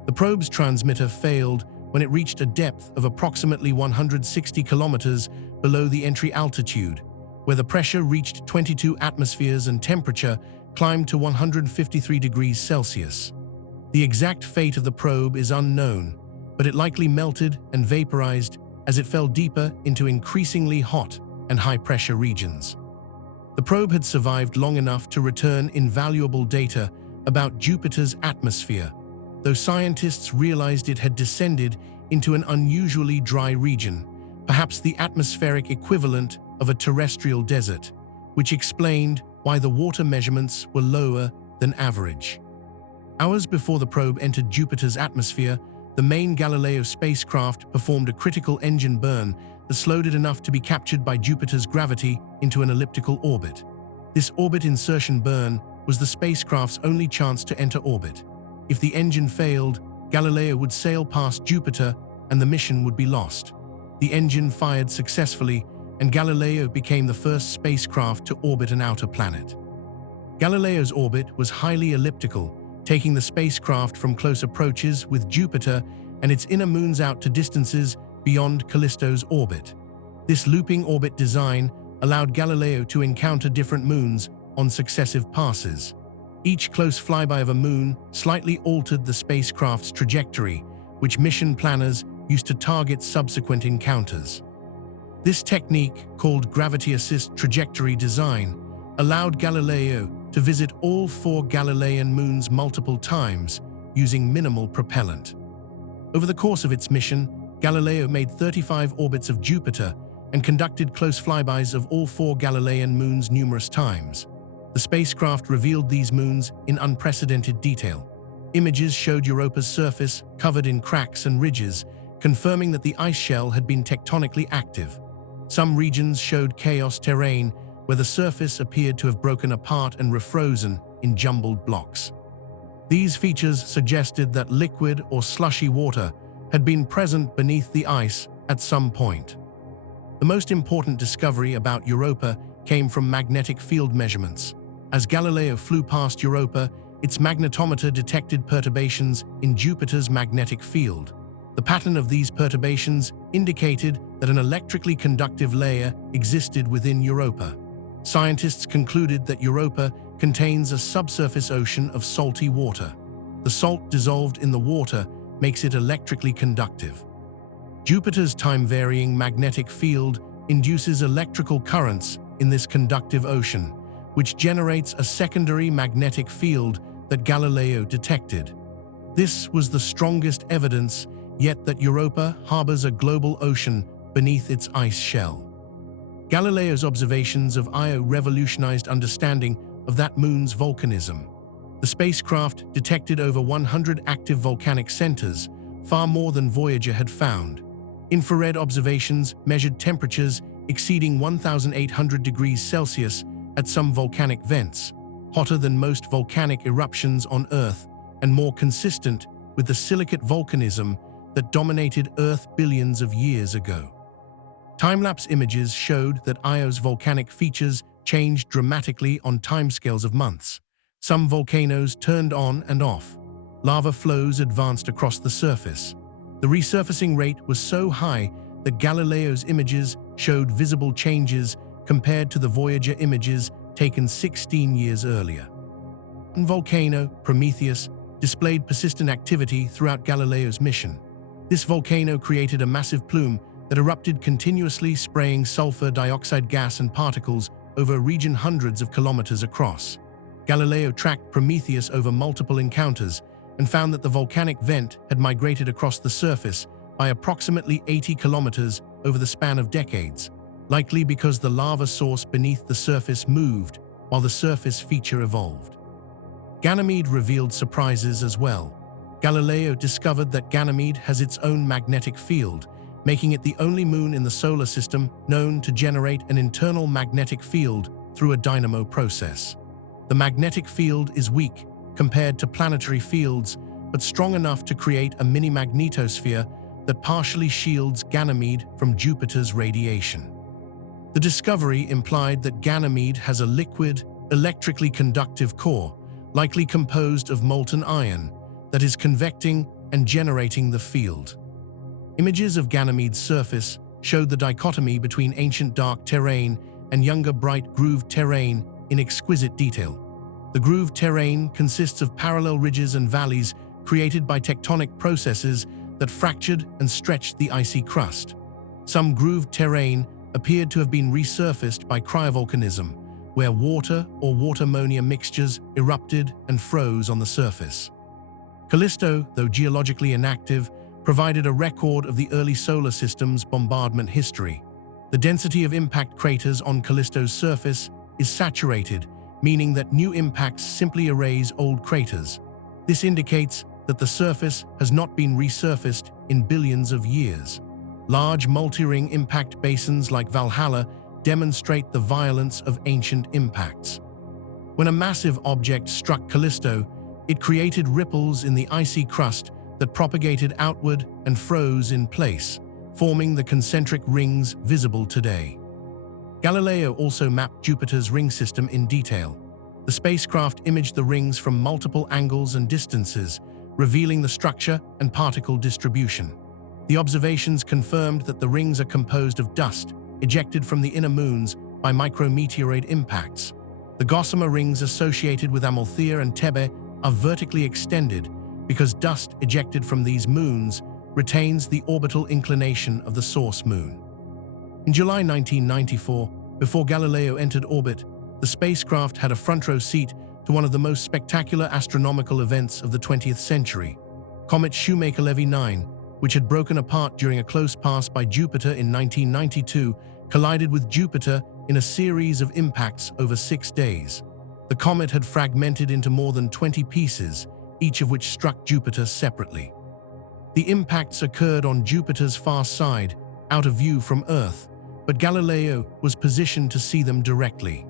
The probe's transmitter failed when it reached a depth of approximately 160 kilometers below the entry altitude, where the pressure reached 22 atmospheres and temperature climbed to 153 degrees Celsius. The exact fate of the probe is unknown, but it likely melted and vaporized as it fell deeper into increasingly hot and high-pressure regions. The probe had survived long enough to return invaluable data about Jupiter's atmosphere, though scientists realized it had descended into an unusually dry region, perhaps the atmospheric equivalent of a terrestrial desert, which explained why the water measurements were lower than average. Hours before the probe entered Jupiter's atmosphere, the main Galileo spacecraft performed a critical engine burn that slowed it enough to be captured by Jupiter's gravity into an elliptical orbit. This orbit insertion burn was the spacecraft's only chance to enter orbit. If the engine failed, Galileo would sail past Jupiter and the mission would be lost. The engine fired successfully, and Galileo became the first spacecraft to orbit an outer planet. Galileo's orbit was highly elliptical, taking the spacecraft from close approaches with Jupiter and its inner moons out to distances beyond Callisto's orbit. This looping orbit design allowed Galileo to encounter different moons on successive passes. Each close flyby of a moon slightly altered the spacecraft's trajectory, which mission planners used to target subsequent encounters. This technique, called gravity-assist trajectory design, allowed Galileo to visit all 4 Galilean moons multiple times using minimal propellant. Over the course of its mission, Galileo made 35 orbits of Jupiter and conducted close flybys of all 4 Galilean moons numerous times. The spacecraft revealed these moons in unprecedented detail. Images showed Europa's surface covered in cracks and ridges, confirming that the ice shell had been tectonically active. Some regions showed chaos terrain, where the surface appeared to have broken apart and refrozen in jumbled blocks. These features suggested that liquid or slushy water had been present beneath the ice at some point. The most important discovery about Europa came from magnetic field measurements. As Galileo flew past Europa, its magnetometer detected perturbations in Jupiter's magnetic field. The pattern of these perturbations indicated that an electrically conductive layer existed within Europa. Scientists concluded that Europa contains a subsurface ocean of salty water. The salt dissolved in the water makes it electrically conductive. Jupiter's time-varying magnetic field induces electrical currents in this conductive ocean, which generates a secondary magnetic field that Galileo detected. This was the strongest evidence yet that Europa harbors a global ocean beneath its ice shell. Galileo's observations of Io revolutionized understanding of that moon's volcanism. The spacecraft detected over 100 active volcanic centers, far more than Voyager had found. Infrared observations measured temperatures exceeding 1,800 degrees Celsius at some volcanic vents, hotter than most volcanic eruptions on Earth and more consistent with the silicate volcanism that dominated Earth billions of years ago. Time-lapse images showed that Io's volcanic features changed dramatically on timescales of months. Some volcanoes turned on and off. Lava flows advanced across the surface. The resurfacing rate was so high that Galileo's images showed visible changes compared to the Voyager images taken 16 years earlier. One volcano, Prometheus, displayed persistent activity throughout Galileo's mission. This volcano created a massive plume that erupted continuously, spraying sulfur dioxide gas and particles over a region hundreds of kilometers across. Galileo tracked Prometheus over multiple encounters and found that the volcanic vent had migrated across the surface by approximately 80 kilometers over the span of decades, likely because the lava source beneath the surface moved while the surface feature evolved. Ganymede revealed surprises as well. Galileo discovered that Ganymede has its own magnetic field, making it the only moon in the solar system known to generate an internal magnetic field through a dynamo process. The magnetic field is weak compared to planetary fields, but strong enough to create a mini-magnetosphere that partially shields Ganymede from Jupiter's radiation. The discovery implied that Ganymede has a liquid, electrically conductive core, likely composed of molten iron, that is convecting and generating the field. Images of Ganymede's surface showed the dichotomy between ancient dark terrain and younger bright grooved terrain in exquisite detail. The grooved terrain consists of parallel ridges and valleys created by tectonic processes that fractured and stretched the icy crust. Some grooved terrain appeared to have been resurfaced by cryovolcanism, where water or water-ammonia mixtures erupted and froze on the surface. Callisto, though geologically inactive, provided a record of the early solar system's bombardment history. The density of impact craters on Callisto's surface is saturated, meaning that new impacts simply erase old craters. This indicates that the surface has not been resurfaced in billions of years. Large multi-ring impact basins like Valhalla demonstrate the violence of ancient impacts. When a massive object struck Callisto, it created ripples in the icy crust that propagated outward and froze in place, forming the concentric rings visible today. Galileo also mapped Jupiter's ring system in detail. The spacecraft imaged the rings from multiple angles and distances, revealing the structure and particle distribution. The observations confirmed that the rings are composed of dust ejected from the inner moons by micrometeoroid impacts. The Gossamer rings associated with Amalthea and Thebe are vertically extended because dust ejected from these moons retains the orbital inclination of the source moon. In July 1994, before Galileo entered orbit, the spacecraft had a front-row seat to one of the most spectacular astronomical events of the 20th century. Comet Shoemaker-Levy 9, which had broken apart during a close pass by Jupiter in 1992, collided with Jupiter in a series of impacts over 6 days. The comet had fragmented into more than 20 pieces, each of which struck Jupiter separately. The impacts occurred on Jupiter's far side, out of view from Earth, but Galileo was positioned to see them directly.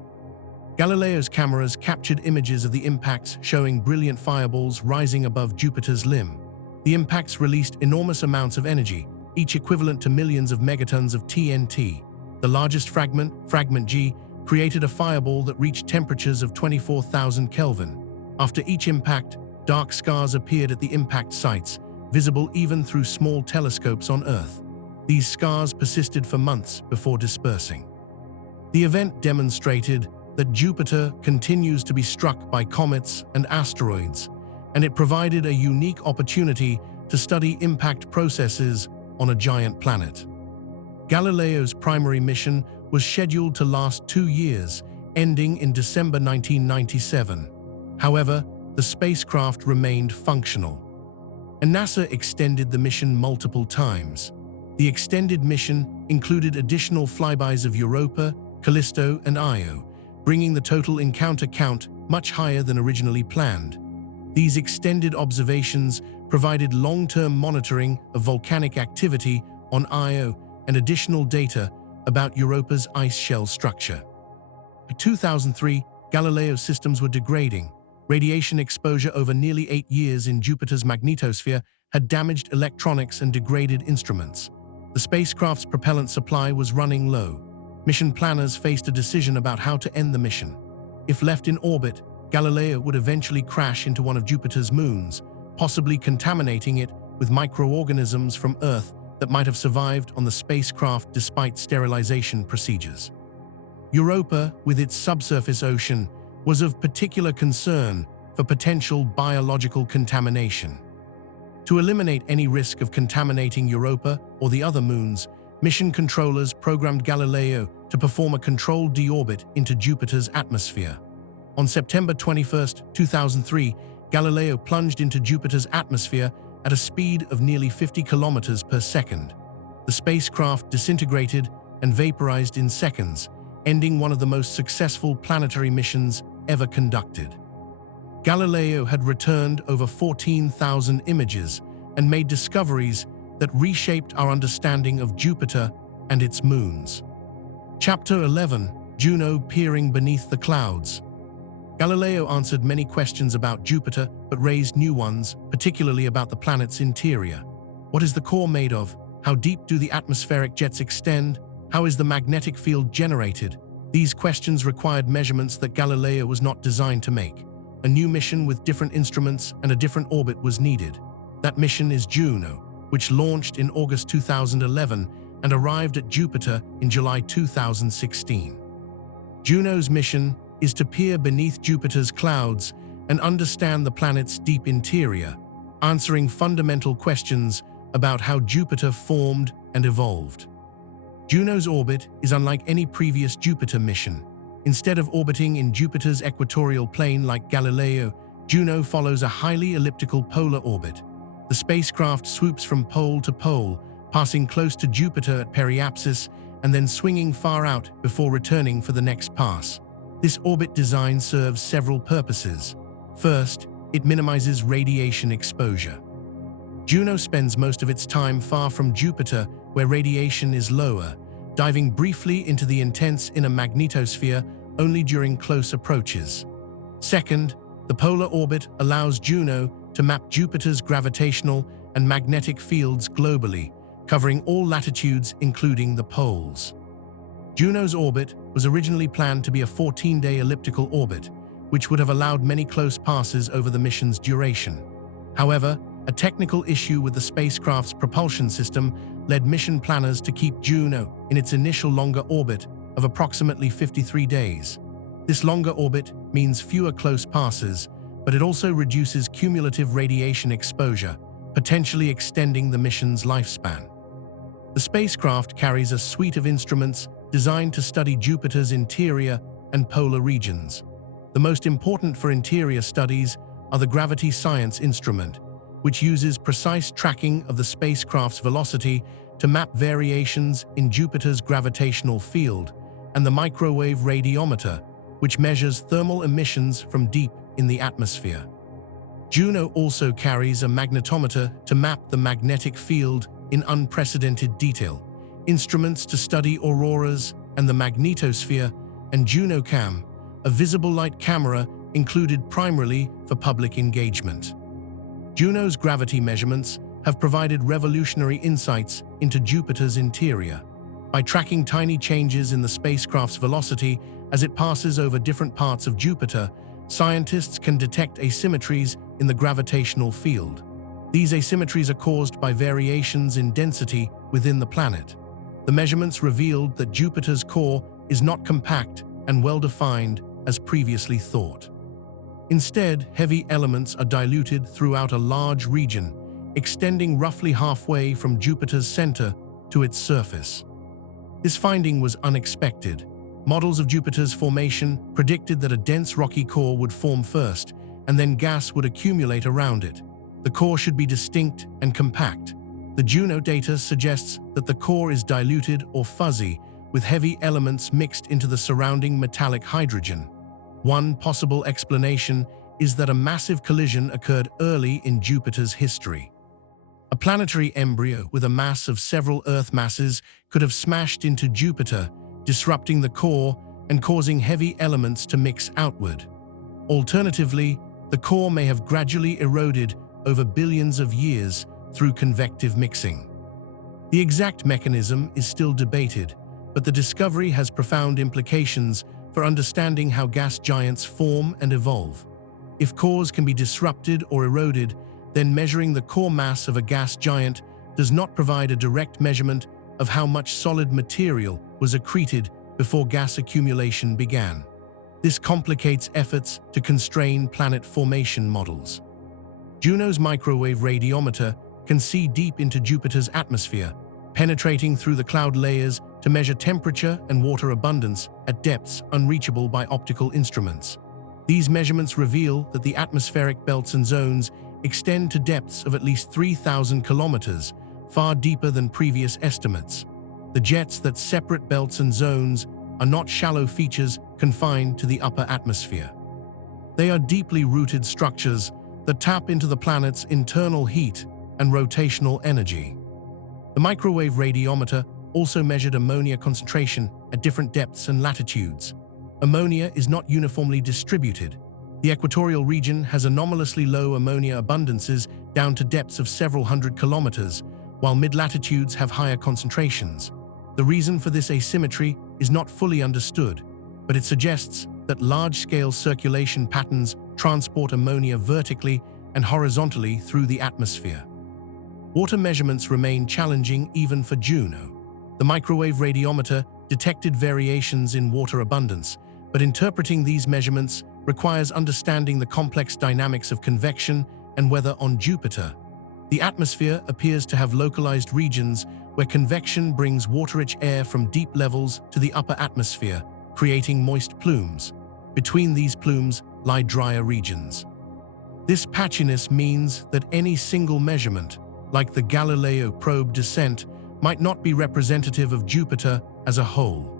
Galileo's cameras captured images of the impacts showing brilliant fireballs rising above Jupiter's limb. The impacts released enormous amounts of energy, each equivalent to millions of megatons of TNT. The largest fragment, Fragment G, created a fireball that reached temperatures of 24,000 Kelvin. After each impact, dark scars appeared at the impact sites, visible even through small telescopes on Earth. These scars persisted for months before dispersing. The event demonstrated that Jupiter continues to be struck by comets and asteroids, and it provided a unique opportunity to study impact processes on a giant planet. Galileo's primary mission was scheduled to last 2 years, ending in December 1997. However, the spacecraft remained functional, and NASA extended the mission multiple times. The extended mission included additional flybys of Europa, Callisto, and Io, bringing the total encounter count much higher than originally planned. These extended observations provided long-term monitoring of volcanic activity on Io and additional data about Europa's ice shell structure. In 2003, Galileo's systems were degrading. Radiation exposure over nearly 8 years in Jupiter's magnetosphere had damaged electronics and degraded instruments. The spacecraft's propellant supply was running low. Mission planners faced a decision about how to end the mission. If left in orbit, Galileo would eventually crash into one of Jupiter's moons, possibly contaminating it with microorganisms from Earth that might have survived on the spacecraft despite sterilization procedures. Europa, with its subsurface ocean, was of particular concern for potential biological contamination. To eliminate any risk of contaminating Europa or the other moons, mission controllers programmed Galileo to perform a controlled deorbit into Jupiter's atmosphere. On September 21, 2003, Galileo plunged into Jupiter's atmosphere at a speed of nearly 50 kilometers per second. The spacecraft disintegrated and vaporized in seconds, ending one of the most successful planetary missions ever conducted. Galileo had returned over 14,000 images and made discoveries that reshaped our understanding of Jupiter and its moons. Chapter 11: Juno Peering Beneath the Clouds. Galileo answered many questions about Jupiter, but raised new ones, particularly about the planet's interior. What is the core made of? How deep do the atmospheric jets extend? How is the magnetic field generated? These questions required measurements that Galileo was not designed to make. A new mission with different instruments and a different orbit was needed. That mission is Juno, which launched in August 2011 and arrived at Jupiter in July 2016. Juno's mission is to peer beneath Jupiter's clouds and understand the planet's deep interior, answering fundamental questions about how Jupiter formed and evolved. Juno's orbit is unlike any previous Jupiter mission. Instead of orbiting in Jupiter's equatorial plane like Galileo, Juno follows a highly elliptical polar orbit. The spacecraft swoops from pole to pole, passing close to Jupiter at periapsis and then swinging far out before returning for the next pass. This orbit design serves several purposes. First, it minimizes radiation exposure. Juno spends most of its time far from Jupiter, where radiation is lower, diving briefly into the intense inner magnetosphere only during close approaches. Second, the polar orbit allows Juno to map Jupiter's gravitational and magnetic fields globally, covering all latitudes including the poles. Juno's orbit was originally planned to be a 14-day elliptical orbit, which would have allowed many close passes over the mission's duration. However, a technical issue with the spacecraft's propulsion system led mission planners to keep Juno in its initial longer orbit of approximately 53 days. This longer orbit means fewer close passes, but it also reduces cumulative radiation exposure, potentially extending the mission's lifespan. The spacecraft carries a suite of instruments designed to study Jupiter's interior and polar regions. The most important for interior studies are the Gravity Science instrument, which uses precise tracking of the spacecraft's velocity to map variations in Jupiter's gravitational field, and the microwave radiometer, which measures thermal emissions from deep in the atmosphere. Juno also carries a magnetometer to map the magnetic field in unprecedented detail, instruments to study auroras and the magnetosphere, and JunoCam, a visible light camera included primarily for public engagement. Juno's gravity measurements have provided revolutionary insights into Jupiter's interior. By tracking tiny changes in the spacecraft's velocity as it passes over different parts of Jupiter, scientists can detect asymmetries in the gravitational field. These asymmetries are caused by variations in density within the planet. The measurements revealed that Jupiter's core is not compact and well-defined as previously thought. Instead, heavy elements are diluted throughout a large region, extending roughly halfway from Jupiter's center to its surface. This finding was unexpected. Models of Jupiter's formation predicted that a dense rocky core would form first, and then gas would accumulate around it. The core should be distinct and compact. The Juno data suggests that the core is diluted or fuzzy, with heavy elements mixed into the surrounding metallic hydrogen. One possible explanation is that a massive collision occurred early in Jupiter's history. A planetary embryo with a mass of several Earth masses could have smashed into Jupiter, disrupting the core and causing heavy elements to mix outward. Alternatively, the core may have gradually eroded over billions of years through convective mixing. The exact mechanism is still debated, but the discovery has profound implications for understanding how gas giants form and evolve. If cores can be disrupted or eroded, then measuring the core mass of a gas giant does not provide a direct measurement of how much solid material was accreted before gas accumulation began. This complicates efforts to constrain planet formation models. Juno's microwave radiometer can see deep into Jupiter's atmosphere, penetrating through the cloud layers to measure temperature and water abundance at depths unreachable by optical instruments. These measurements reveal that the atmospheric belts and zones extend to depths of at least 3,000 kilometers, far deeper than previous estimates. The jets that separate belts and zones are not shallow features confined to the upper atmosphere. They are deeply rooted structures that tap into the planet's internal heat and rotational energy. The microwave radiometer also measured ammonia concentration at different depths and latitudes. Ammonia is not uniformly distributed. The equatorial region has anomalously low ammonia abundances down to depths of several hundred kilometers, while mid-latitudes have higher concentrations. The reason for this asymmetry is not fully understood, but it suggests that large-scale circulation patterns transport ammonia vertically and horizontally through the atmosphere. Water measurements remain challenging even for Juno. The microwave radiometer detected variations in water abundance, but interpreting these measurements requires understanding the complex dynamics of convection and weather on Jupiter. The atmosphere appears to have localized regions where convection brings water-rich air from deep levels to the upper atmosphere, creating moist plumes. Between these plumes lie drier regions. This patchiness means that any single measurement, like the Galileo probe descent, might not be representative of Jupiter as a whole.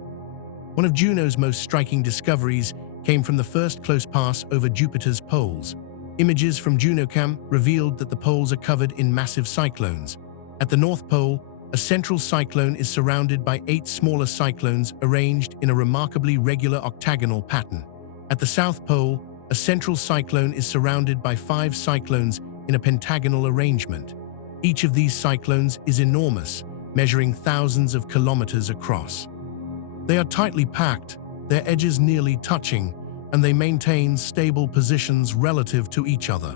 One of Juno's most striking discoveries came from the first close pass over Jupiter's poles. Images from JunoCam revealed that the poles are covered in massive cyclones. At the North Pole, a central cyclone is surrounded by 8 smaller cyclones arranged in a remarkably regular octagonal pattern. At the South Pole, a central cyclone is surrounded by 5 cyclones in a pentagonal arrangement. Each of these cyclones is enormous, measuring thousands of kilometers across. They are tightly packed, their edges nearly touching, and they maintain stable positions relative to each other.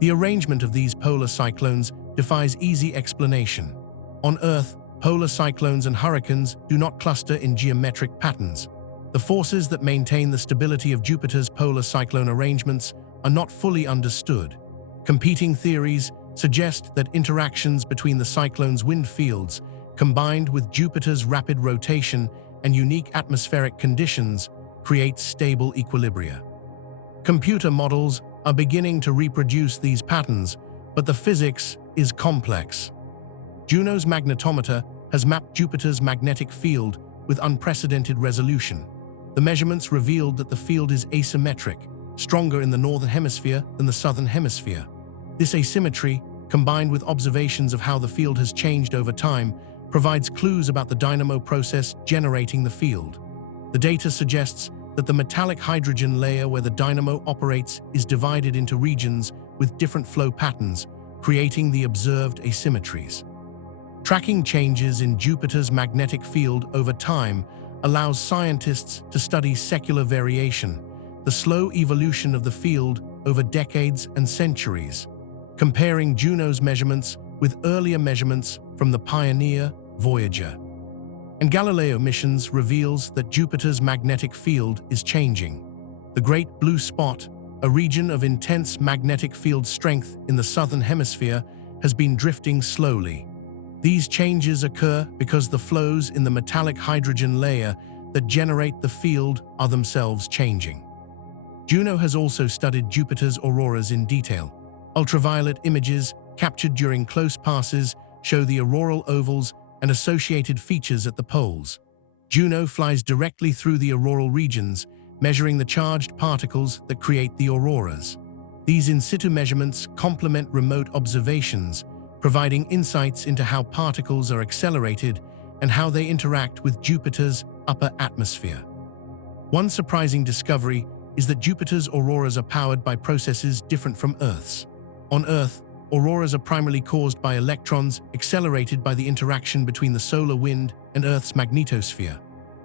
The arrangement of these polar cyclones defies easy explanation. On Earth, polar cyclones and hurricanes do not cluster in geometric patterns. The forces that maintain the stability of Jupiter's polar cyclone arrangements are not fully understood. Competing theories suggest that interactions between the cyclone's wind fields, combined with Jupiter's rapid rotation and unique atmospheric conditions, create stable equilibria. Computer models are beginning to reproduce these patterns, but the physics is complex. Juno's magnetometer has mapped Jupiter's magnetic field with unprecedented resolution. The measurements revealed that the field is asymmetric, stronger in the northern hemisphere than the southern hemisphere. This asymmetry, combined with observations of how the field has changed over time, provides clues about the dynamo process generating the field. The data suggests that the metallic hydrogen layer where the dynamo operates is divided into regions with different flow patterns, creating the observed asymmetries. Tracking changes in Jupiter's magnetic field over time allows scientists to study secular variation, the slow evolution of the field over decades and centuries. Comparing Juno's measurements with earlier measurements from the Pioneer, Voyager, and Galileo missions reveals that Jupiter's magnetic field is changing. The Great Blue Spot, a region of intense magnetic field strength in the southern hemisphere, has been drifting slowly. These changes occur because the flows in the metallic hydrogen layer that generate the field are themselves changing. Juno has also studied Jupiter's auroras in detail. Ultraviolet images captured during close passes show the auroral ovals and associated features at the poles. Juno flies directly through the auroral regions, measuring the charged particles that create the auroras. These in situ measurements complement remote observations, providing insights into how particles are accelerated and how they interact with Jupiter's upper atmosphere. One surprising discovery is that Jupiter's auroras are powered by processes different from Earth's. On Earth, auroras are primarily caused by electrons accelerated by the interaction between the solar wind and Earth's magnetosphere.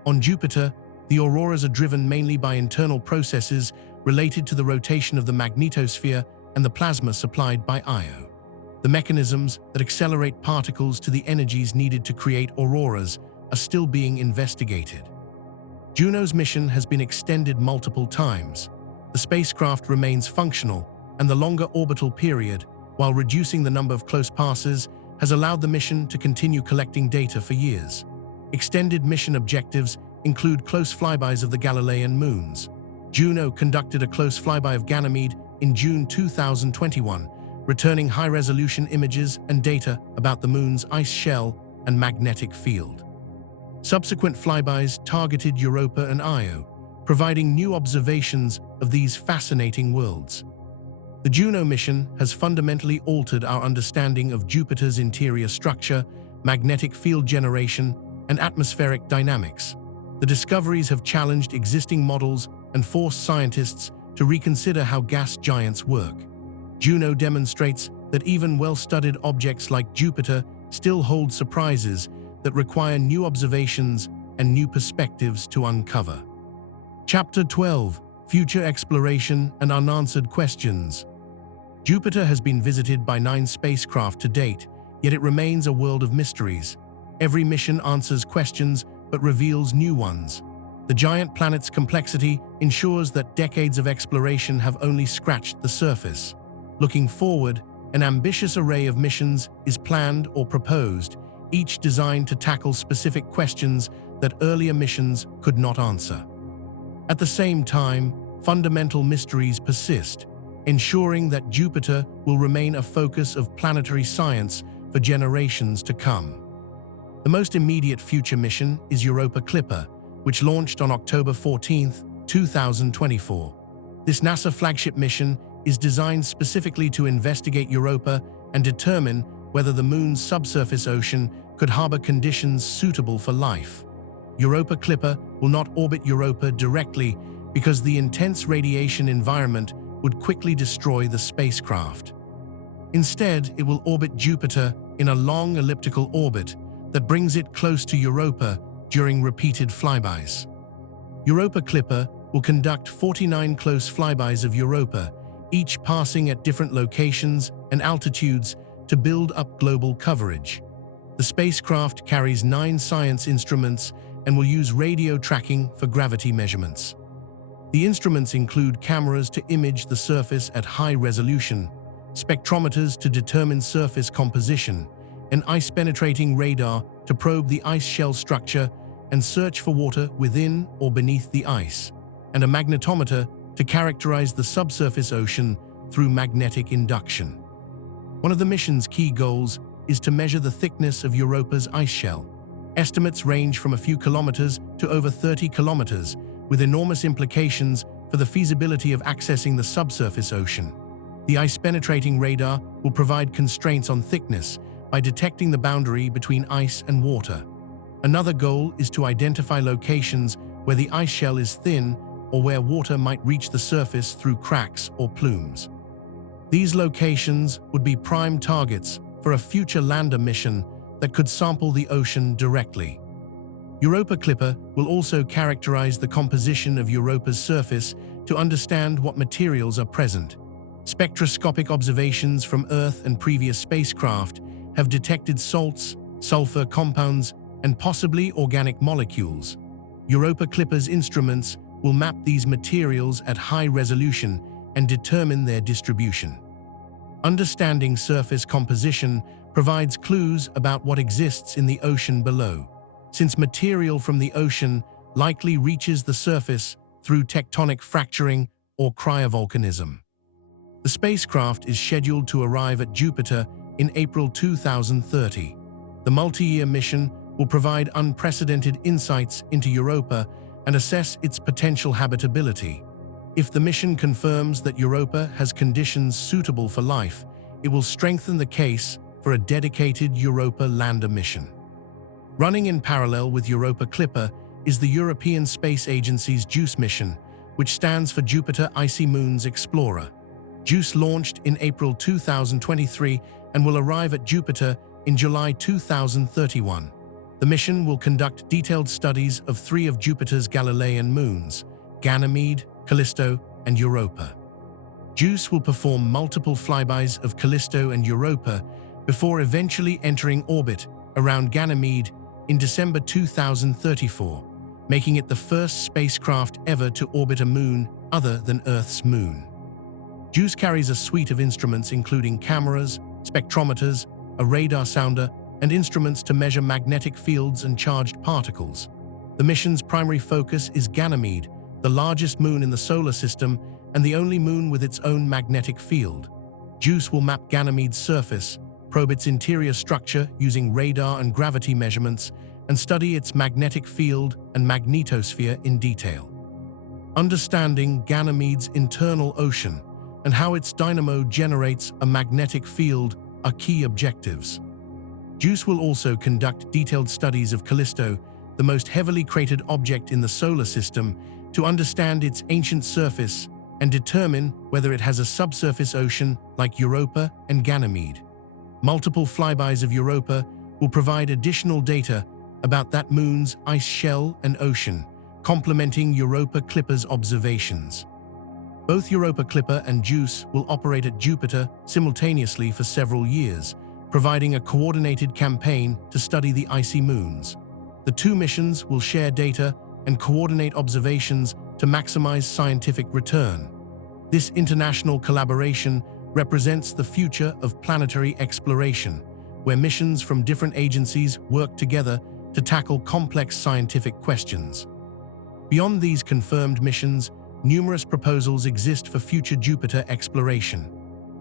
On Jupiter, the auroras are driven mainly by internal processes related to the rotation of the magnetosphere and the plasma supplied by Io. The mechanisms that accelerate particles to the energies needed to create auroras are still being investigated. Juno's mission has been extended multiple times. The spacecraft remains functional, and the longer orbital period, while reducing the number of close passes, has allowed the mission to continue collecting data for years. Extended mission objectives include close flybys of the Galilean moons. Juno conducted a close flyby of Ganymede in June 2021, returning high-resolution images and data about the moon's ice shell and magnetic field. Subsequent flybys targeted Europa and Io, providing new observations of these fascinating worlds. The Juno mission has fundamentally altered our understanding of Jupiter's interior structure, magnetic field generation, and atmospheric dynamics. The discoveries have challenged existing models and forced scientists to reconsider how gas giants work. Juno demonstrates that even well-studied objects like Jupiter still hold surprises that require new observations and new perspectives to uncover. Chapter 12: Future Exploration and Unanswered Questions. Jupiter has been visited by 9 spacecraft to date, yet it remains a world of mysteries. Every mission answers questions but reveals new ones. The giant planet's complexity ensures that decades of exploration have only scratched the surface. Looking forward, an ambitious array of missions is planned or proposed, each designed to tackle specific questions that earlier missions could not answer. At the same time, fundamental mysteries persist, ensuring that Jupiter will remain a focus of planetary science for generations to come. The most immediate future mission is Europa Clipper, which launched on October 14, 2024. This NASA flagship mission is designed specifically to investigate Europa and determine whether the moon's subsurface ocean could harbor conditions suitable for life. Europa Clipper will not orbit Europa directly because the intense radiation environment would quickly destroy the spacecraft. Instead, it will orbit Jupiter in a long elliptical orbit that brings it close to Europa during repeated flybys. Europa Clipper will conduct 49 close flybys of Europa, each passing at different locations and altitudes to build up global coverage. The spacecraft carries 9 science instruments and will use radio tracking for gravity measurements. The instruments include cameras to image the surface at high resolution, spectrometers to determine surface composition, an ice-penetrating radar to probe the ice shell structure and search for water within or beneath the ice, and a magnetometer to characterize the subsurface ocean through magnetic induction. One of the mission's key goals is to measure the thickness of Europa's ice shell. Estimates range from a few kilometers to over 30 kilometers, with enormous implications for the feasibility of accessing the subsurface ocean. The ice-penetrating radar will provide constraints on thickness by detecting the boundary between ice and water. Another goal is to identify locations where the ice shell is thin or where water might reach the surface through cracks or plumes. These locations would be prime targets for a future lander mission that could sample the ocean directly. Europa Clipper will also characterize the composition of Europa's surface to understand what materials are present. Spectroscopic observations from Earth and previous spacecraft have detected salts, sulfur compounds, and possibly organic molecules. Europa Clipper's instruments will map these materials at high resolution and determine their distribution. Understanding surface composition provides clues about what exists in the ocean below, since material from the ocean likely reaches the surface through tectonic fracturing or cryovolcanism. The spacecraft is scheduled to arrive at Jupiter in April 2030. The multi-year mission will provide unprecedented insights into Europa and assess its potential habitability. If the mission confirms that Europa has conditions suitable for life, it will strengthen the case for a dedicated Europa lander mission. Running in parallel with Europa Clipper is the European Space Agency's JUICE mission, which stands for Jupiter Icy Moons Explorer. JUICE launched in April 2023 and will arrive at Jupiter in July 2031. The mission will conduct detailed studies of 3 of Jupiter's Galilean moons, Ganymede, Callisto, and Europa. JUICE will perform multiple flybys of Callisto and Europa before eventually entering orbit around Ganymede in December 2034, making it the first spacecraft ever to orbit a moon other than Earth's moon. JUICE carries a suite of instruments including cameras, spectrometers, a radar sounder, and instruments to measure magnetic fields and charged particles. The mission's primary focus is Ganymede, the largest moon in the solar system and the only moon with its own magnetic field. JUICE will map Ganymede's surface, probe its interior structure using radar and gravity measurements, and study its magnetic field and magnetosphere in detail. Understanding Ganymede's internal ocean and how its dynamo generates a magnetic field are key objectives. JUICE will also conduct detailed studies of Callisto, the most heavily cratered object in the solar system, to understand its ancient surface and determine whether it has a subsurface ocean like Europa and Ganymede. Multiple flybys of Europa will provide additional data about that moon's ice shell and ocean, complementing Europa Clipper's observations. Both Europa Clipper and JUICE will operate at Jupiter simultaneously for several years, providing a coordinated campaign to study the icy moons. The 2 missions will share data and coordinate observations to maximize scientific return. This international collaboration represents the future of planetary exploration, where missions from different agencies work together to tackle complex scientific questions. Beyond these confirmed missions, numerous proposals exist for future Jupiter exploration.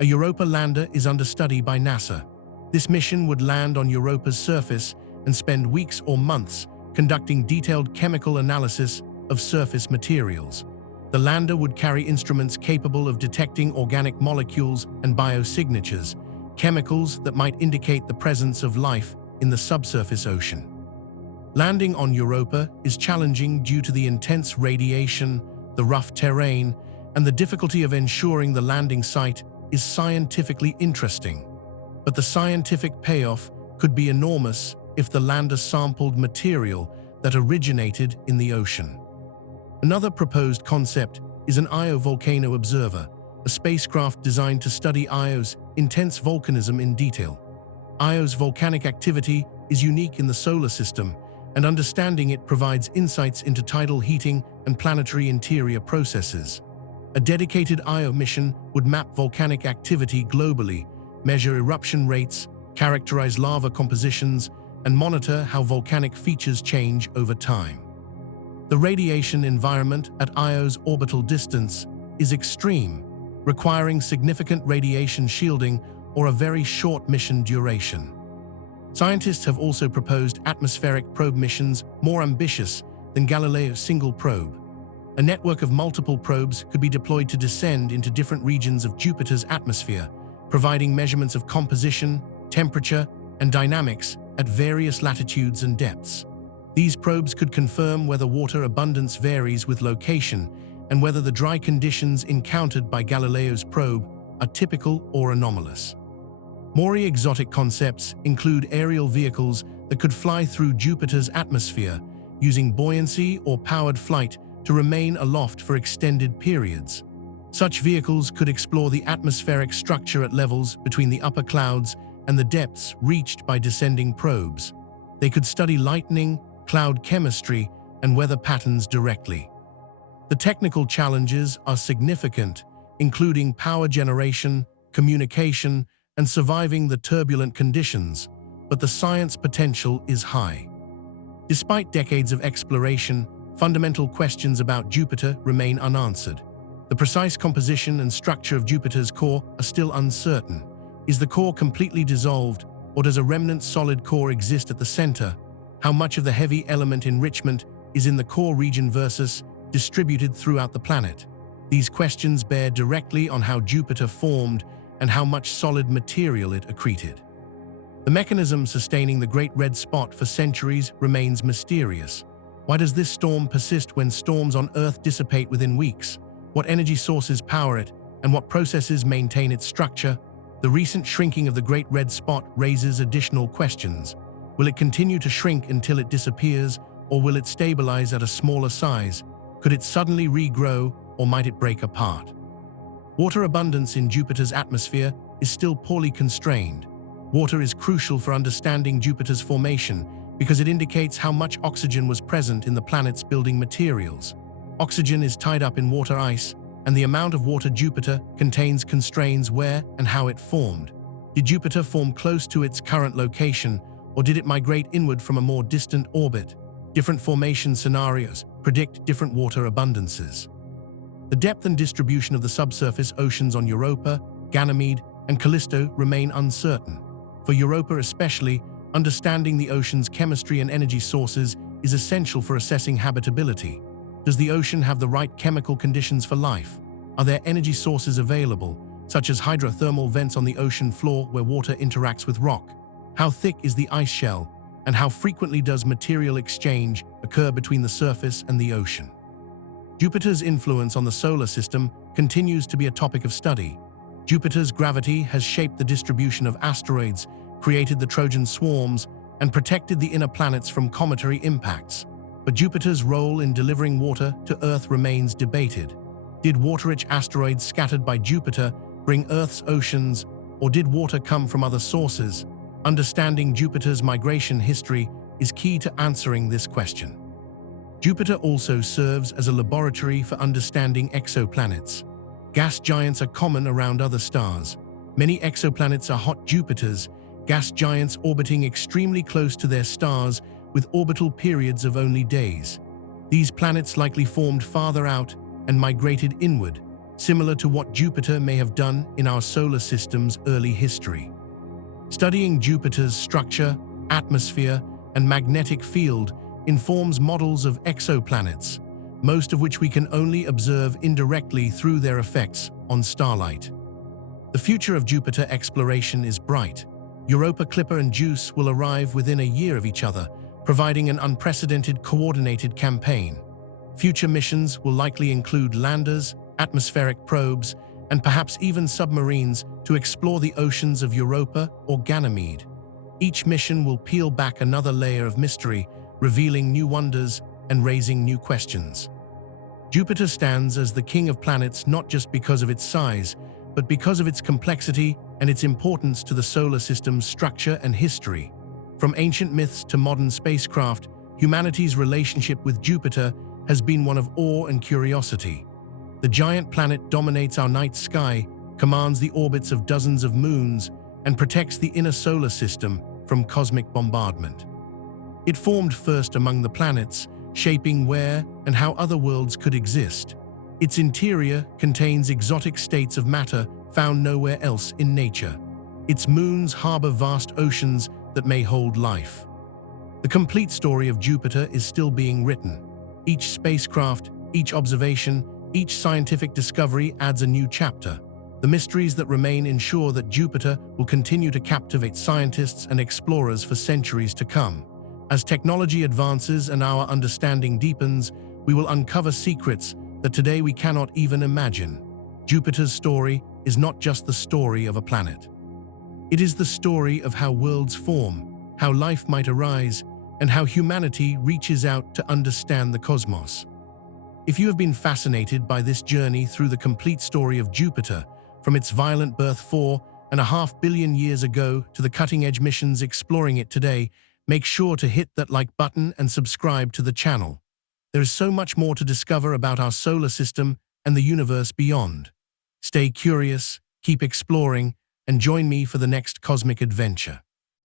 A Europa lander is under study by NASA. This mission would land on Europa's surface and spend weeks or months conducting detailed chemical analysis of surface materials. The lander would carry instruments capable of detecting organic molecules and biosignatures, chemicals that might indicate the presence of life in the subsurface ocean. Landing on Europa is challenging due to the intense radiation, the rough terrain, and the difficulty of ensuring the landing site is scientifically interesting. But the scientific payoff could be enormous if the lander sampled material that originated in the ocean. Another proposed concept is an Io volcano observer, a spacecraft designed to study Io's intense volcanism in detail. Io's volcanic activity is unique in the solar system, and understanding it provides insights into tidal heating and planetary interior processes. A dedicated Io mission would map volcanic activity globally, measure eruption rates, characterize lava compositions, and monitor how volcanic features change over time. The radiation environment at Io's orbital distance is extreme, requiring significant radiation shielding or a very short mission duration. Scientists have also proposed atmospheric probe missions more ambitious than Galileo's single probe. A network of multiple probes could be deployed to descend into different regions of Jupiter's atmosphere, providing measurements of composition, temperature, and dynamics at various latitudes and depths. These probes could confirm whether water abundance varies with location and whether the dry conditions encountered by Galileo's probe are typical or anomalous. More exotic concepts include aerial vehicles that could fly through Jupiter's atmosphere, using buoyancy or powered flight to remain aloft for extended periods. Such vehicles could explore the atmospheric structure at levels between the upper clouds and the depths reached by descending probes. They could study lightning, cloud chemistry, and weather patterns directly. The technical challenges are significant, including power generation, communication, and surviving the turbulent conditions, but the science potential is high. Despite decades of exploration, fundamental questions about Jupiter remain unanswered. The precise composition and structure of Jupiter's core are still uncertain. Is the core completely dissolved, or does a remnant solid core exist at the center? How much of the heavy element enrichment is in the core region versus distributed throughout the planet? These questions bear directly on how Jupiter formed and how much solid material it accreted. The mechanism sustaining the Great Red Spot for centuries remains mysterious. Why does this storm persist when storms on Earth dissipate within weeks? What energy sources power it, and what processes maintain its structure? The recent shrinking of the Great Red Spot raises additional questions. Will it continue to shrink until it disappears, or will it stabilize at a smaller size? Could it suddenly regrow, or might it break apart? Water abundance in Jupiter's atmosphere is still poorly constrained. Water is crucial for understanding Jupiter's formation because it indicates how much oxygen was present in the planet's building materials. Oxygen is tied up in water ice, and the amount of water Jupiter contains constrains where and how it formed. Did Jupiter form close to its current location, or did it migrate inward from a more distant orbit? Different formation scenarios predict different water abundances. The depth and distribution of the subsurface oceans on Europa, Ganymede, and Callisto remain uncertain. For Europa especially, understanding the ocean's chemistry and energy sources is essential for assessing habitability. Does the ocean have the right chemical conditions for life? Are there energy sources available, such as hydrothermal vents on the ocean floor where water interacts with rock? How thick is the ice shell, and how frequently does material exchange occur between the surface and the ocean? Jupiter's influence on the solar system continues to be a topic of study. Jupiter's gravity has shaped the distribution of asteroids, created the Trojan swarms, and protected the inner planets from cometary impacts. But Jupiter's role in delivering water to Earth remains debated. Did water-rich asteroids scattered by Jupiter bring Earth's oceans, or did water come from other sources? Understanding Jupiter's migration history is key to answering this question. Jupiter also serves as a laboratory for understanding exoplanets. Gas giants are common around other stars. Many exoplanets are hot Jupiters, gas giants orbiting extremely close to their stars with orbital periods of only days. These planets likely formed farther out and migrated inward, similar to what Jupiter may have done in our solar system's early history. Studying Jupiter's structure, atmosphere, and magnetic field informs models of exoplanets, most of which we can only observe indirectly through their effects on starlight. The future of Jupiter exploration is bright. Europa Clipper and JUICE will arrive within a year of each other, providing an unprecedented coordinated campaign. Future missions will likely include landers, atmospheric probes, and perhaps even submarines to explore the oceans of Europa or Ganymede. Each mission will peel back another layer of mystery, revealing new wonders and raising new questions. Jupiter stands as the king of planets not just because of its size, but because of its complexity and its importance to the solar system's structure and history. From ancient myths to modern spacecraft, humanity's relationship with Jupiter has been one of awe and curiosity. The giant planet dominates our night sky, commands the orbits of dozens of moons, and protects the inner solar system from cosmic bombardment. It formed first among the planets, shaping where and how other worlds could exist. Its interior contains exotic states of matter found nowhere else in nature. Its moons harbor vast oceans that may hold life. The complete story of Jupiter is still being written. Each spacecraft, each observation, each scientific discovery adds a new chapter. The mysteries that remain ensure that Jupiter will continue to captivate scientists and explorers for centuries to come. As technology advances and our understanding deepens, we will uncover secrets that today we cannot even imagine. Jupiter's story is not just the story of a planet. It is the story of how worlds form, how life might arise, and how humanity reaches out to understand the cosmos. If you have been fascinated by this journey through the complete story of Jupiter, from its violent birth 4.5 billion years ago to the cutting-edge missions exploring it today, make sure to hit that like button and subscribe to the channel. There is so much more to discover about our solar system and the universe beyond. Stay curious, keep exploring, and join me for the next cosmic adventure.